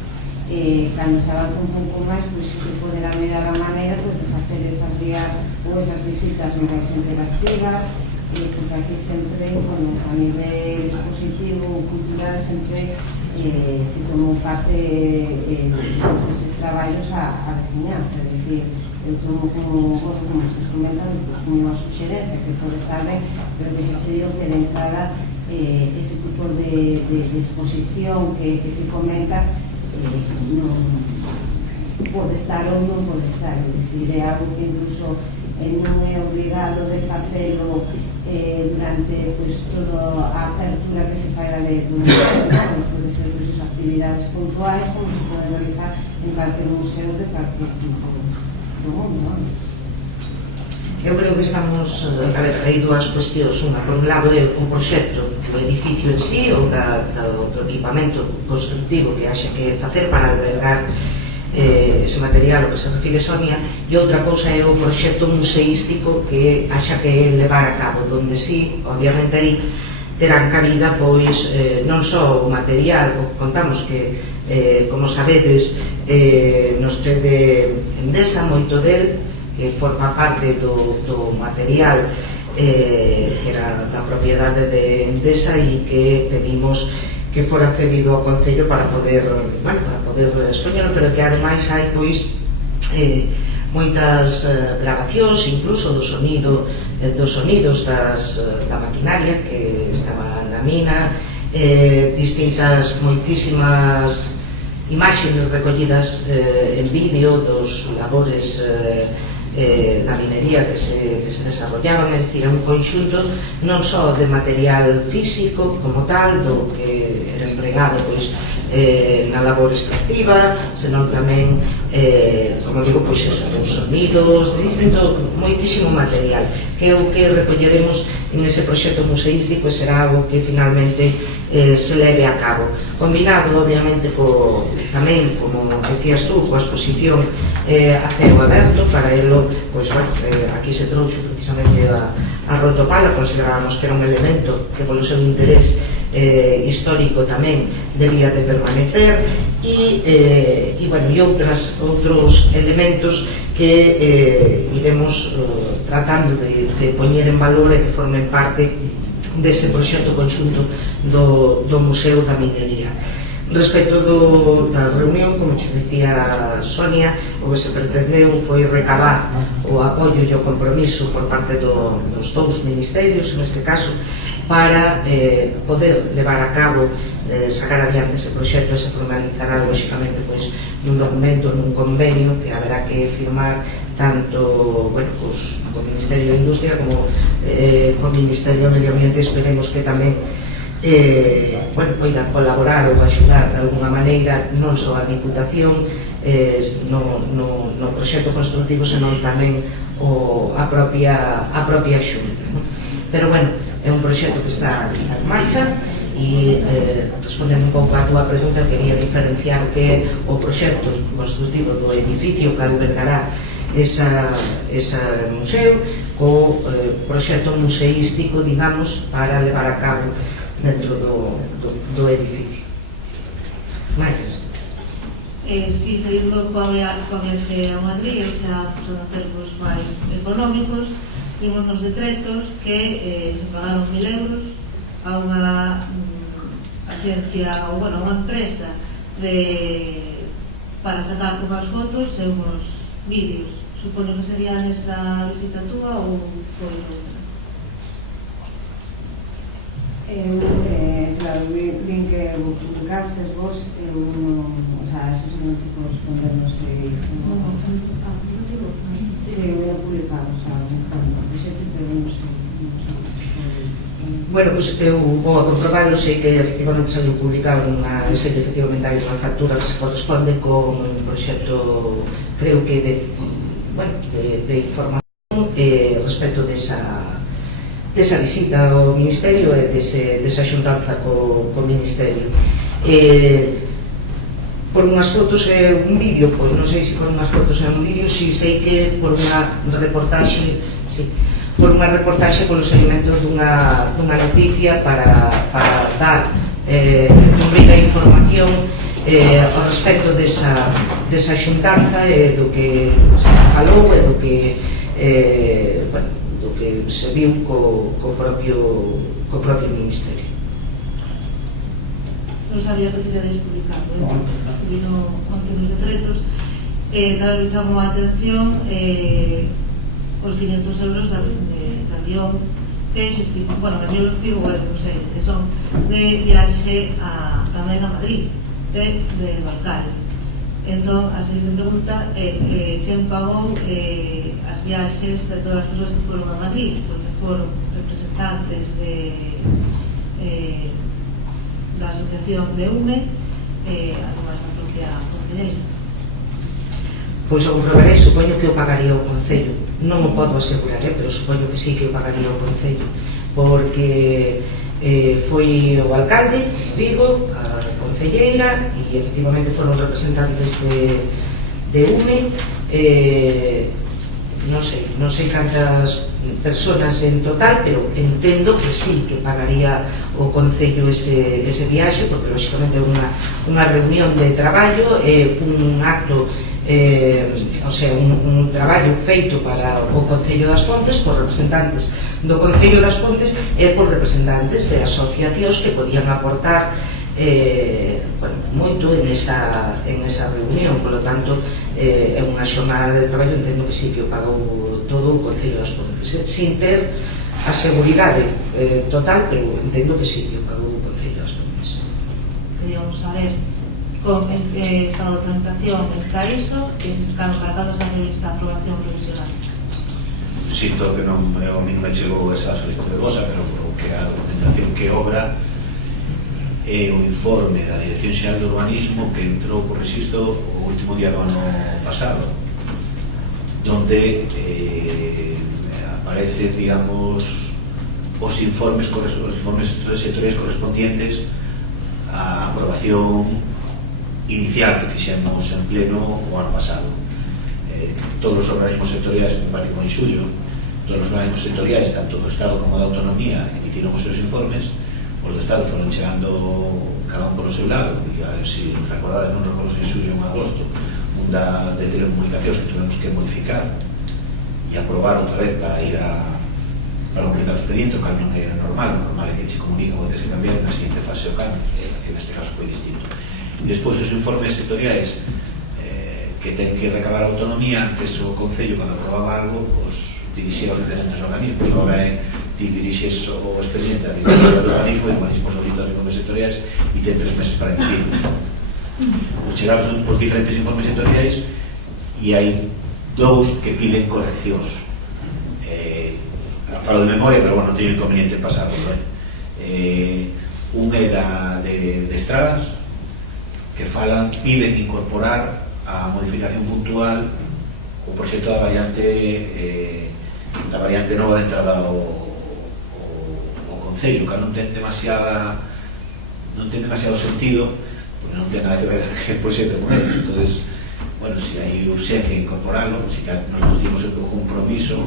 Cando se avanza un pouco máis, se poderá mirar a maneira de facer esas días ou esas visitas máis interactivas, porque aquí sempre, a nivel expositivo ou cultural, sempre se tomou parte desses traballos a veciñanza, é dicir, eu tomo como estás comentando, unha suxerencia que pode estar ben, pero que xa se digo que de entrada ese tipo de exposición que te comentas non pode estar ou non pode estar, é dicir, é algo que incluso non é obrigado de facelo durante toda a apertura que se fai a lei do museo, pode ser actividades puntuais como se pode realizar en cualquier museo de cualquier tipo do mundo. Eu creo que estamos, a ver, hai dúas cuestións. Unha, por un lado, é o proxecto do edificio en sí ou do equipamento constructivo que haxa que facer para albergar ese material ao que se refire Sonia, e outra cousa é o proxecto museístico que haxa que levar a cabo, donde sí, obviamente aí terán cabida pois non só o material, o que contamos que, como sabedes, nos tede Endesa moito del, que forma parte do material que era da propiedade de Endesa e que pedimos que fora cedido ao Concello para poder expoñerlo, pero que ademais hai pois moitas grabacións, incluso dos sonidos da maquinaria que estaba na mina, moitísimas imaxes recollidas en vídeo dos labores da minería que se desarrollaban, é dicir, un conxunto non só de material físico como tal, do que era empregado pois na labor extractiva, senón tamén, como digo, pois eso, dos sonidos, distinto, moitísimo material, que é o que recolleremos en ese proxecto museístico e será o que finalmente se leve a cabo, combinado obviamente tamén, como decías tú, coa exposición a ceo aberto. Para elo, pois, aquí se trouxo precisamente a rotopala, considerábamos que era un elemento que polo seu interés histórico tamén debía de permanecer e outros elementos que iremos tratando de poñer en valor e que formen parte dese proxecto conxunto do Museo da Minería. Respecto da reunión, como te decía Sonia, o que se pretendeu foi recabar o apoio e o compromiso por parte dos dous ministerios, neste caso, para poder levar a cabo, sacar adiante ese proxecto. Se formalizará, lóxicamente, nun documento, nun convenio que haberá que firmar tanto co Ministerio de Industria como co Ministerio de Medio Ambiente. Esperemos que tamén poida colaborar ou axudar de alguna maneira non só a Diputación no proxecto constructivo, senón tamén a propia Xunta. Pero é un proxecto que está en marcha e respondendo un pouco á túa pregunta, quería diferenciar o que é o proxecto constructivo do edificio que albergará ese museo co proxecto museístico, digamos, para levar a cabo dentro do edificio. Mais? Si seguindo con ese a Madrid, xa son termos máis económicos, vimos nos decretos que se pagaron 1.000 euros a unha axencia ou unha empresa para sacar unhas fotos e unhos vídeos. Supoño que sería nesa visita túa ou foi outra? Claro, vin que publicastes vos, eso non te puedo responder, non sei. Sí, eu ia publicado, pero non sei. Bueno, pois eu vou a comprobarlo, sei que efectivamente saiu publicado sei que efectivamente hai unha factura que se corresponde con un proxecto, creo que de información respecto desa visita ao Ministerio e desa xuntanza co Ministerio. Por unhas fotos e un vídeo, pois non sei se por unhas fotos e un vídeo, si sei que por unha reportaxe, polo seguimento dunha noticia para dar cumprida información ao respecto desa xuntanza e do que se falou e do que se viu co propio Ministerio. Non sabía que queríades publicar, vino onte nos decretos, tamén me chamou a atención os 500 euros de avión que xustifican, de avión, non sei, que son de viaxe tamén a Madrid, de Balcari. Entón, a seguinte pregunta é quen pagou as viaxes de todas as persoas que foron a Madrid, porque foron representantes da asociación de UME, además da propia concelleira. Pois o comprobarei, supoño que o pagaría o Concello. Non o podo asegurar, pero supoño que sí que o pagaría o Concello, porque foi o alcalde, digo, a concelleira, e efectivamente foron representantes de UME, non sei cantas personas en total, pero entendo que sí que pagaría o Concello ese viaxe, porque lógicamente é unha reunión de traballo, un acto, o sea, un traballo feito para o Concello das Pontes por representantes do Concello das Pontes e por representantes de asociacións que podían aportar moito en esa reunión. Por lo tanto, é unha xornada de traballo, entendo que sí que o pagou todo o Concello das Pontes, sin ter a seguridade total, pero entendo que sí que o pagou o Concello das Pontes. Queríamos saber en que estado de tramitación está iso e se cando para cando está prevista a aprobación provisional. Sinto que a mí non me chegou esa solicitud de vosa, pero que a documentación que obra é o informe da Dirección Xeral de Urbanismo que entrou por rexistro o último día do ano pasado, donde aparecen, digamos, os informes sectoriais correspondientes á aprobación inicial que fixemos en pleno o ano pasado. Todos os organismos sectoriais, me parece que en xullo, todos os organismos sectoriais, tanto do Estado como da Autonomía, emitiron os seus informes. Os do Estado foron chegando cada un polo seu lado, e a ver se recordades, non recordo se en xullo ou en agosto, un de telecomunicacións que tuvemos que modificar e aprobar outra vez para ir para completar o expediente, o que non é normal é que se comunica o que se cambiar na seguinte fase o cambio, que neste caso foi distinto. E despois os informes sectoriais que ten que recabar a autonomía, antes o Concello, cando aprobaba algo, os dirixía aos diferentes organismos. Agora ti dirixes o expediente a Dirección do Urbanismo e o organismo solicita os informes sectoriais e ten 3 meses para emitirlos. Os chegados os diferentes informes sectoriais e hai 2 que piden correccións. Falo de memoria, pero bueno, non teño inconveniente en pasarlo. Un é de estradas, que piden incorporar a modificación puntual o proxecto da variante nova de entrada ao Concello, que non ten demasiado sentido, porque non ten nada que ver el proxecto con este. Entonces, bueno, si hai urxencia en incorporarlo, si que nos dimos el compromiso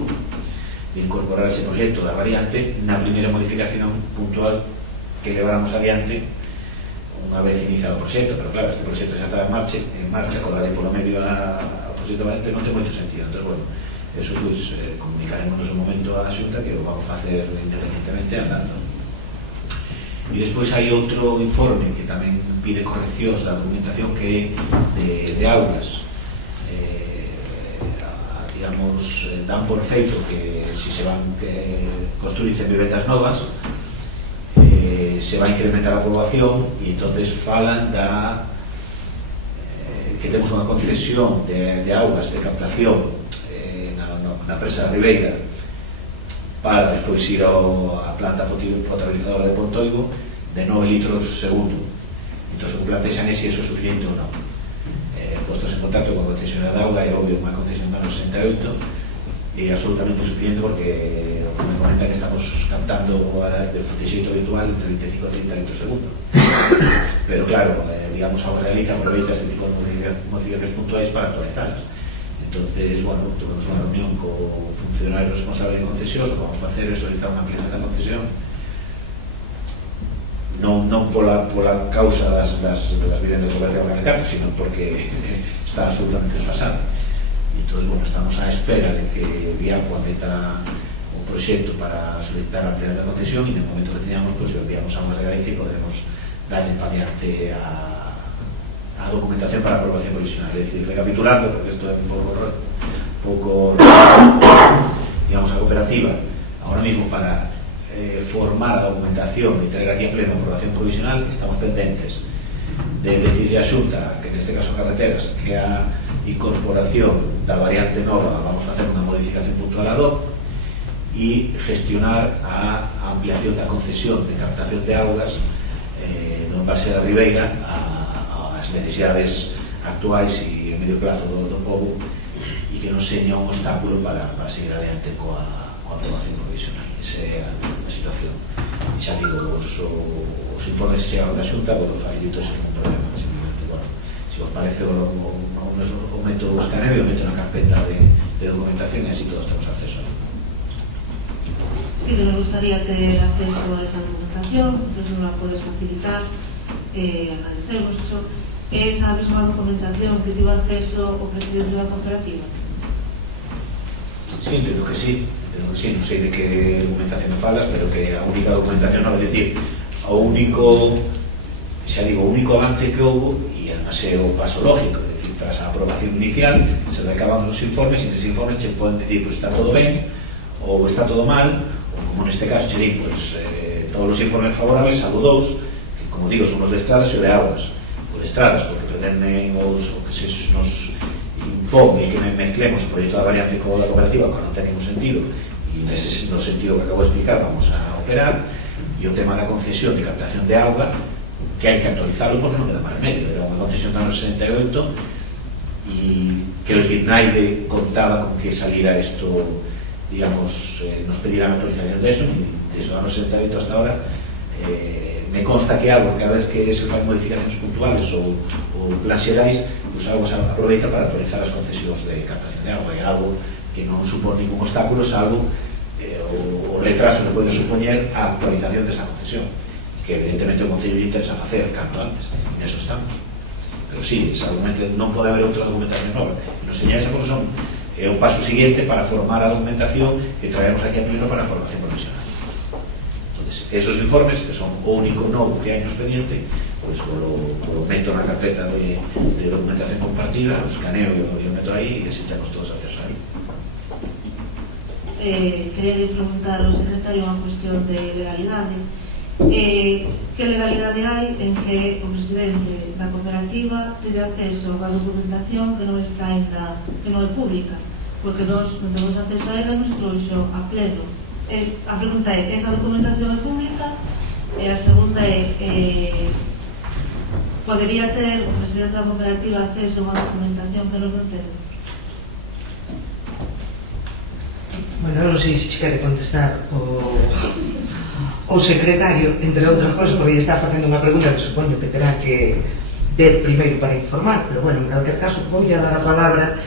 de incorporar ese proxecto da variante na primeira modificación puntual que leváramos adiante unha vez iniciado o proxecto. Pero claro, este proxecto xa estaba en marcha con a lei polo medio ao proxecto variante, non ten moito sentido. Entón, bueno, eso pues comunicaremos no momento á Xunta que o vamos a facer independentemente andando. E despois hai outro informe que tamén pide correccións da documentación que é de aulas. Digamos, dan por feito que si se van construirse vivendas novas, se vai incrementar a población, e entonces falan que temos unha concesión de augas de captación na presa da Ribeira para despois ir a planta potabilizadora de Pontoibo de 9 litros segundo. Entón, se plantexan se iso é suficiente ou non. Postos en contacto con a concesionaria de auga, é obvio, unha concesión do ano 68 é absolutamente suficiente, porque me comentan que estamos captando de xeito virtual entre 25 e 30 litros segundo. Pero claro, digamos, Aguas de Galicia aproveita este tipo de modificacións puntuais para actualizalas. Entonces, bueno, tuvimos unha reunión co funcionario responsable de concesións. O que vamos a facer é solicitar unha ampliación da concesión, non pola causa das vivendas do Verteo Galicar, sino porque está absolutamente desfasada. Entón, bueno, estamos á espera de que Viaco meta o proxecto para solicitar a ampliación da concesión, e no momento que teñamos, pues, enviamos a Aguas de Galicia e podremos darle para diante a documentación para aprobación provisional. Es decir, recapitulando, porque esto es un pouco digamos, a cooperativa ahora mismo para formar a documentación y traer aquí a pleno aprobación provisional, estamos pendentes de decirle a Xunta, que neste caso carreteras, que a incorporación da variante nova vamos a facer unha modificación puntual ad hoc e gestionar a ampliación da concesión de captación de augas do embalse da Ribeira ás necesidades actuais e a medio plazo do pobo, e que non seña un obstáculo para seguir adiante coa aprobación provisional. Esa é a situación. E xa digo, os informes que chegaron da Xunta, os facilito sin ningún problema. Simplemente, bueno, se os parece o método do escaneo e o meto na carpeta de documentación, e así todos temos acceso a él. Sí, que nos gustaría ter acceso a esa documentación, que non la podes facilitar, agradecemos eso. Esa mesma documentación que tivo acceso o presidente da cooperativa? Sí, entendo que sí, non sei de que documentación me falas, pero que a única documentación, non é dicir, o único, xa digo, o único avance que houve, e además é o paso lógico, é dicir, tras a aprobación inicial, se recaban os informes, e neses informes che poden dicir, pues está todo ben, ou está todo mal, ou como neste caso che digo, pues, todos os informes favorables, salvo dous, que como digo, son os de estradas e o de aguas, o de estradas, porque pretenden o que se nos impón e que mezclemos o proxecto da variante co da cooperativa, que non ten ningún sentido, e nese no sentido que acabo de explicar vamos a operar. E o tema da concesión de captación de auga, que hai que actualizarlo porque non queda máis remedio, era unha concesión do ano 68 e quero dicir, naide contaba con que saliera isto, digamos, nos pedirán actualización de eso, e desde o ano 68 hasta ahora me consta que algo, cada vez que se fan modificacións puntuales ou plans xerais, pues algo se aproveita para actualizar as concesións de captación de auga, e algo que non supón ningún obstáculo, salvo o retraso que pode supoñer a actualización desa concesión, que evidentemente o Concello lle interesa facer canto antes, e neso estamos. Pero sí, non pode haber outra documentación nova, e nos señala esa cosa, é un paso siguiente para formar a documentación que traemos aquí a pleno para a aprobación provisional. Entonces, esos informes, que son o único novo que hai no expediente, pues lo meto na carpeta de documentación compartida, lo escaneo e o meto aí, e así temos todos acceso aí. Quería preguntar ao secretario unha cuestión de legalidade. Que legalidade hai en que o presidente da cooperativa teña acceso a documentación que non está ainda, que non é pública? Porque nós non temos acceso a ela, nos trouxo a pleno. A pregunta é, esa documentación é pública? E a segunda é, podería ter o presidente da cooperativa acceso a unha documentación que non temos? Bueno, non sei se quere contestar o secretario, entre outras cosas, porque está facendo unha pregunta que supoño que terá que ver primeiro para informar, pero bueno, en calquer caso vou a dar a palabra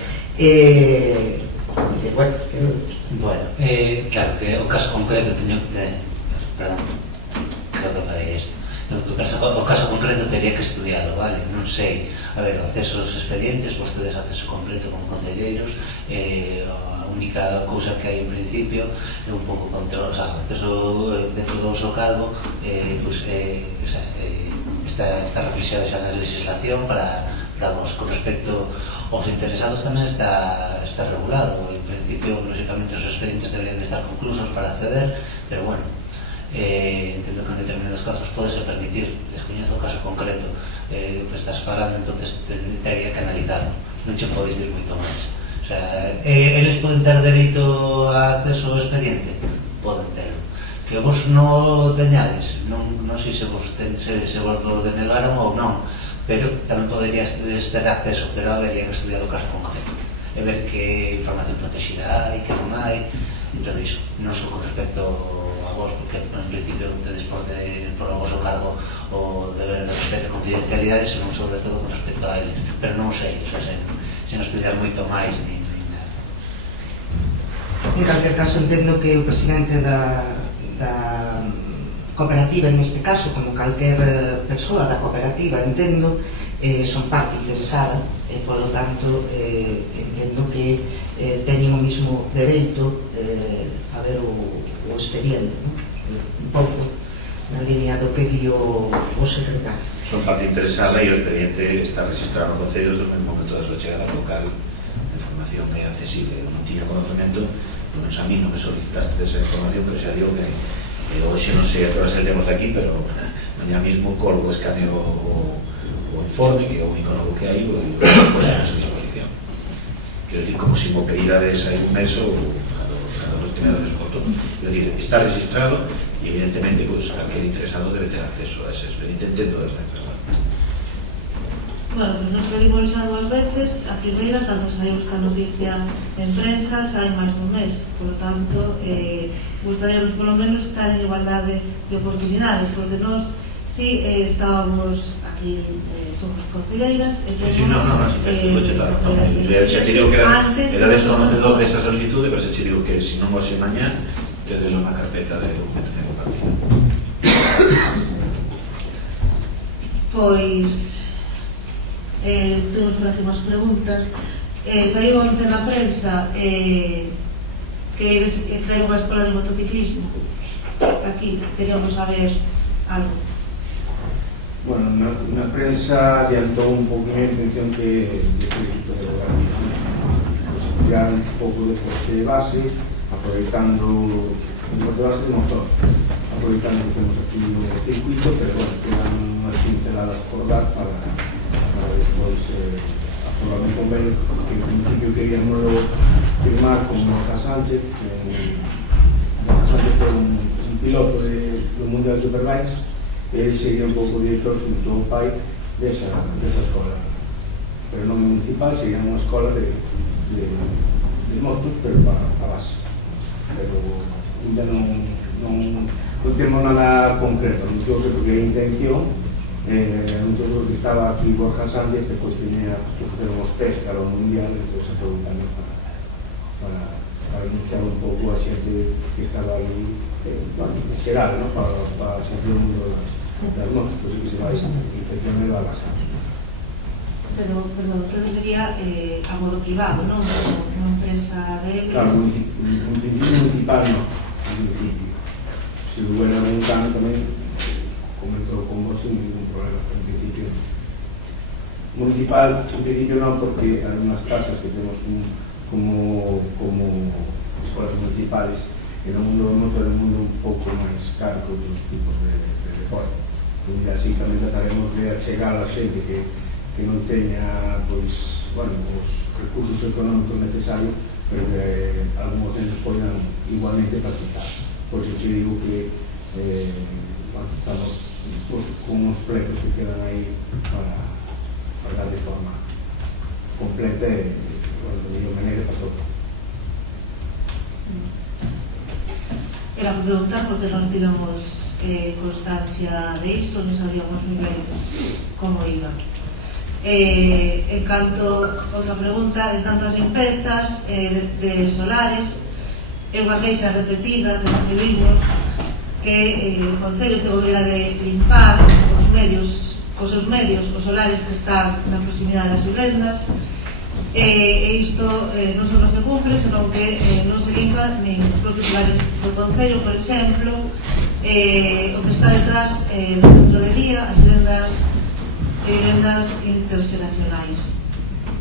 claro que o caso concreto teño que perdón, creo que foi isto. O caso concreto teria que estudiarlo, vale? Non sei, a ver, o acceso aos expedientes, vostedes acceso completo con concelleiros, a única cousa que hai en principio é un pouco control, o sea, acceso dentro do vosso cargo, está reflexado xa na legislación para vos. Con respecto aos interesados tamén está regulado, en principio, lógicamente, os expedientes deberían de estar conclusos para acceder, pero bueno, entendo que en determinados casos podese permitir, descoñezo o caso concreto que estás falando, entonces tendría que analizarlo, non che podo dicir moito máis. O sea, eles poden ter dereito a acceso ao expediente? Poden ter. Que vos non teñades, non sei se vos lo denegaron ou non, pero tamén poderías ter acceso, pero habería que estudiar o caso concreto e ver que información protegida hai, que non hai, e todo iso. Non só con respecto a vos, porque en principio tedes por o vosso cargo o deber de respeto e confidencialidade, senón sobre todo con respecto a eles, pero non sei, se non estudiar moito máis ni nada. En calquer caso, entendo que o presidente da cooperativa, neste caso, como calquer persoa da cooperativa, entendo, son parte interesada, e, polo tanto, entendo que teñen o mismo dereito a ver o expediente, un pouco na línea do que di o secretario. Son parte interesada e o expediente está registrado no Concello desde o mesmo momento da súa chegada local. A información é accesible, non tiña conocemento, menos a mí non me solicitaste esa información, pero xa digo que hoxe non sei a que horas sairemos de aquí, pero mañá mismo colgo, escaneo o informe, que é o único novo que hai, o ponemos en disposición. Quero dicir, como se mo pedirades aí un mes ou cada vos tenerades por todo. Quero dicir, está registrado e evidentemente, pues, calquer interesado debe ter acceso a ese expediente, entendo esta enfermedade. Bueno, pues nos pedimos xa 2 veces. A primeira, cando saiu esta noticia en prensa, xa hai máis dun mes. Por lo tanto, gustaríamos polo menos estar en igualdade de oportunidades, porque nós si estábamos aquí, somos concelleiras e temos... Sí, no, xa te digo que era desconocedor desa solicitude, pero xa te digo que se non vos mañá, tedelo na carpeta de documentación compartida. Pois... temos por aquí unhas preguntas. Saiu onte na prensa que creou unha escola de motociclismo. Aquí queríamos saber algo. Bueno, na prensa adiantou un pouco a intención que estudiar un pouco de deporte de base, aproveitando o deporte de base de motor, aproveitando que temos aquí o circuito, pero bueno, quedan unhas pinceladas por dar para despois aprobar un convenio que en principio queríamos firmar con Borja Sánchez. Borja Sánchez foi un piloto do Mundial de Superbikes. Ele sería un pouco director junto ao pai desa escola, pero non municipal, sería unha escola de motos, pero para base. Pero ainda non temos nada concreto, non sei porque a intención todo o que estaba aquí Borja Sánchez, depois tenía que facer uns test para o mundial, entón se aproveitamos para anunciar un pouco a xente que estaba ali, bueno, en xeral, para a xente do mundo das motos, pois que se vai intención de agasar. Pero, perdón, todo sería a modo privado, non? Unha empresa de... Claro, municipal non, municipio. Se hubiera algún cambio tamén comento con vos sin ningún problema, en principio municipal, en principio non, porque hai unhas tasas que temos como escolas municipales e no mundo do motor é un mundo un pouco máis caro que outros tipos de deporte, e así tamén trataremos de achegar a xente que non teña, pois, bueno, os recursos económicos necesarios, pero que algúns deles poden igualmente participar. Por iso te digo que estamos con uns plecos que quedan aí para dar de forma completa e de mellor maneira para todos. Era por preguntar porque non tivemos constancia de iso, non sabíamos moi ben como iba. En canto, outra pregunta, en canto as limpezas de solares, é unha queixa repetida que recibimos que o Concello te obriga de limpar cos seus medios os solares que están na proximidade das vivendas, e isto non só non se cumpre, senón que non se limpa nin os propios solares do Concello, por exemplo, o que está detrás do centro de día, as vivendas interxeracionais,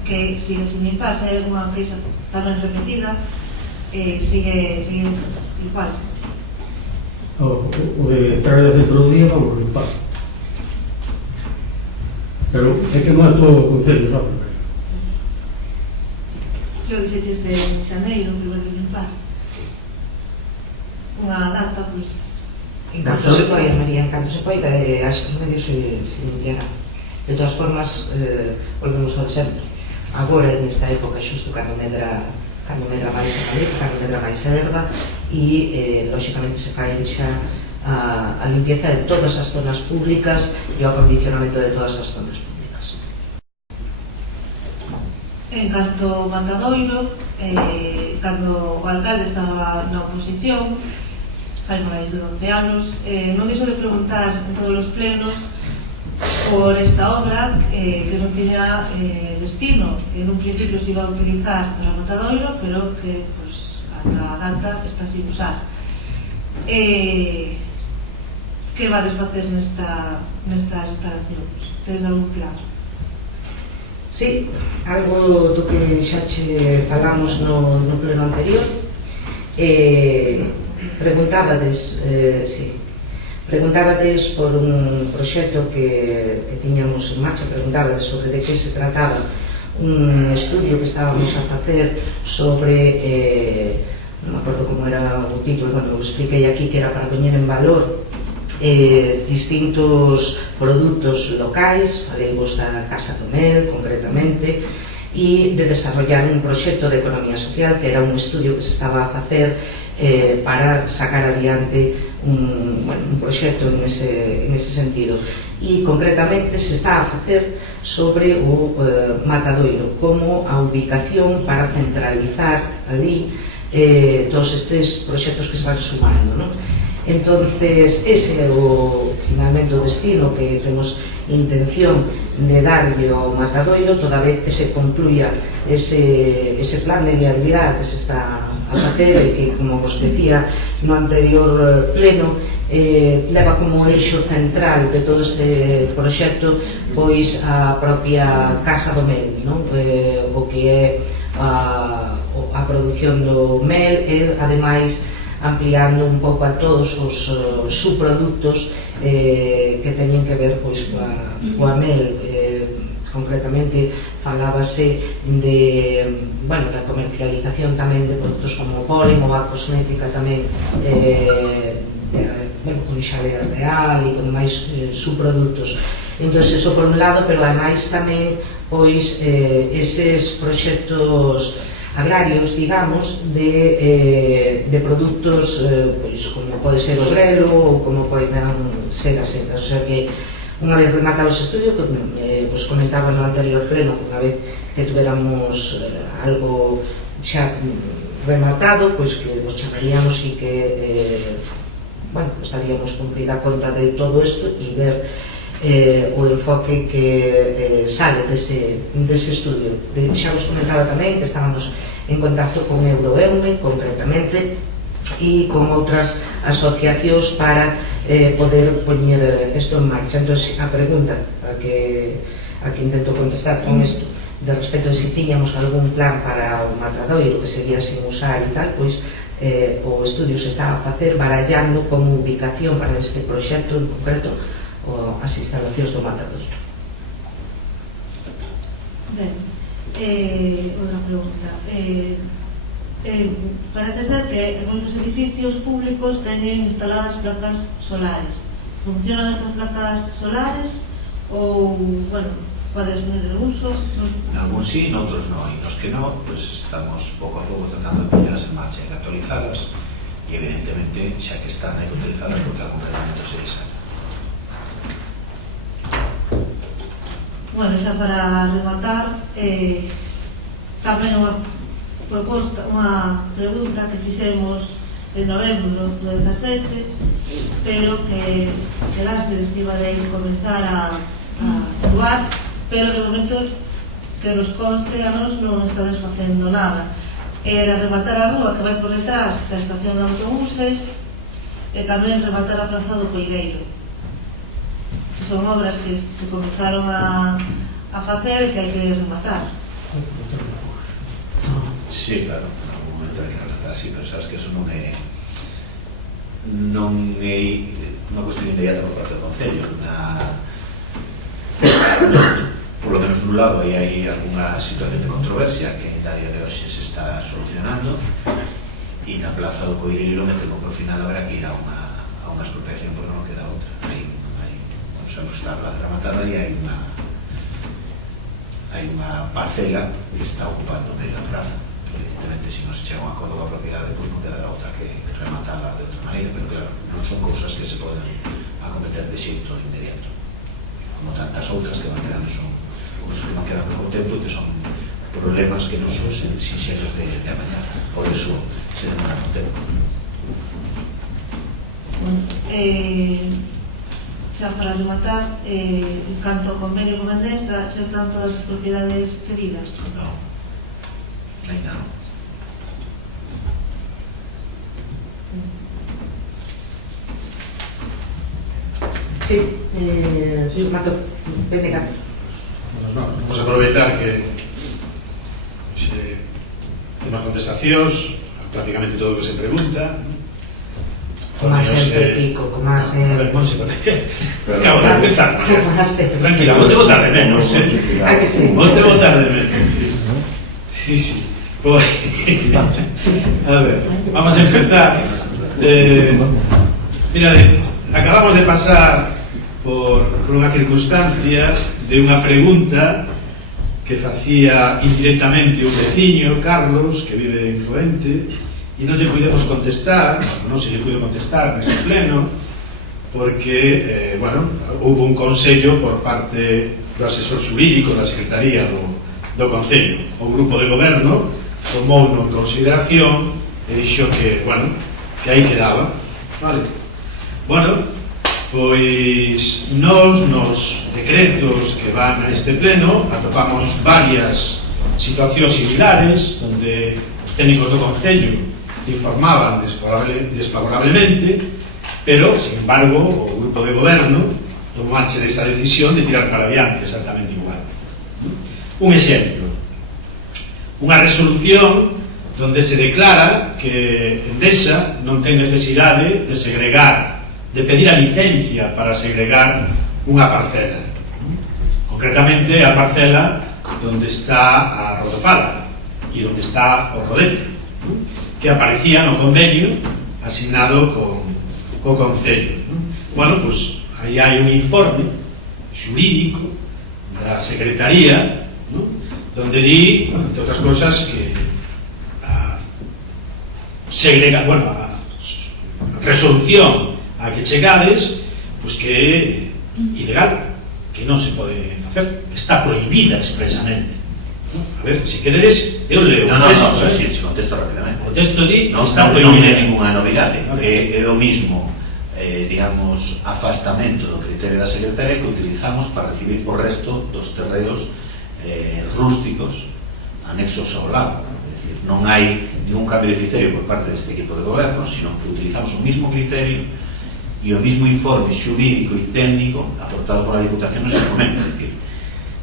que sigue sin limparse, é unha queixa tamén repetida, sigue limparse. O de estar dentro do día vamos a limpar, pero é que non é todo o Concello, non? Creo que se chese en xaneiro, primeiro de limpar unha data, pois en canto se poida, María, en canto se poida, acho que os medios se limpiarán. De todas formas, volvemos ao sempre. Agora, nesta época, xusto cando medra máis a caliza, cando medra máis a erva, e lóxicamente se fai xa a limpieza de todas as zonas públicas e o acondicionamento de todas as zonas públicas. En canto ao Matadoiro, cando o alcalde estaba na oposición, fai máis de 12 anos, non deixo de preguntar en todos os plenos por esta obra que non tiña destino, que en un principio se iba a utilizar para o Matadoiro, pero que pues, ata a data está sin usar. Que vades facer nestas instalacións? Tedes algún plan? Sí, algo do que xa che falamos no pleno anterior. Preguntábades Preguntábades por un proxecto que tiñamos en marcha, preguntábades sobre de que se trataba un estudio que estábamos a facer sobre, non me acordo como era o título, bueno, o expliquei aquí que era para poñer en valor distintos produtos locais, faleivos da Casa do Mel, concretamente, e de desarrollar un proxecto de economía social que era un estudio que se estaba a facer para sacar adiante un proxecto en ese sentido. E concretamente se está a facer sobre o Matadoiro como a ubicación para centralizar ali todos estes proxectos que se van sumando, non? Entonces, ese é finalmente o destino que temos intención de darlle ao Matadoiro toda vez que se concluya ese plan de viabilidade que se está a facer e que, como vos decía no anterior pleno, leva como eixo central de todo este proxecto pois a propia Casa do Mel, non? O que é a produción do mel e, ademais, ampliando un pouco a todos os subproductos que teñen que ver pois coa mel. Concretamente falábase da comercialización tamén de produtos como polen ou a cosmética tamén con xalea real e con máis subproductos. Entón, eso por un lado, pero ademais tamén pois eses proxectos agrarios, digamos, de produtos pois como pode ser o grelo ou como poden ser as setas. O sea que unha vez rematado ese estudio, que vos comentaba no anterior pleno, unha vez que tuveramos algo xa rematado, pois que vos chamaríamos e que estaríamos cumplida conta de todo isto e ver o enfoque que sale dese estudio. Xa vos comentaba tamén que estábamos en contacto con Euroeume, concretamente, e con outras asociacións para poder poñer isto en marcha. Entón, a pregunta a que intento contestar con isto, de respecto de se tiñamos algún plan para o Matadoiro que seguira sin usar e tal, pois o estudio se está a facer barallando como ubicación para este proxecto en concreto as instalacións do Matadoiro. Ben, outra pregunta. Parece ser que en moitos edificios públicos teñen instaladas placas solares. Funcionan estas placas solares ou, podes poner en uso? Algúns sí, noutros non, e nos que non, pues estamos pouco a pouco tratando de poñelas en marcha e de actualizalas, e evidentemente xa que están, hai que utilizalas porque algún reglamento se desata. Xa para rematar, tamén unha proposta, unha pregunta que fixemos en novembro do 17, pero que lastes que ibadeis comenzar a actuar, pero de momento que nos conste a nos non estades facendo nada. Era rematar a rúa que vai por detrás da estación de autobuses e tamén rematar a Praza do Coireiro, que son obras que se comenzaron a facer e que hai que rematar. Sí, claro, en algún momento hai que rematar, sí, pero sabes que eso non é unha cuestión inmediata por parte do Concello. Por lo menos nun lado aí hai algunha situación de controversia que a día de hoxe se está solucionando, e na Plaza do Coireiro me temo que ao final habrá que ir a unha expropiación porque non queda outra. Sabemos que está a plaza rematada e hai unha parcela que está ocupando o medio da praza. Evidentemente, se non se chega a un acordo coa propiedade, pois non quedará outra que rematala de outra maneira, pero claro, non son cousas que se poden acometer de xeito inmediato, como tantas outras que van quedando, son cousas que van quedando con tempo e que son problemas que non son sinxelos de amañar, por iso se demora con tempo. Xa para rematar, en canto ao convenio con Endesa, xa están todas as propiedades cedidas? Non, ainda non. Sí, Mato, PNK. Vamos a aproveitar que temos contestacións a prácticamente todo o que se pregunta. Como sempre, Pico, como sempre. Acabo de empezar. Como sempre. Tranquila, vos te votar de menos. Ah, que sí. Vos te votar de menos. Sí. Pues, a ver, vamos a empezar. Mira, acabamos de pasar por unha circunstancia de unha pregunta que facía indirectamente un veciño, Carlos, que vive en Coente, e non lle pudemos contestar, non se lle pudo contestar neste pleno, porque, houve un consello por parte do asesor xurídico da Secretaría do Concello. O grupo de goberno tomou en consideración e dixo que aí quedaba, vale? Pois nos decretos que van a este pleno atopamos varias situacións similares onde os técnicos do Concello informaban desfavorablemente, pero, sin embargo, o grupo de goberno tomou esa decisión de tirar para adiante exactamente igual. Un exemplo, unha resolución donde se declara que Endesa non ten necesidade de segregar, de pedir a licencia para segregar unha parcela. Concretamente, a parcela donde está a Rodopala e donde está o Rodete, que aparecía no convenio asignado co Concello. Pois aí hai un informe xurídico da Secretaría donde di, entre outras cosas, que a resolución a que chegades pois que é ilegal, que non se pode facer, está prohibida expresamente. A ver, se queredes, eu leo o texto. Si contesto rápidamente. O texto di non está prohibida. Non é prohibida. ninguna novidade. É o mismo, digamos, afastamento do criterio da Secretaría que utilizamos para recibir o resto dos terreos rústicos anexos ao lago. É dicir, non hai ningún cambio de criterio por parte deste equipo de goberno, sino que utilizamos o mismo criterio e o mismo informe xurídico e técnico aportado pola Diputación nese momento. É dicir,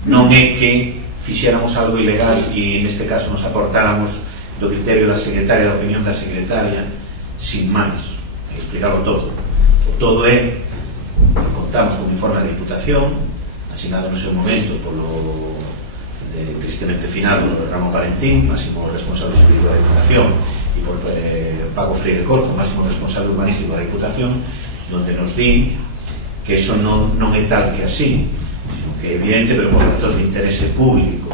non é que fixéramos algo ilegal e neste caso nos aportáramos do criterio da secretaria, da opinión da secretaria, sin máis, explicarlo todo. O todo é que contamos con un informe da Diputación asignado no seu momento polo tristemente finado Ramón Valentín, máximo responsable xurídico da Diputación, e por Paco Freire Corzo, máximo responsable urbanístico da Diputación, donde nos din que eso non é tal que así, que é evidente, pero por razóns de interese público,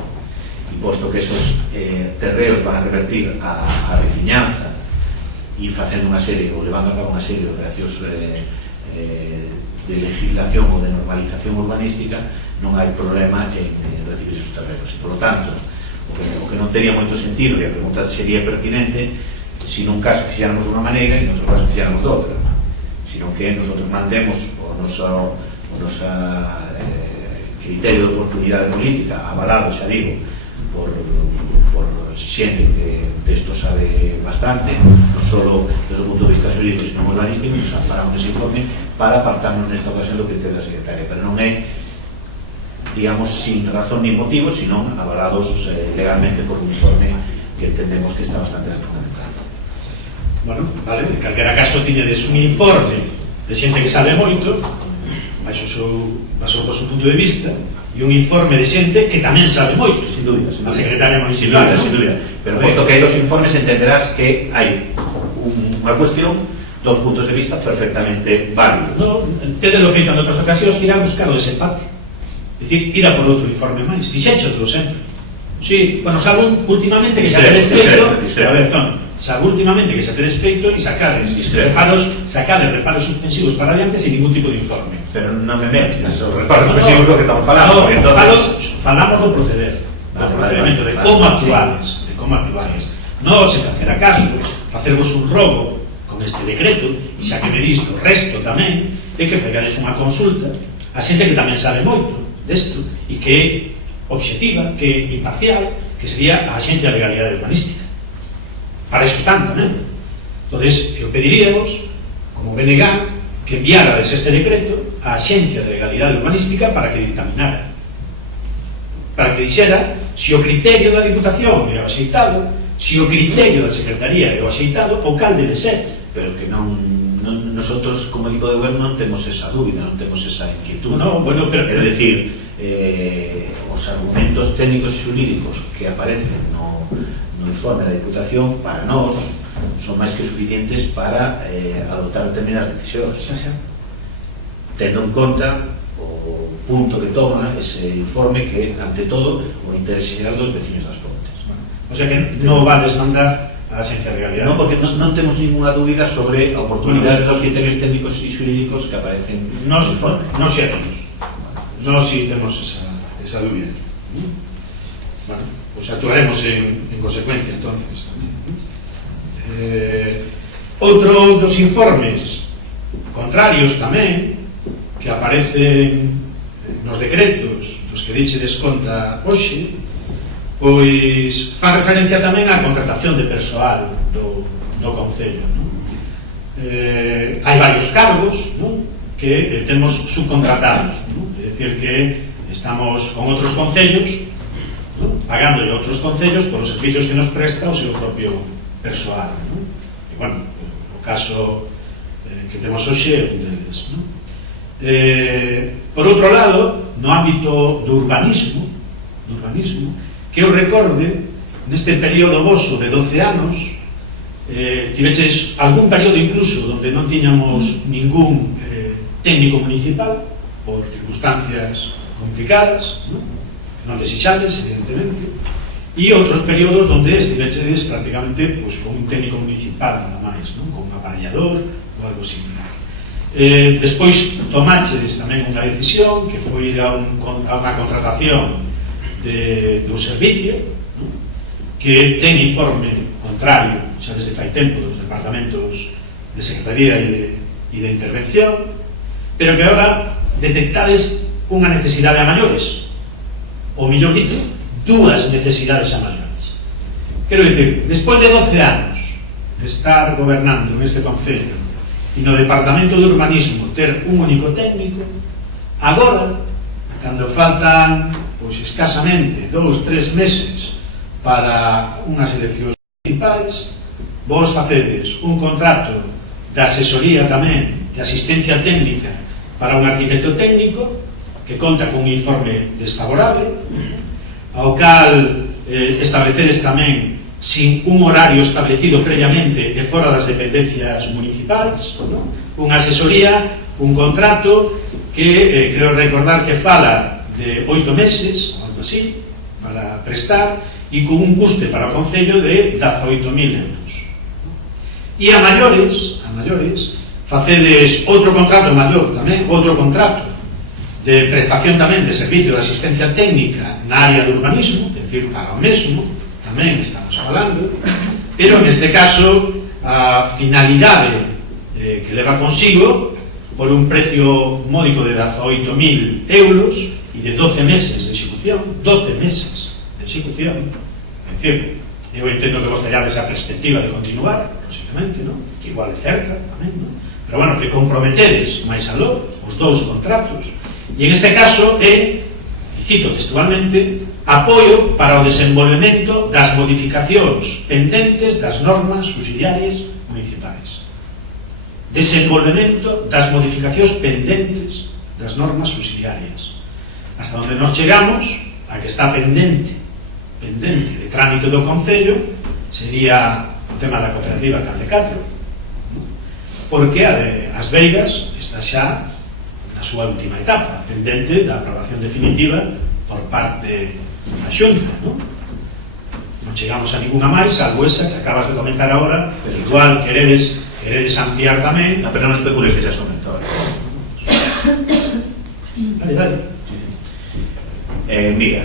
e posto que esos terreos van a revertir a veciñanza e facendo unha serie, ou levando a cabo unha serie de operacións de legislación ou de normalización urbanística, non hai problema en recibir esos terreos. E, por lo tanto, o que non teria moito sentido, e a pregunta sería pertinente, se nun caso fixéramos de unha maneira e noutro caso fixéramos de outra, sino que nosotros mantemos o noso criterio de oportunidade política avalado, xa digo, por xente que desto sabe bastante, non só desde o punto de vista xurídico, sino urbanístico. Nos amparamos ese informe para apartarnos nesta ocasión do criterio da secretaria, pero non é, digamos, sin razón ni motivo, sino avalados legalmente por un informe que entendemos que está bastante fundamentado. Vale, en calquera caso tiñedes un informe de xente que sabe moito, baixo o seu punto de vista, e un informe de xente que tamén sabe moito, sin dúbida, a secretaria municipal, sin dúbida. Pero posto que hai dos informes, entenderás que hai unha cuestión, dos puntos de vista perfectamente válidos. Tedelo feito en outras ocasións, ir a buscar o desempate, é dicir, ir a por outro informe máis, fixéchotelo sempre. Sí, salvo últimamente que xa tedes feito, a ver, salvo últimamente que xa tedes feito e sacades reparos suspensivos para adiante sin ningún tipo de informe. Pero non me metes, os reparos suspensivos do que estamos falando. Falamos do proceder, do procedimento, de como actuales, non, se calquera caso, facervos un robo con este decreto, e xa que me disto o resto tamén, é que fregades unha consulta a xente que tamén sabe moito desto, e que é obxectiva, que é imparcial, que sería a Axencia de Legalidade Urbanística. Para eso están tamén. Entonces, eu pediríamos, como BNG, que enviárades este decreto á Axencia de Legalidade Urbanística para que dictaminara, para que dixera se o criterio da Diputación é o axeitado, se o criterio da Secretaría é o axeitado, o cal debe ser. Pero que non nosotros como equipo de gobierno non temos esa dúbida, non temos esa inquietud. Quero decir, os argumentos técnicos e xurídicos que aparecen no informe da Diputación para nós son máis que suficientes para adoptar determinadas decisións, tendo en conta o punto que toma ese informe, que ante todo o interés xeral dos vecinos das Pontes. O sea que non va a desmandar a Axencia de Galería. Non, porque non temos ninguna dúbida sobre a oportunidade dos criterios técnicos e xurídicos que aparecen no informe. Non si temos esa dúbida. Bueno, pues actuaremos en consecuencia entonces tamén. Outro dos informes contrarios tamén que aparecen nos decretos dos que dichedes conta hoxe, pois fan referencia tamén á contratación de persoal do Concello. Hai varios cargos que temos subcontratados, é dicir que estamos con outros concellos pagando a outros concellos por os servicios que nos presta o seu propio persoal. E, bueno, o caso que temos hoxe é un deles. Por outro lado, no ámbito do urbanismo, que eu recorde, neste período voso de 12 anos, tiveches algún período incluso onde non tiñamos ningún técnico municipal por circunstancias complicadas, non desexables, evidentemente, e outros períodos onde estiveches prácticamente con un técnico municipal nada máis, con un aparellador ou algo similar. Despois tomaches tamén unha decisión que foi a unha contratación do servicio, que ten informe contrario xa desde fai tempo dos departamentos de Secretaría e de Intervención, pero que agora detectades unha necesidade a maiores, ou mellor dito, dúas necesidades a maiores. Quero dicir, despois de 12 anos de estar gobernando neste Concello e no Departamento de Urbanismo ter un único técnico, agora, cando faltan escasamente 2-3 meses para unhas eleccións municipais, vos facedes un contrato de asesoría tamén, de asistencia técnica para un arquitecto técnico que conta con un informe desfavorable, ao cal establecedes tamén sin un horario establecido previamente e fora das dependencias municipais, unha asesoría, un contrato que creo recordar que fala de 8 meses, algo así, para prestar, e con un custe para o Concello de 18.000 euros. E a maiores, facedes outro contrato maior tamén, outro contrato de prestación tamén de servicio de asistencia técnica na área de urbanismo, é dicir, para o mesmo, tamén estamos falando, pero neste caso a finalidade que leva consigo por un precio módico de 18.000 euros e de 12 meses de execución, 12 meses de execución. É dicir, eu entendo que vos teñades a perspectiva de continuar, posiblemente, que igual é certa tamén, pero bueno, que comprometedes máis aló os dous contratos, e en este caso é, cito textualmente, apoio para o desenvolvemento das modificacións pendentes das normas subsidiarias municipais. Desenvolvemento das modificacións pendentes das normas subsidiarias. Hasta onde nos chegamos, a que está pendente de trámite do Concello, sería o tema da cooperativa Caldecatro, porque a de As Veigas está xa na súa última etapa, pendente da aprobación definitiva por parte da Xunta. Non chegamos a ninguna máis, salvo esa que acabas de comentar agora, pero igual queredes ampliar tamén. Pero non especules que xa has comentado. Dale. Mira,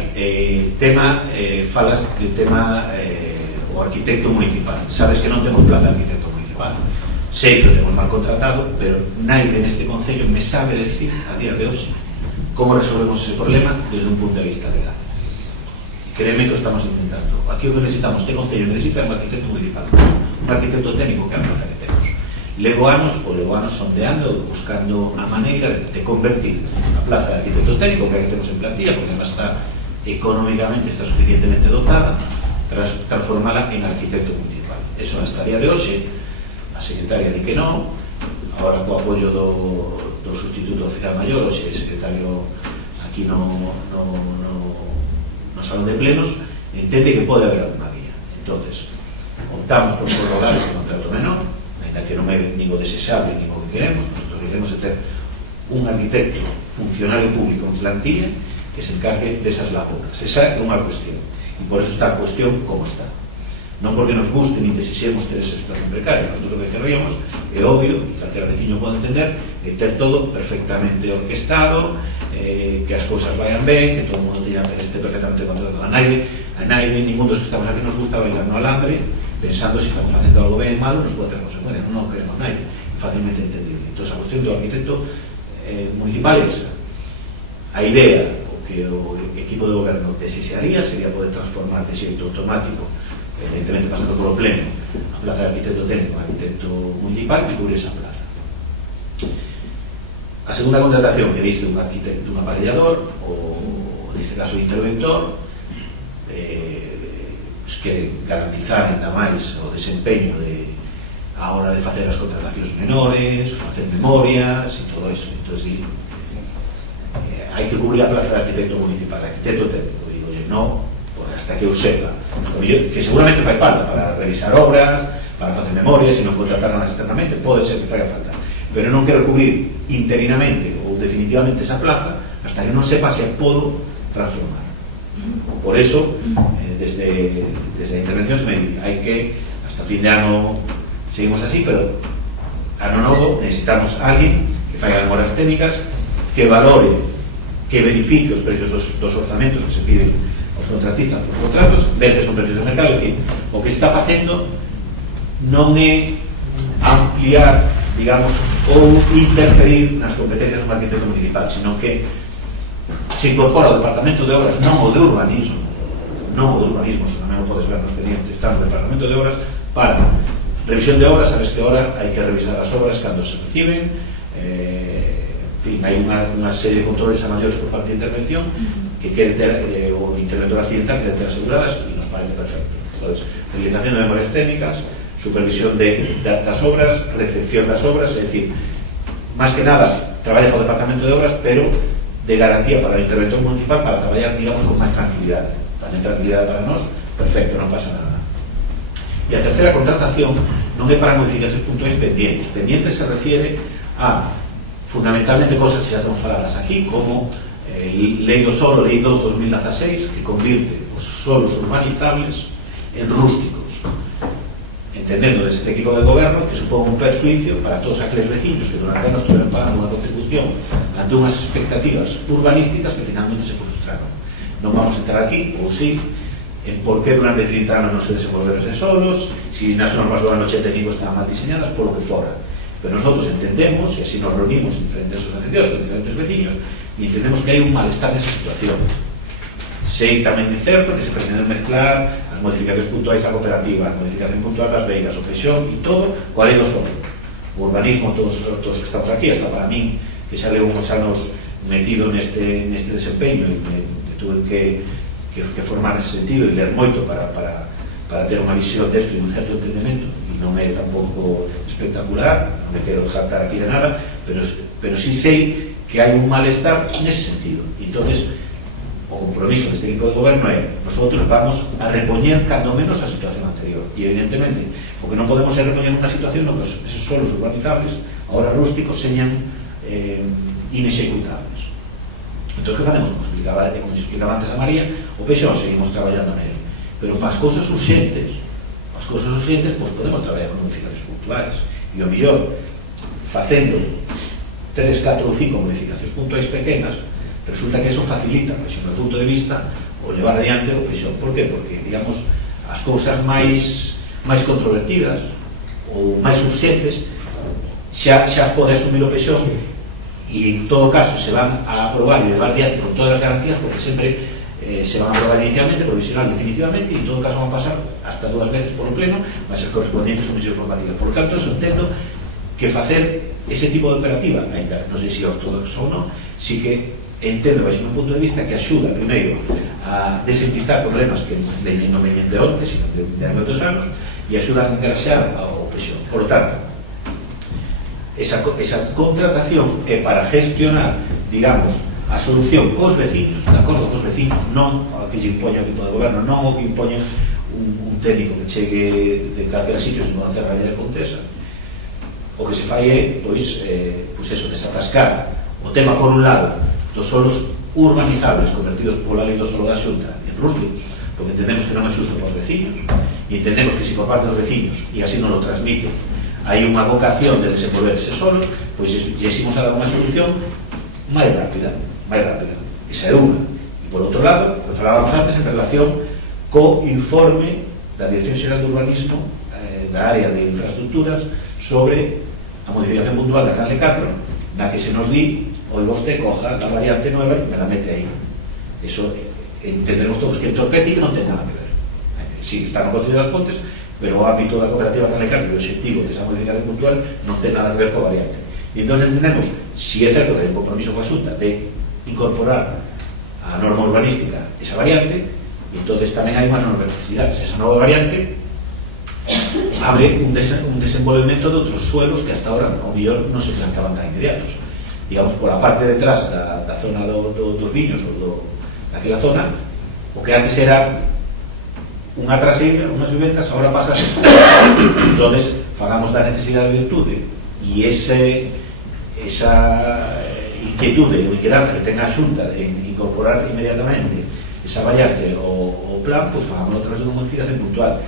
falas de tema o arquitecto municipal. Sabes que non temos plaza de arquitecto municipal. Sei que o temos mal contratado, pero naide neste Concello me sabe decir a día de hoxe como resolvemos ese problema desde un punto de vista legal. Créeme que o estamos intentando. Aquí o que necesitamos, este Concello necesita un arquitecto municipal, un arquitecto técnico, que é a plaza que temos. Levo anos sondeando, buscando a maneira de convertir a plaza de arquitecto técnico que temos en plantilla, porque además está económicamente está suficientemente dotada, para transformala en arquitecto municipal. Eso hasta a día de hoxe a secretaria di que non, a agora co apoio do sustituto oficial maior, o secretario aquí no salón de plenos, entende que pode haber alguna vía. Entonces, optamos por prorrogar ese contrato menor, ainda que non é nin o desexable nin o que queremos. Nosotros queremos ter un arquitecto funcionario público en plantilla que se encargue desas lagunas. Esa é unha cuestión, e por eso está a cuestión como está. Non porque nos guste nin desexemos ter esa situación precaria. Nosotros o que querríamos, é obvio, e calquera veciño pode entender, é ter todo perfectamente orquestado, que as cousas vayan ben, que todo o mundo este perfectamente controlado. A nadie, ningún dos que estamos aquí nos gusta bailar no alambre, pensando se estamos facendo algo ben e malo, nos pode ter consecuencias. Non queremos nadie, fácilmente entendible. Entón, a cuestión do arquitecto municipal é esa. A idea, o que o equipo de goberno desearía, sería poder transformar de xeito automático, evidentemente pasando polo pleno, a plaza de arquitecto técnico, arquitecto municipal, que cubre esa plaza. A segunda contratación que dice un arquitecto, un aparellador, ou neste caso interventor, que garantizar ainda máis o desempeño a hora de facer as contratacións menores, facer memorias e todo eso. Entón, hai que cubrir a plaza de arquitecto municipal, arquitecto técnico, digo, non, hasta que eu sepa, que seguramente fai falta para revisar obras, para facer memorias, e non contratarlas externamente, pode ser que fai falta, pero non quero cubrir interinamente ou definitivamente esa plaza hasta que non sepa se a podo transformar. Por eso, desde a intervención se me dice, hai que, hasta fin de ano seguimos así, pero ano novo necesitamos alguén que faiga memorias técnicas, que valore, que verifique os precios dos orzamentos que se piden aos contratistas por contratos, ver que son precios de mercado, é dicir, o que está facendo non é ampliar, digamos, ou interferir nas competencias do arquitecto municipal, sino que se incorpora ao departamento de obras, non o de urbanismo, se non o podes ver no expediente, está no departamento de obras para revisión de obras. Sabes que ahora hai que revisar as obras cando se reciben, en fin, hai unha serie de controles a maiores por parte de intervención que quere ter, o interventor accidental quere ter aseguradas, e nos parece perfecto. Entonces, realización de memorias técnicas, supervisión das obras, recepción das obras, é dicir, máis que nada traballa para o departamento de obras, pero de garantía para o interventor municipal para traballar, digamos, con máis tranquilidade. Tamén tranquilidade para nós, perfecto, non pasa nada. E a terceira contratación non é para modificacións puntuais pendientes. Pendientes se refiere a, fundamentalmente, cosas que xa temos faladas aquí, como Lei do Solo, Lei 2/2016, que convirte os solos urbanizables en rústicos, entendendo desde este equipo de goberno que supón un persuicio para todos aqueles veciños que durante anos estiveron pagando unha contribución ante unhas expectativas urbanísticas que finalmente se frustraron. Non vamos a entrar aquí, ou sí, en por que durante 30 anos non se desenvolveron eses solos, si nas normas do ano 85 estaban mal diseñadas, polo que fora. Pero nosotros entendemos, e así nos reunimos en diferentes asociacións con diferentes veciños, e entendemos que hai un malestar nesa situación. Sei tamén é certo que se pretende mezclar as modificacións puntuais da cooperativa, a modificación puntual das veigas, o fexón e todo, coa lei do solo. O urbanismo, todos que estamos aquí, hasta para min, que xa levo uns anos metido neste desempeño, e tuve que formar nese sentido e ler moito para ter unha visión desto e un certo entendemento, e non é tampouco espectacular, non me quero jactar aquí de nada, pero sí sei que hai un malestar nese sentido. Entonces, o compromiso deste equipo de goberno é nosotros vamos a repoñer cando menos a situación anterior, e evidentemente o que non podemos é repoñer unha situación no que esos solos urbanizables ahora rústicos señan inexecutables. Entón, que facemos? Como se explicaba antes a María, o peixón seguimos traballando nele, pero para as cousas urxentes pois podemos traballar con modificacións puntuais, e o mellor facendo 3, 4 ou 5 modificacións puntuais pequenas, resulta que eso facilita, pois, do punto de vista, o levar adiante o peixón. Por qué? Porque, digamos, as cousas máis controvertidas ou máis urxentes xa as pode asumir o peixón, e en todo caso se van a aprobar e levar adiante con todas as garantías, porque sempre se van a aprobar inicialmente, provisional, definitivamente, e en todo caso van a pasar hasta 2 veces polo pleno, mas as correspondientes comisións formativas. Por lo tanto, eso entendo que facer ese tipo de operativa, ainda non sei se ortodoxo ou non, si que entendo, baixo un punto de vista, que axuda primeiro a desempistar problemas que non veñen de onte, sino de moitos anos, e axuda a engraxar ao peixón. Por lo tanto, esa contratación é para gestionar, digamos, a solución cos veciños, de acordo cos veciños, non a que lle impoña o equipo de goberno, non o que impoña un técnico que chegue de calquera sitio sin conocer a realidade contesa. O que se fai é, pois eso, desatascar o tema, por un lado, dos solos urbanizables convertidos pola lei do solo da Xunta en rústicos, porque entendemos que non é xusto para os veciños, e entendemos que se por parte dos veciños, e así non lo transmiten, hai unha vocación de desenvolverse solos, pois lleximos a dar unha solución máis rápida. Esa é unha. E por outro lado, que falábamos antes en relación co informe da Dirección Xeral de Urbanismo da área de infraestructuras sobre a modificación puntual da Canle 4, na que se nos di, oi vostede coja a variante nueva e me la mete aí. Eso entenderemos todos que entorpece e que non ten nada que ver. Si está no Concello das Pontes, pero o ámbito da cooperativa Canle 4 e o objetivo desa modificación puntual non ten nada que ver coa variante. E entón entendemos, si é certo que hai un compromiso coa Xunta de incorporar a norma urbanística esa variante, e entón tamén hai unhas novas necesidades. Esa nova variante abre un desenvolvemento de outros suelos que hasta ahora ao mellor non se planteaban tan inmediatos. Digamos, por a parte de detrás da zona dos viños ou daquela zona, o que antes era unha traseira, unhas vivendas, agora pasa a ser. Entón, falamos da necesidade de virtude e esa inquietude ou inquedanza que ten a Xunta de incorporar inmediatamente esa variante ao plan, pois falamos outra vez de unha modificación puntual.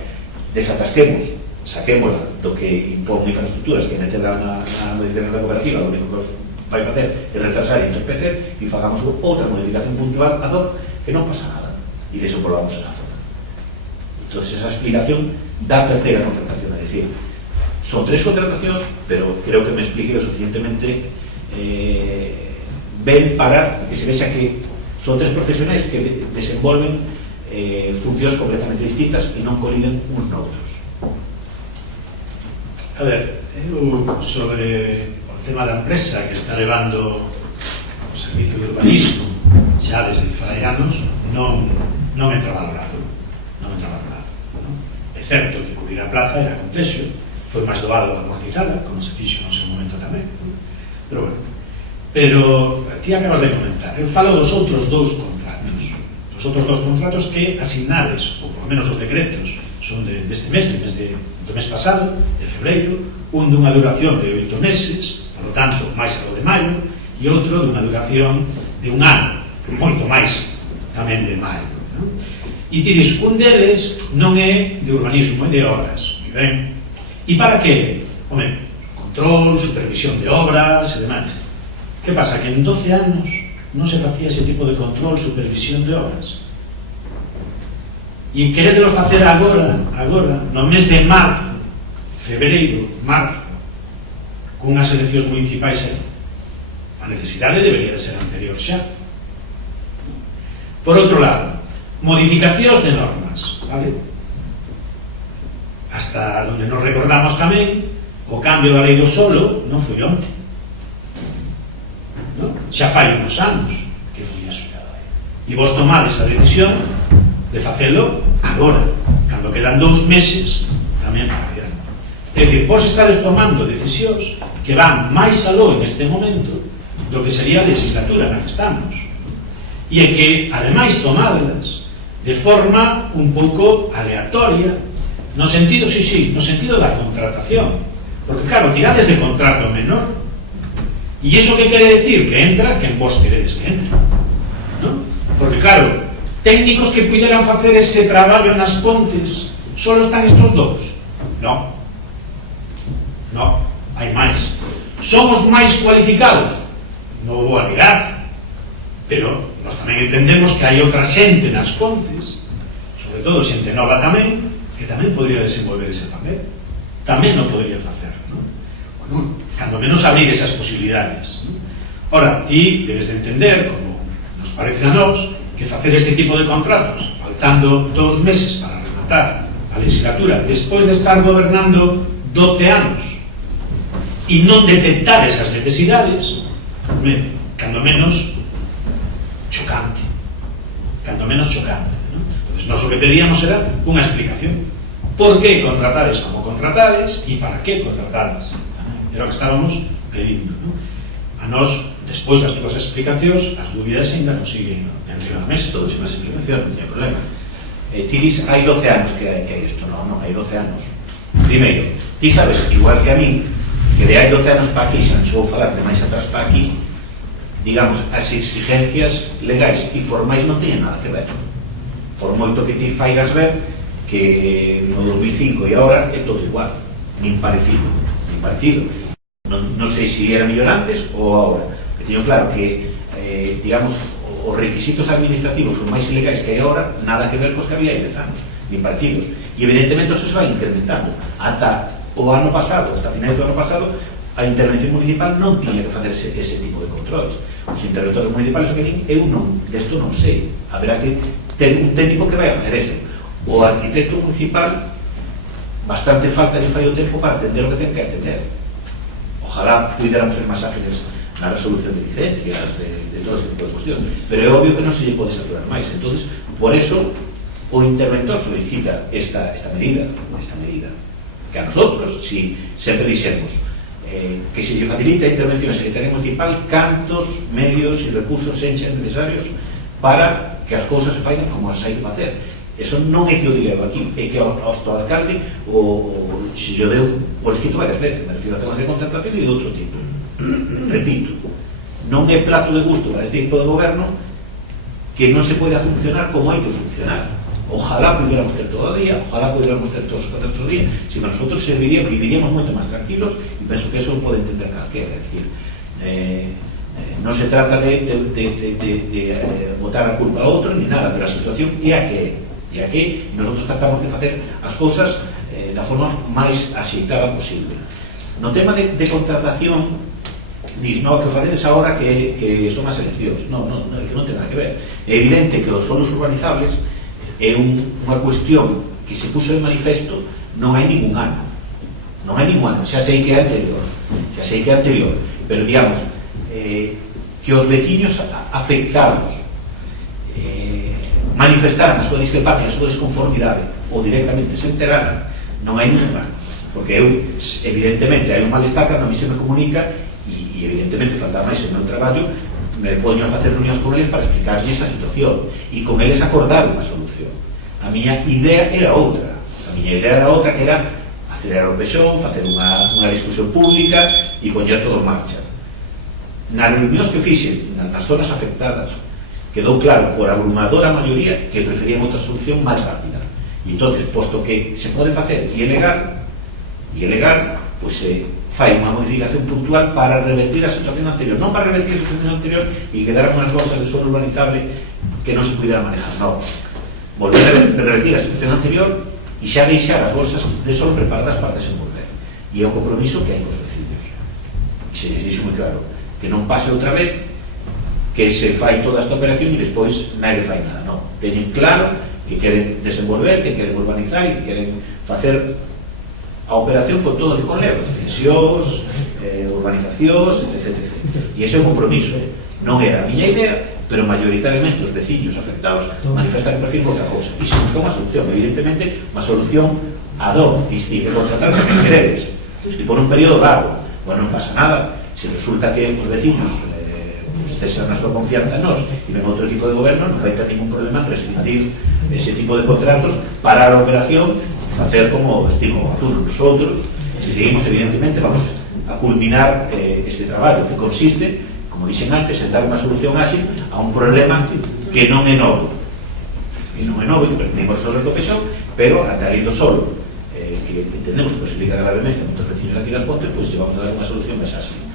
Desatasquemos, saquémola do que impón infraestructuras que meter na modificación da cooperativa, o único que vai facer é retrasar e entorpecer, e fagamos outra modificación puntual ad hoc que non pasa nada e desenvolvamos esa zona. Entón, esa explicación da terceira contratación, é dicir, son 3 contratacións, pero creo que me explique lo suficientemente ben para que se vexa que son 3 profesionais que desenvolven funcións completamente distintas e non coliden uns noutros. A ver, eu sobre o tema da empresa que está levando o servicio de urbanismo xa desde fai anos non entra valorado. É certo que cubrir a plaza era complexo, foi máis doado a amortizada, como se fixo no seu momento tamén, pero bueno. Pero ti acabas de comentar, eu falo dos outros 2 contratos, que asignades, ou por menos os decretos, son deste mes, do mes pasado, de febreiro, un dunha duración de 8 meses, por lo tanto, máis a lo de maio, e outro dunha duración de un ano, moito máis tamén de maio. E ti dis, un deles non é de urbanismo, é de obras, moi ben. E para que? Home, control, supervisión de obras e demais. Que pasa? Que en 12 anos non se facía ese tipo de control, supervisión de obras. E queredelo facer agora, no mes de marzo, febreiro, marzo, cunhas eleccións municipais aí. A necesidade debería de ser anterior xa. Por outro lado, modificacións de normas, vale? Hasta onde nos recordamos tamén, o cambio da lei do solo non foi onte, non? Xa fai uns anos que foi asociado aí, e vos tomades a decisión de facelo agora, cando quedan 2 meses tamén para adiante. É dicir, vos estades tomando decisións que van máis aló en este momento do que sería a legislatura na que estamos, e é que, ademais, tomadelas de forma un pouco aleatoria, no sentido, no sentido da contratación, porque claro, tirades de contrato menor, e iso que quere decir? Que entra quen vos queredes que entre, non? Porque claro, técnicos que puderan facer ese traballo nas Pontes, só están estos 2? Non, hai máis. Somos máis cualificados? Non vou a negar, pero nós tamén entendemos que hai outra xente nas Pontes, sobre todo xente nova tamén, que tamén podría desenvolver ese papel, tamén non podría facer, non? Bueno, cando menos abrir esas posibilidades, non? Ora, ti debes de entender, como nos parece a nós, que facer este tipo de contratos faltando 2 meses para rematar a legislatura despois de estar gobernando 12 anos e non detectar esas necesidades, cando menos chocante, ¿no? Entonces, nós o que pedíamos era unha explicación. Por que contratades como contratades e para que contratades? Era o que estábamos pedindo, non? A nós, despois das túas explicacións, as dúbidas ainda non siguen en riba da mesa. Todo che máis explicación, non hai problema. Ti dis, hai 12 anos que hai isto, non, hai 12 anos. Primeiro, ti sabes, igual que a mí, que de hai 12 anos para aquí, xa non se vou falar de máis atrás para aquí, digamos, as exigencias legais e formais non teñen nada que ver. Por moito que ti faigas ver que no 2005 e agora é todo igual, nin parecido. Non sei se era mellor antes ou agora, que teño claro que, digamos, os requisitos administrativos son máis ilegais que hai agora, nada que ver cos que había hai 10 anos, nin parecidos. E evidentemente eso se vai incrementando. Ata o ano pasado, hasta finais do ano pasado, a intervención municipal non tiña que facer ese tipo de controles. Os interventores municipales o que din, eu non, desto non sei. Haberá que ter un técnico que vai a facer eso. O arquitecto municipal bastante falta lle fai o tempo para atender o que ten que atender. Ojalá puidéramos ser máis ágiles na resolución de licencias, de todo este tipo de cuestións, pero é obvio que non se lle pode saturar máis. Entonces, por eso o interventor solicita esta medida, que a nosotros, si sempre dixemos que se lle facilita a intervención a Secretaría Municipal cantos medios e recursos enxen necesarios para que as cousas se faigan como as hai que facer. Eso non é que o diga aquí, é que ao alcalde se lle deu por escrito varias veces, me refiero a temas de contratación e de outro tipo. Repito, non é plato de gusto para este tipo de goberno que non se poida funcionar como hai que funcionar. Ojalá pudiéramos ter todo o día, ojalá pudiéramos ter todos os contratos o día, si para nosotros viviríamos moito máis tranquilos, e penso que eso pode entender calquera. É dicir, non se trata de botar a culpa a outro ni nada, pero a situación é a que é. E aquí nosotros tratamos de facer as cousas da forma máis axeitada posible. No tema de contratación, dis, no, que facedes agora que son as eleccións. Non, que non ten nada que ver. É evidente que os solos urbanizables é unha cuestión que se puso en manifesto non hai ningún ano. Xa sei que é anterior, pero digamos que os veciños afectados manifestaran a súa discrepancia, a súa desconformidade ou directamente se enteraran, non hai ningún ano, porque eu, evidentemente, hai un malestar cando a mí se me comunica e evidentemente falta máis o meu traballo, me poño a facer reunións con eles para explicarles esa situación e con eles acordar unha solución. A miña idea era outra, que era acelerar o pexón, facer unha discusión pública e poñer todo en marcha. Nas reunións que fixen nas zonas afectadas quedou claro por abrumadora maioría que preferían outra solución máis rápida. E entonces, posto que se pode facer e é legal, pois se fai unha modificación puntual para revertir a situación anterior, non para revertir a situación anterior e quedar unhas bolsas de suelo urbanizable que non se pudera manejar, non. Volver a revertir a situación anterior e xa deixar as bolsas de suelo preparadas para desenvolver. E é o compromiso que hai cos veciños. E se les dixo moi claro que non pase outra vez que se fai toda esta operación e despois nadie fai nada, non. Teñen claro que queren desenvolver, que queren urbanizar e que queren facer a operación con todo o que conleva, decisións, urbanizacións, etc. E ese é o compromiso. Non era a miña idea, pero maioritariamente os veciños afectados manifestan que prefieren outra cousa. E se busca unha solución, evidentemente, unha solución ad hoc, distinta, contratarse que queredes, e por un período largo. Bueno, non pasa nada. Se resulta que os veciños cesan a súa confianza en nós e ven outro equipo de goberno, non vai ter ningún problema en rescindir ese tipo de contratos, parar a operación e facer como estimamos todos nosotros. Se seguimos, evidentemente, vamos a culminar este traballo que consiste, como dixen antes, en dar unha solución ágil a un problema que non é novo e que pretendemos resolver co pexón, pero ata ali do solo que entendemos que perjudica gravemente a moitos veciños aquí das Pontes, pois vamos a dar unha solución máis ágil.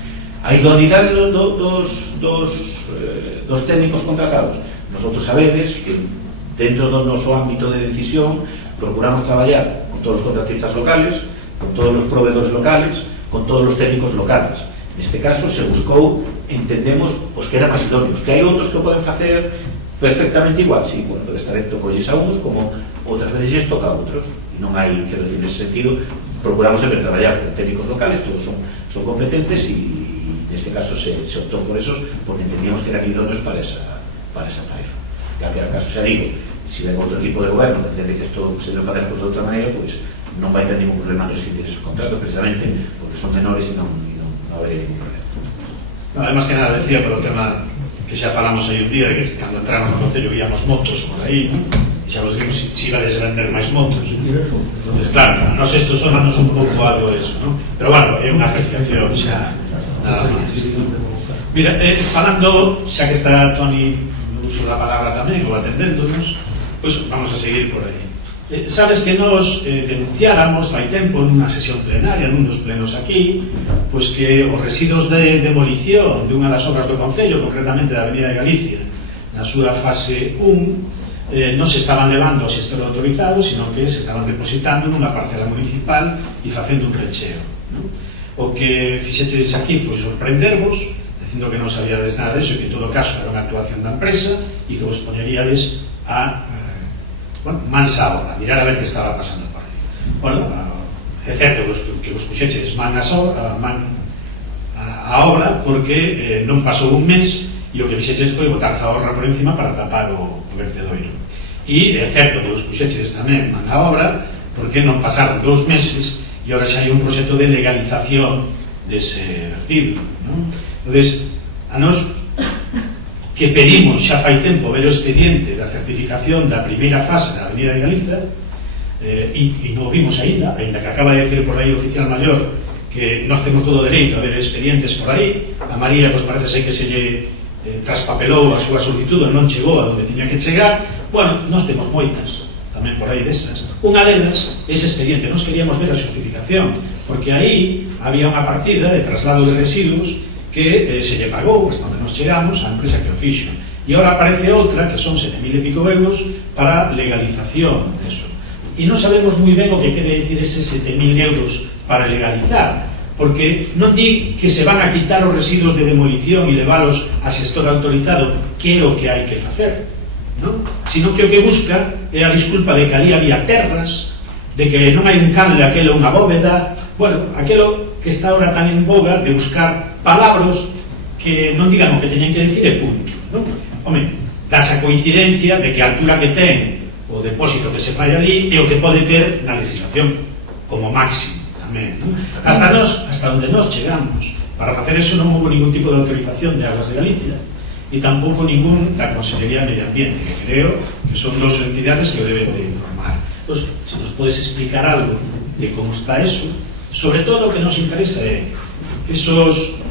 A idoneidade dos técnicos contratados. Nosotros sabedes que dentro do noso ámbito de decisión procuramos traballar con todos os contratistas locales, con todos os proveedores locales, con todos os técnicos locales. Neste caso se buscou, entendemos, os que eran máis idóneos, que hai outros que o poden facer perfectamente igual, sí, bueno, pero esta vez tocolles a uns como outras veces toca a outros, e non hai, quero decir, nese sentido procuramos sempre traballar con técnicos locales, todos son competentes e neste caso se optou por esos porque entendíamos que eran idóneos para esa tarefa. En calquera caso, xa digo, se ven outro equipo de goberno que entende que isto se debe facer de outra maneira, pois non vai ter ningún problema en rescindir esos contratos, precisamente porque son menores e non habería ningún problema. Además que nada, decía polo tema que xa falamos aí un día, de que cando entramos no Concello víamos motos por aí, ¿no? E xa vos decimos si ibades a vender máis motos. Entonces, claro, a nos esto sonanos un pouco algo eso, ¿no? Pero bueno, é unha apreciación xa, nada máis. Mira, falando, xa que está Toni no uso da palabra tamén, ou atendéndonos, pois vamos a seguir por aí. Sabes que nos denunciáramos fai tempo nunha sesión plenaria, nun dos plenos aquí, pois que os residuos de demolición dunha das obras do Concello, concretamente da Avenida de Galicia, na súa fase 1, non se estaban levando ao xestor autorizado, sino que se estaban depositando nunha parcela municipal e facendo un recheo, ¿no? O que fixeches aquí foi sorprendervos, dicindo que non sabíades nada disso, e que en todo caso era unha actuación da empresa e que vos poñeríades a mansa obra, mirar a ver que estaba pasando por aí. Bueno, é certo que vos puxeches man a obra porque non pasou un mes e o que fixeches foi botar a obra por encima para tapar o vertedoiro. E é certo que vos puxeches tamén man a obra porque non pasaron 2 meses e agora xa hai un proxecto de legalización dese vertido, non? Entón, a nos que pedimos xa fai tempo ver o expediente da certificación da primeira fase da Avenida de Galicia e non o vimos aínda que acaba de decir por aí o oficial maior que nós temos todo o dereito a ver expedientes por aí. A María, pois parece ser que se lle traspapelou a súa solicitud e non chegou a onde tiña que chegar. Bueno, nós temos moitas tamén por aí desas. Unha delas, ese expediente, nós queríamos ver a justificación porque aí había unha partida de traslado de residuos que se lle pagou hasta onde nos chegamos a empresa que o fixo e agora aparece outra que son 7.000 e pico euros para legalización deso. E non sabemos moi ben o que quere dicir ese 7.000 euros para legalizar, porque non di que se van a quitar os residuos de demolición e leválos a xestor autorizado, que é o que hai que facer, non? Sino que o que busca é a disculpa de que ali había terras, de que non hai un canle, aquelo unha bóveda, bueno, aquelo que está ahora tan en boga de buscar palabras que non digan o que teñen que decir e punto, non? Home, das a coincidencia de que a altura que ten o depósito que se fai ali é o que pode ter na legislación como máximo tamén, non? Hasta onde nós chegamos para facer eso non houve ningún tipo de autorización de Aguas de Galicia e tampouco ningún da Consellería de Medio Ambiente, que creo que son dos entidades que o deben de informar. Pois, se nos podes explicar algo de como está eso, sobre todo o que nos interesa é esos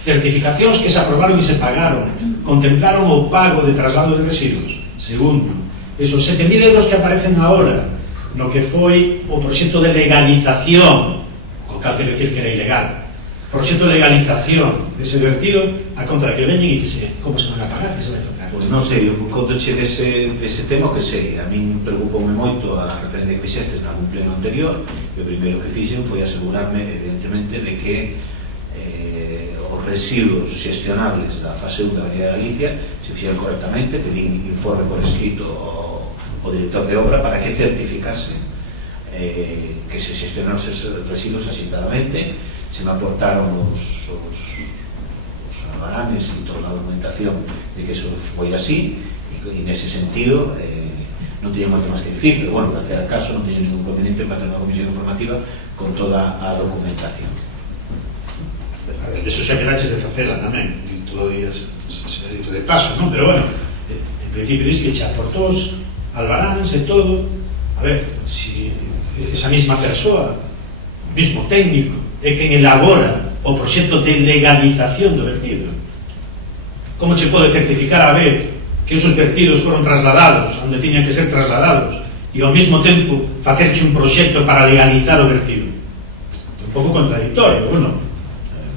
certificacións que se aprobaron e se pagaron contemplaron o pago de traslado de residuos. Segundo, esos 7.000 euros que aparecen agora no que foi o proxecto de legalización, co cal quero dicir que era ilegal, proxecto de legalización dese vertido, a conta de que veñen e que como se van a pagar, que se vai facer? Pois non sei, eu contoche dese tema que sei. A min preocupoume moito a referencia que fixestes nalgún pleno anterior e o primeiro que fixen foi asegurarme, evidentemente, de que os residuos xestionables da fase 1 da Avenida de Galicia se fixeran correctamente. Pedín informe por escrito ao director de obra para que certificase que se xestionaron esos residuos asintadamente. Se me aportaron os albaranes e toda a documentación de que eso foi así e nese sentido non teño moito máis que dicir, pero bueno, en calquera caso non teño ningún conveniente para ter unha comisión informativa con toda a documentación. Eso xa queraches de facela tamén, todo o día se dito de paso, non? Pero bueno, en principio diz que xa aportou os albaráns e todo. A ver, si esa mesma persoa, mismo técnico, é quen elabora o proxecto de legalización do vertido, como che pode certificar a vez que esos vertidos foron trasladados onde tiñan que ser trasladados e ao mesmo tempo facerche un proxecto para legalizar o vertido? Un pouco contradictorio, bueno.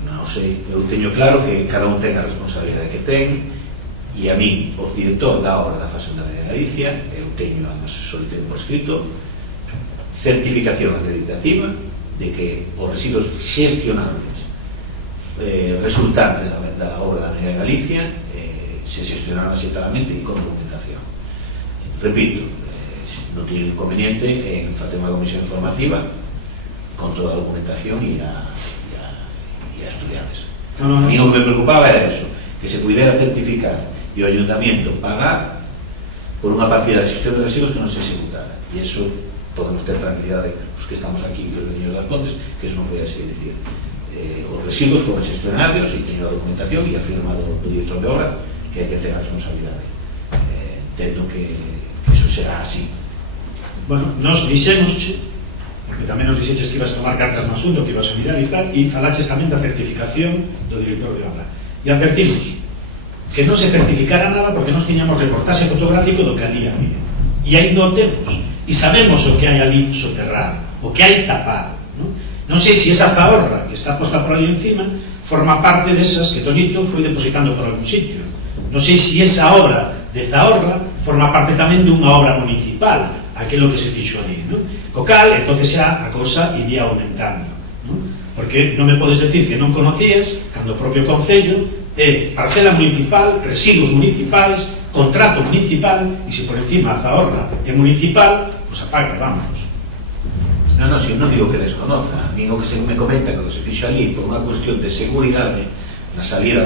Non sei, eu teño claro que cada un ten a responsabilidade que ten e a mí, o director da obra da fase da Avenida de Galicia, eu teño a solicitado por escrito certificación acreditativa de que os residuos xestionables resultantes da obra da Avenida de Galicia se xestionaron acertadamente e con documentación. Repito, non teño inconveniente en facer unha comisión informativa con toda a documentación e a estudiantes. A mí o que me preocupaba era eso, que se puidera certificar e o ayuntamiento pagar por unha partida de xestión de residuos que non se executara, e eso podemos ter tranquilidade os que estamos aquí, os veciños das Contes, que eso non foi así. É dicir, os residuos foron xestionados e teño a documentación e a firma do director de obra que hai que ter a responsabilidade. Entendo que eso será así. Bueno, nos dixemos, porque tamén nos dixeches que ibas a tomar cartas no asunto, que ibas a mirar e tal, e falaches tamén da certificación do director de obra. E advertimos que non se certificara nada porque nos tiñamos reportaxe fotográfico do que ali había. E aí non temos. E sabemos o que hai ali soterrado, o que hai tapado. Non sei se esa zahorra que está posta por ali encima forma parte desas que Toñito foi depositando por algún sitio. Non sei se esa obra de zahorra forma parte tamén dunha obra municipal, aquilo que se fixo ali, non? Co cal, entonces xa a cousa iría aumentando, non? Porque non me podes decir que non conocías cando o propio Concello é parcela municipal, residuos municipais, contrato municipal, e se por encima a zahorra é municipal, pois apaga, vámonos. Non, si non digo que desconoza, nin o que se me comenta que o que se fixo ali por unha cuestión de seguridade na salida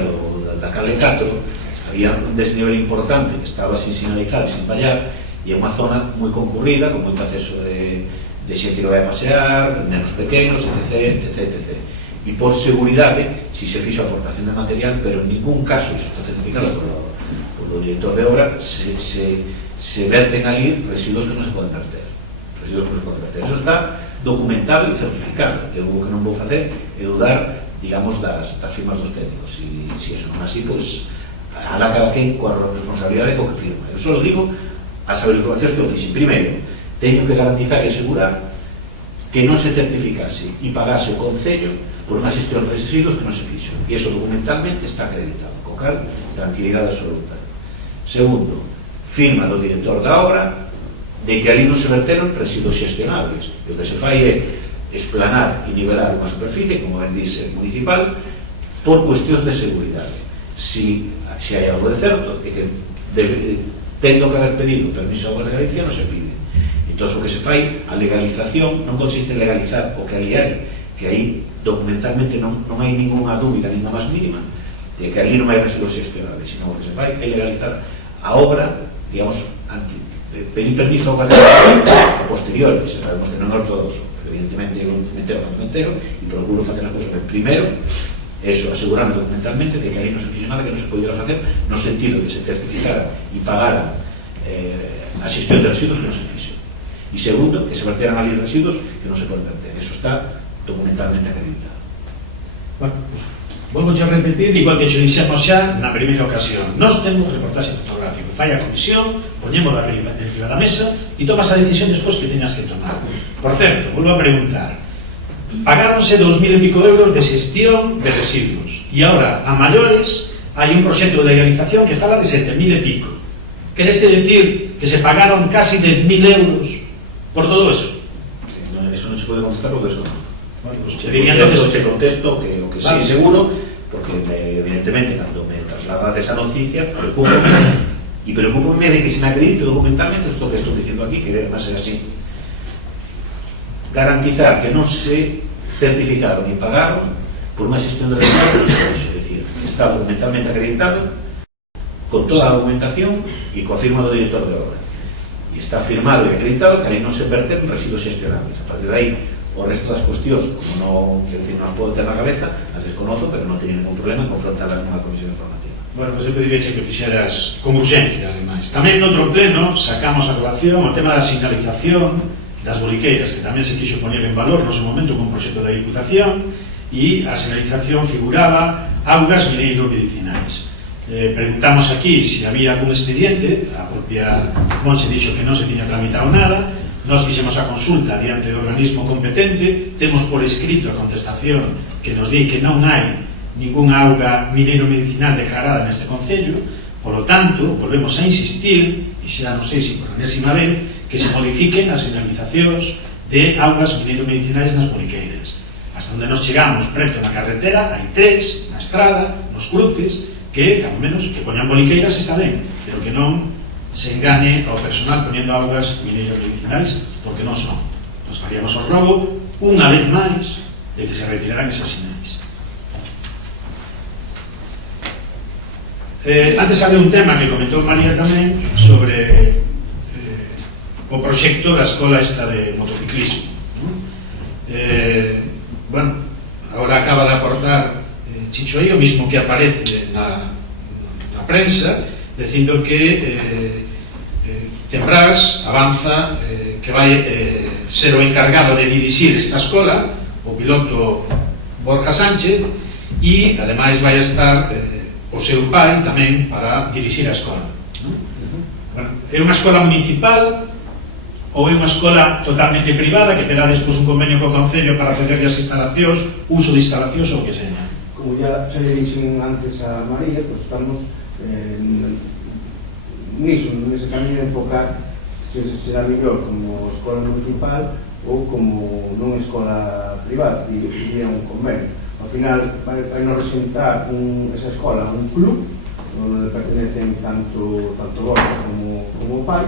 da Calle 4 había un desnivel importante que estaba sin sinalizar e sin fallar, e é unha zona moi concurrida, con moito acceso de xente que vai a pasear, nenos pequenos, etc, etc, etc. E por seguridade, si se fixo a aportación de material, pero en ningún caso, iso está certificado por o director de obra, se verten ali residuos que non se poden verter. Eso está documentado e certificado. Eu o que non vou facer é dudar, digamos, das firmas dos técnicos. E se eso non é así, pois alá cada quen coa responsabilidade co que firma. Eu só digo as averiguacións que eu fixen. Primeiro, teño que garantizar e asegurar que non se certificase e pagase o Concello por unha xestión de residuos que non se fixo. E iso documentalmente está acreditado. Co cal, tranquilidade absoluta. Segundo, firma do director da obra de que ali non se verteron residuos xestionables. E o que se fai é esplanar e nivelar unha superficie, como ben dice, municipal, por cuestións de seguridade. Si hai algo de certo, é que tendo que haber pedido permiso a Aguas de Galicia, non se pide. Entón, o que se fai, a legalización non consiste en legalizar o que ali hai, que aí documentalmente non hai ninguna dúbida, nin a máis mínima, de que ali non hai residuos xestionables, sino o que se fai é legalizar a obra, digamos, pedir permiso a Aguas de Galicia a posterior, que sabemos que non é ortodoxo, pero evidentemente eu me entero e procuro facer as cousas ben. Primeiro, eso, asegurando documentalmente de que ali non se fixe nada que non se podía facer, no sentido que se certificara e pagara a xestión de residuos que non se fixe. E segundo, que se verteran ali residuos que non se poden verter. Eso está documentalmente acreditado. Bueno, pues, volvo a repetir, igual que xo dixemos xa na primeira ocasión. Nós temos reportaxe fotográfico, fai a comisión, poñémoslo arriba da mesa e tomas a decisión despois que teñas que tomar. Por certo, volvo a preguntar, pagáronse 2.000 e pico euros de xestión de residuos e agora, a maiores, hai un proxecto de legalización que fala de 7.000 e pico. Querese decir que se pagaron casi 10.000 euros por todo eso? Eso non se pode contestar porque eso non. Bueno, pues se diría entonces... Che contesto que o que sí, seguro, porque evidentemente cando me trasladas esa noticia preocúpame de que se me acredite documentalmente isto que estou dicindo aquí, que además é así. Garantizar que non se certificaron e pagaron por unha xestión de residuos, é dicir, está documentalmente acreditado con toda a documentación e coa firma do director de obra. E está firmado e acreditado que aí non se verten residuos xestionables. A partir de aí, o resto das cuestións, como non podo ter na cabeza, as desconozo, pero non teño ningún problema en confrontarlas nunha comisión informativa. Bueno, pues eu pedireche que fixeras con urxencia, ademais. Tamén noutro pleno sacamos a colación o tema da sinalización das boliqueiras, que tamén se quixo poñer en valor no seu momento con un proxecto da Diputación, e a sinalización figuraba augas mineiro-medicinais. Preguntamos aquí se había algún expediente, a propia Monse dixo que non se tiña tramitado nada, nos fixemos a consulta diante do organismo competente, temos por escrito a contestación que nos di que non hai ninguna auga mineiro-medicinal declarada neste Concello, por lo tanto, volvemos a insistir, e xa non sei se por enésima vez, que se modifiquen as señalizacións de augas mineiro-medicinais nas boliqueiras. Hasta onde nos chegamos preto na carretera, hai 3, na estrada, nos cruces, que, cando menos, que poñan boliqueiras está ben, pero que non se engane ao personal poñendo augas mineiro-medicinais, porque non son. Nos faríamos o robo, unha vez máis, de que se retiraran esas sinais. Antes había un tema que comentou María tamén sobre o proxecto da escola esta de motociclismo. Bueno, agora acaba de Chicho aí o mismo que aparece na prensa, dicindo que Tembrás avanza que vai ser o encargado de dirixir esta escola, o piloto Borja Sánchez, e ademais vai estar o seu pai tamén para dirixir a escola. Bueno, é unha escola municipal ou é unha escola totalmente privada que terá despois un convenio co Concello para ceder as instalacións, uso de instalacións ou que seña? Como ya se le dixen antes a María, pues estamos niso, nese camiño de enfocar se será mellor como escola municipal ou como non escola privada, e un convenio. Ao final vai nos representar esa escola un club onde pertenecen tanto Borja como o pai,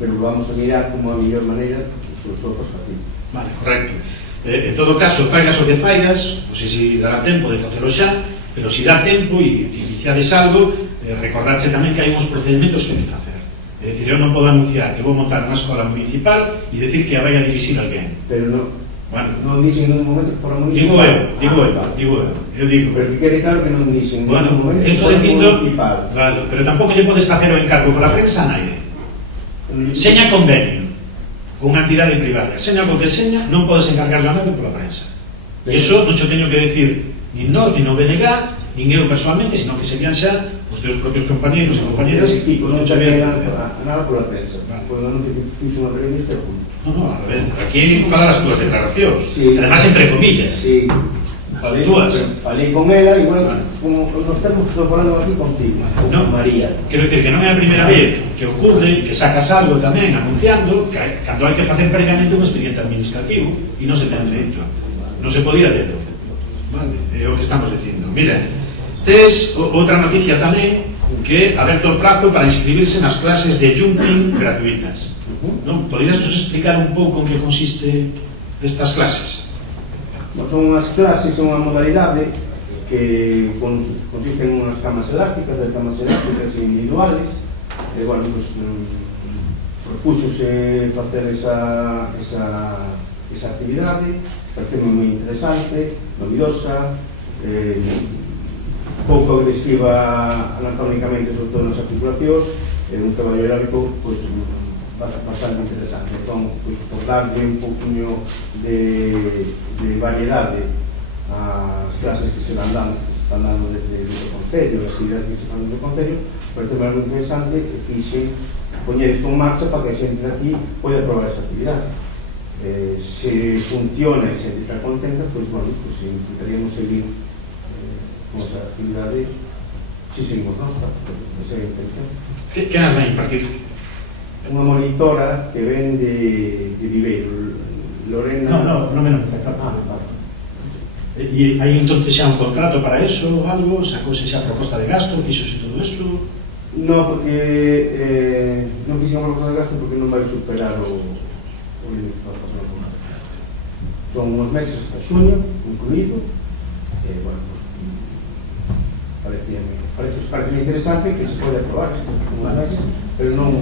pero vamos a mirar como a mellor maneira sobre todo os partidos. Vale, correcto. En todo caso, faigas o que faigas, non sei se dará tempo de facelo xa, pero se dá tempo e iniciades algo, recordarche tamén que hai uns procedimentos que hai que facer. É dicir, eu non podo anunciar que vou montar unha escola municipal e decir que a vai a dirixir alguén. Pero non, bueno, non dixen nun momento que fora municipal. Digo eu. Pero que quede claro que non dixen bueno, nun momento que estou fora dicindo, municipal. Vale, pero tampouco lle podes facer o encargo pola prensa a naide. Seña convenio con unha entidade privada, seña co que seña, non podes encargar a nada pola prensa. E iso non xo teño que decir nin nós, nin o BNG, nin eu personalmente, sino que serían xa os teus propios compañeros e compañeras e non xa sabía nada pola prensa. Pois non te fixo unha periodista e punto. No, a ver, aquí fala das túas declaracións, sí. Además entre comillas. Sí. Falei con ela, igual como nos estamos falando aquí contigo, con María. Quero dicir que non é a primeira vez que ocurre que sacas algo tamén anunciando que cando hai que facer previamente un expediente administrativo e non se ten feito, non se podía dedo. Vale, é o que estamos dicindo. Mira, tes outra noticia tamén que aberto o prazo para inscribirse nas clases de jumping gratuitas. Non? Poderías explicar un pouco en que consiste estas clases? Son unhas clases, son unha modalidade que consiste en unhas camas elásticas individuales, e, bueno, pues, propúxose facer esa actividade, parece moi interesante, novidosa, pouco agresiva anatómicamente, sobre todo nas articulacións, un traballo aeróbico, pues, bastante interesante. Entón, pues, por darle un poquinho de variedade ás clases que se están dando desde o Concello, as actividades que se están dando no Concello, parece moi interesante que quixen poñer isto en marcha para que a xente de aquí poida probar esa actividade. Se funciona e se está contenta, pues, bueno, pues, intentaríamos seguir con esa actividade, si seguimos, non? Esa é a intención. Que nas vai impartir? Unha monitora que ven de Viveiro, Lorena... Non me non. Vale. E hai entón xa un contrato para eso ou algo? Sacouse xa a proposta de gasto? Fixose todo eso? Non, porque non fixemos a proposta de gasto porque non vai superar o límite para pasar o contrato. Son uns meses hasta xuño, incluído, e, bueno, pues, parece interesante que se pode aprobar isto, uns meses, pero non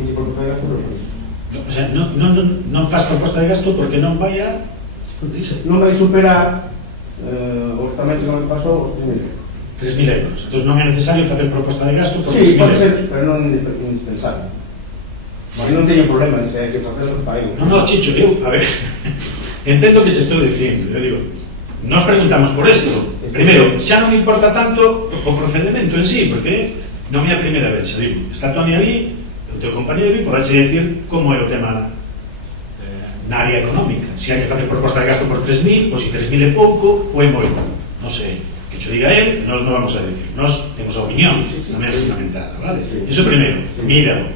fixe proposta de gasto, pero fixe. O sea, non faz proposta de gasto porque non vai a... Non vai superar o orzamento que me pasou os 3.000 euros. 3.000 euros. Entón non é necesario facer proposta de gasto por 3.000 euros. Sí, pode ser, pero non é indispensable. Non teño problema, se hai que facer os países. Non, Chicho, a ver, entendo que che estou dicindo, eu digo, nos preguntamos por isto. Primeiro, xa non importa tanto o procedimento en sí, porque non é a primeira vez, xa digo, está Toni ali, o teu compañero, e podache decir como é o tema na área económica. Se hai que facer proposta de gasto por 3.000, ou se 3.000 é pouco, ou é moito. Non sei, que cho diga él, nós non vamos a decir. Nós temos a opinión, non é fundamentada, vale? Iso primeiro, míralo.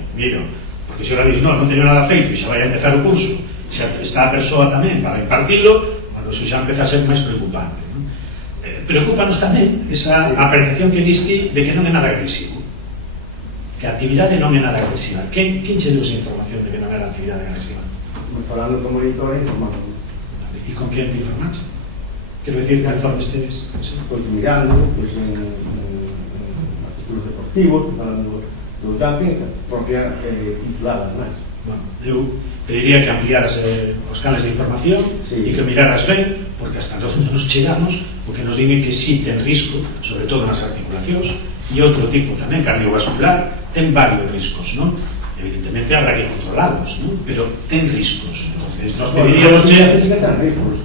Porque se ora dis, non teño nada feito e xa vai a empezar o curso, xa está a persoa tamén para impartilo, bueno, iso xa empeza a ser máis preocupante. Preocúpanos tamén esa apreciación que diste de que non é nada agresivo, que a actividade non é nada agresiva. Quen che deu esa información de que non era actividade agresiva? Falando con monitor e informando. E con quen te informaste? Quero dicir que informes tedes? Pois mirando, pois en artículos deportivos, falando do jumping, propia titulada, además. Bueno, eu pediría que ampliaras os canales de información e que miraras ben, porque hasta onde nos chegamos, porque nos digan que sí ten risco, sobre todo nas articulacións, e outro tipo tamén, cardiovascular, ten varios riscos, non? Evidentemente habrá que controlarlos, ¿no? Pero ten riscos. Entonces, nos pediríamos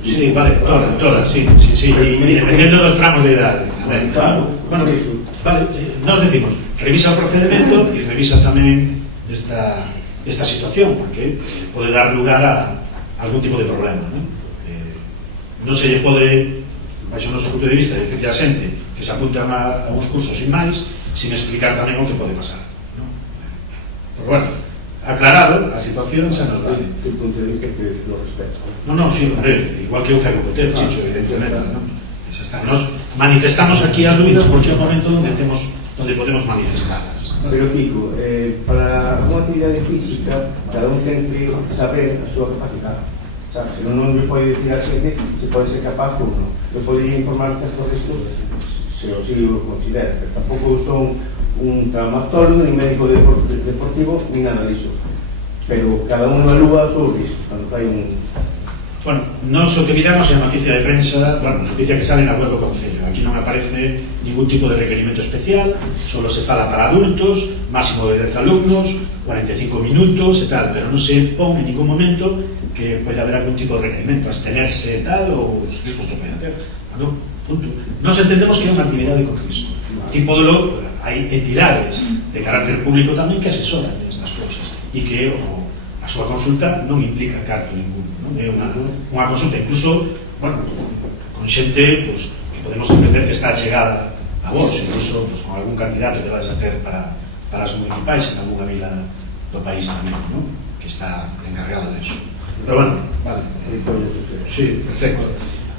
sí, vale, todas, sí, y dependiendo dos tramos de edad. Claro, bueno, vale, nos decimos, revisa o procedimento e revisa tamén esta situación, porque pode dar lugar a algún tipo de problema, ¿no? Non se lle pode, baixo o noso punto de vista, decirle a xente que se apuntan a uns cursos sin máis, sin explicar tamén o que pode pasar. Pero bueno, aclarado a situación xa nos vale. Tu punto de vista que lo respeto. No, sí, hombre, igual que eu fai co Peteo, Chicho, evidentemente, ¿no? Xa está. Nos manifestamos aquí as dúbidas porque é o momento onde podemos manifestalas. Pero Kiko, para unha actividade física, cada un ten que saber a súa capacidade. Sabes, se non me pode decir a xente se pode ser capaz ou non. Eu poderia informar certos riscos se o considera, pero tampouco son un traumatólogo, ni médico deportivo, ni nada disso. Pero cada uno evalúa o seu risco cando fai un... Bueno, nos o que miramos é a noticia de prensa, bueno, noticia que sale na web do Concello. Aquí non aparece ningún tipo de requerimento especial, solo se fala para adultos, máximo de 10 alumnos, 45 minutos e tal, pero non se pon en ningún momento que pode haber algún tipo de requerimento, abstenerse e tal, ou os riscos que pode hacer. Non, punto. Nos entendemos que é unha actividade con risco. Tipo hai entidades de carácter público tamén que asesoran destas cousas e que a súa consulta non implica carto ningún, non? É unha consulta incluso, bueno, con xente pues, que podemos entender que está chegada a vos, incluso pues, con algún candidato que vais a ter para as municipais en alguna vila do país tamén, non? Que está encargado de eso. Pero bueno, vale. Sí, perfecto.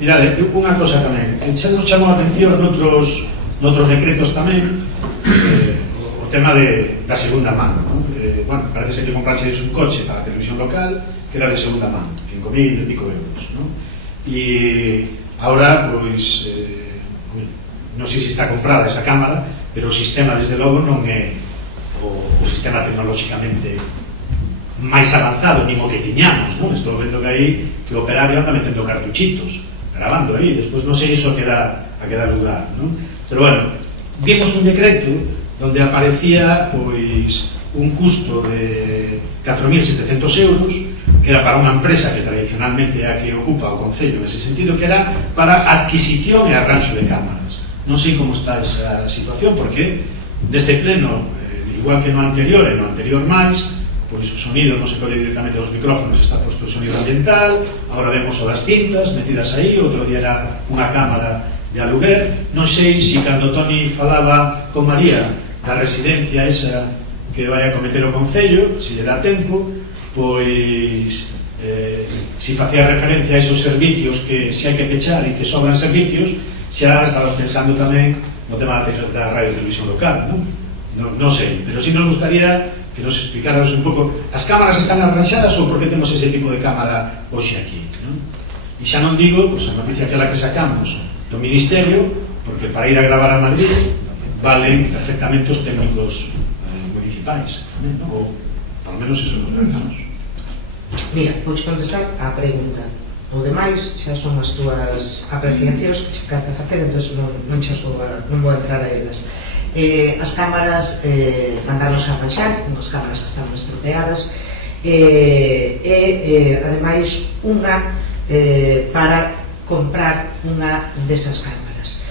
Mirade, unha cosa tamén, xa nos chamou a atención noutros decretos tamén o tema da segunda man, ¿no? Bueno, parece ser que compraches un coche para a televisión local que era de segunda man, 5.000 e pico euros, ¿no? E ahora, pois non sei se está comprada esa cámara, pero o sistema desde logo non é o sistema tecnolóxicamente máis avanzado, nin o que tiñamos, ¿no? Estou vendo que aí que o operario anda metendo cartuchitos grabando aí, despois non sei iso a que dá lugar, ¿no? Pero bueno, vimos un decreto donde aparecía pois un custo de 4.700 euros que era para unha empresa que tradicionalmente é a que ocupa o Concello nese sentido, que era para adquisición e arranxo de cámaras. Non sei como está esa situación, porque neste pleno, igual que no anterior e no anterior máis, pois o sonido non se pode directamente aos micrófonos, está posto o sonido ambiental, agora vemos o das cintas metidas aí, outro día era unha cámara de aluguer. Non sei se cando Toni falaba con María da residencia esa que vai a cometer o Concello, se lle dá tempo, pois se facía referencia a esos servicios que se hai que pechar e que sobran servicios, xa estaba pensando tamén no tema da radio e televisión local, non sei, pero si nos gustaría que nos explicaras un pouco, as cámaras están arranxadas ou por que temos ese tipo de cámara hoxe aquí, non? E xa non digo, pois a noticia aquela que sacamos do Ministerio, porque para ir a gravar a Madrid valen perfectamente os técnicos municipais, non? Ou, palo menos, eso nos pensamos. Mira, podes contestar a pregunta. O demais xa son as túas apreciacións que che canta facer, entón non vou entrar a elas. As cámaras mandanos a arranxar, unhas cámaras que están estropeadas, e ademais unha para comprar unha desas cámaras,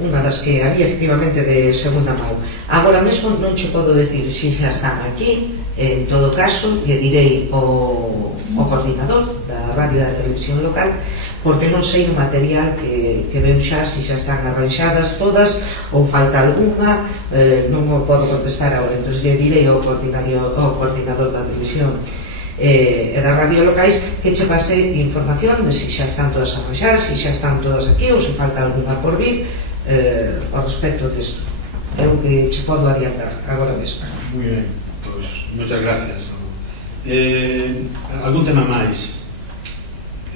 unha das que había efectivamente de segunda mão. Agora mesmo non che podo decir se xa están aquí, en todo caso lle direi o coordinador da radio e da televisión local, porque non sei o material que veu xa, se xa están arranxadas todas ou falta algunha, non o podo contestar agora, entón lle direi ao coordinador da televisión e das radio locais que che pase información de se xa están todas arranxadas, se xa están todas aquí ou se falta algunha por vir ao respecto desto. É o que che podo adiantar agora mesmo. Moi ben, pois moitas gracias. Algún tema máis?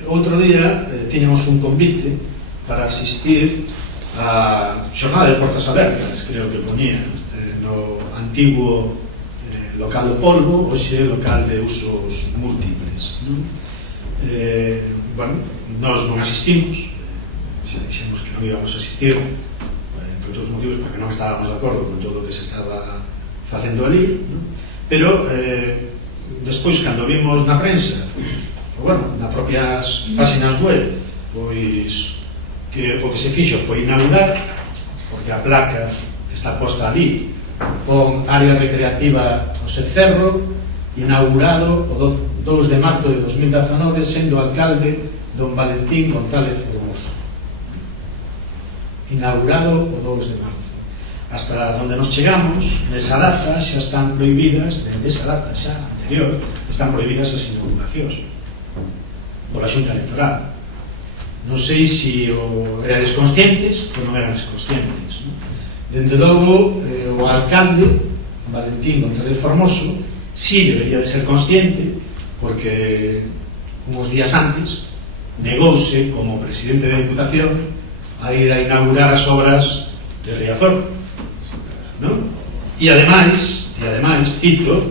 Outro día tiñamos un convite para asistir á xornada de portas abertas, creo que ponía no antigo local do polvo, hoxe local de usos múltiples, non? Bueno, nós non asistimos, xa dixemos que non íbamos a asistir, entre outros motivos porque non estábamos de acordo con todo o que se estaba facendo ali, non? Pero despois, cando vimos na prensa, bueno, nas propias páxinas web, pois que o que se fixo foi inaugurar, porque a placa que está posta ali con área recreativa o Cerro, inaugurado o 2 de marzo de 2019, sendo alcalde don Valentín González Formoso. Inaugurado o 2 de marzo. Hasta onde nos chegamos, nesa data xa están prohibidas, dende esa data xa anterior, están prohibidas as inauguracións pola Xunta Electoral. Non sei se erades conscientes ou non erades conscientes, non? Dende logo, o alcalde Valentín González Formoso sí debería de ser consciente, porque uns días antes negouse como presidente da Diputación a ir a inaugurar as obras de Riazor, non? E ademais cito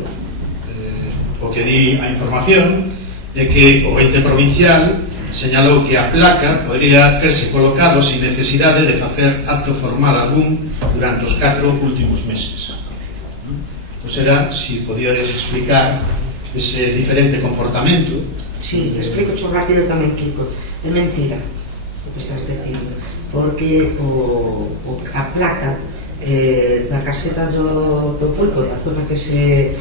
o que di a información de que o ente provincial señalou que a placa podría terse colocado sin necesidade de facer acto formal algún durante os 4 últimos meses. Pois era, se podíades explicar ese diferente comportamento. Sí, te explico xo rápido tamén, Kiko. É mentira o que estás dicindo, porque a placa da caseta do pulpo, da zona que se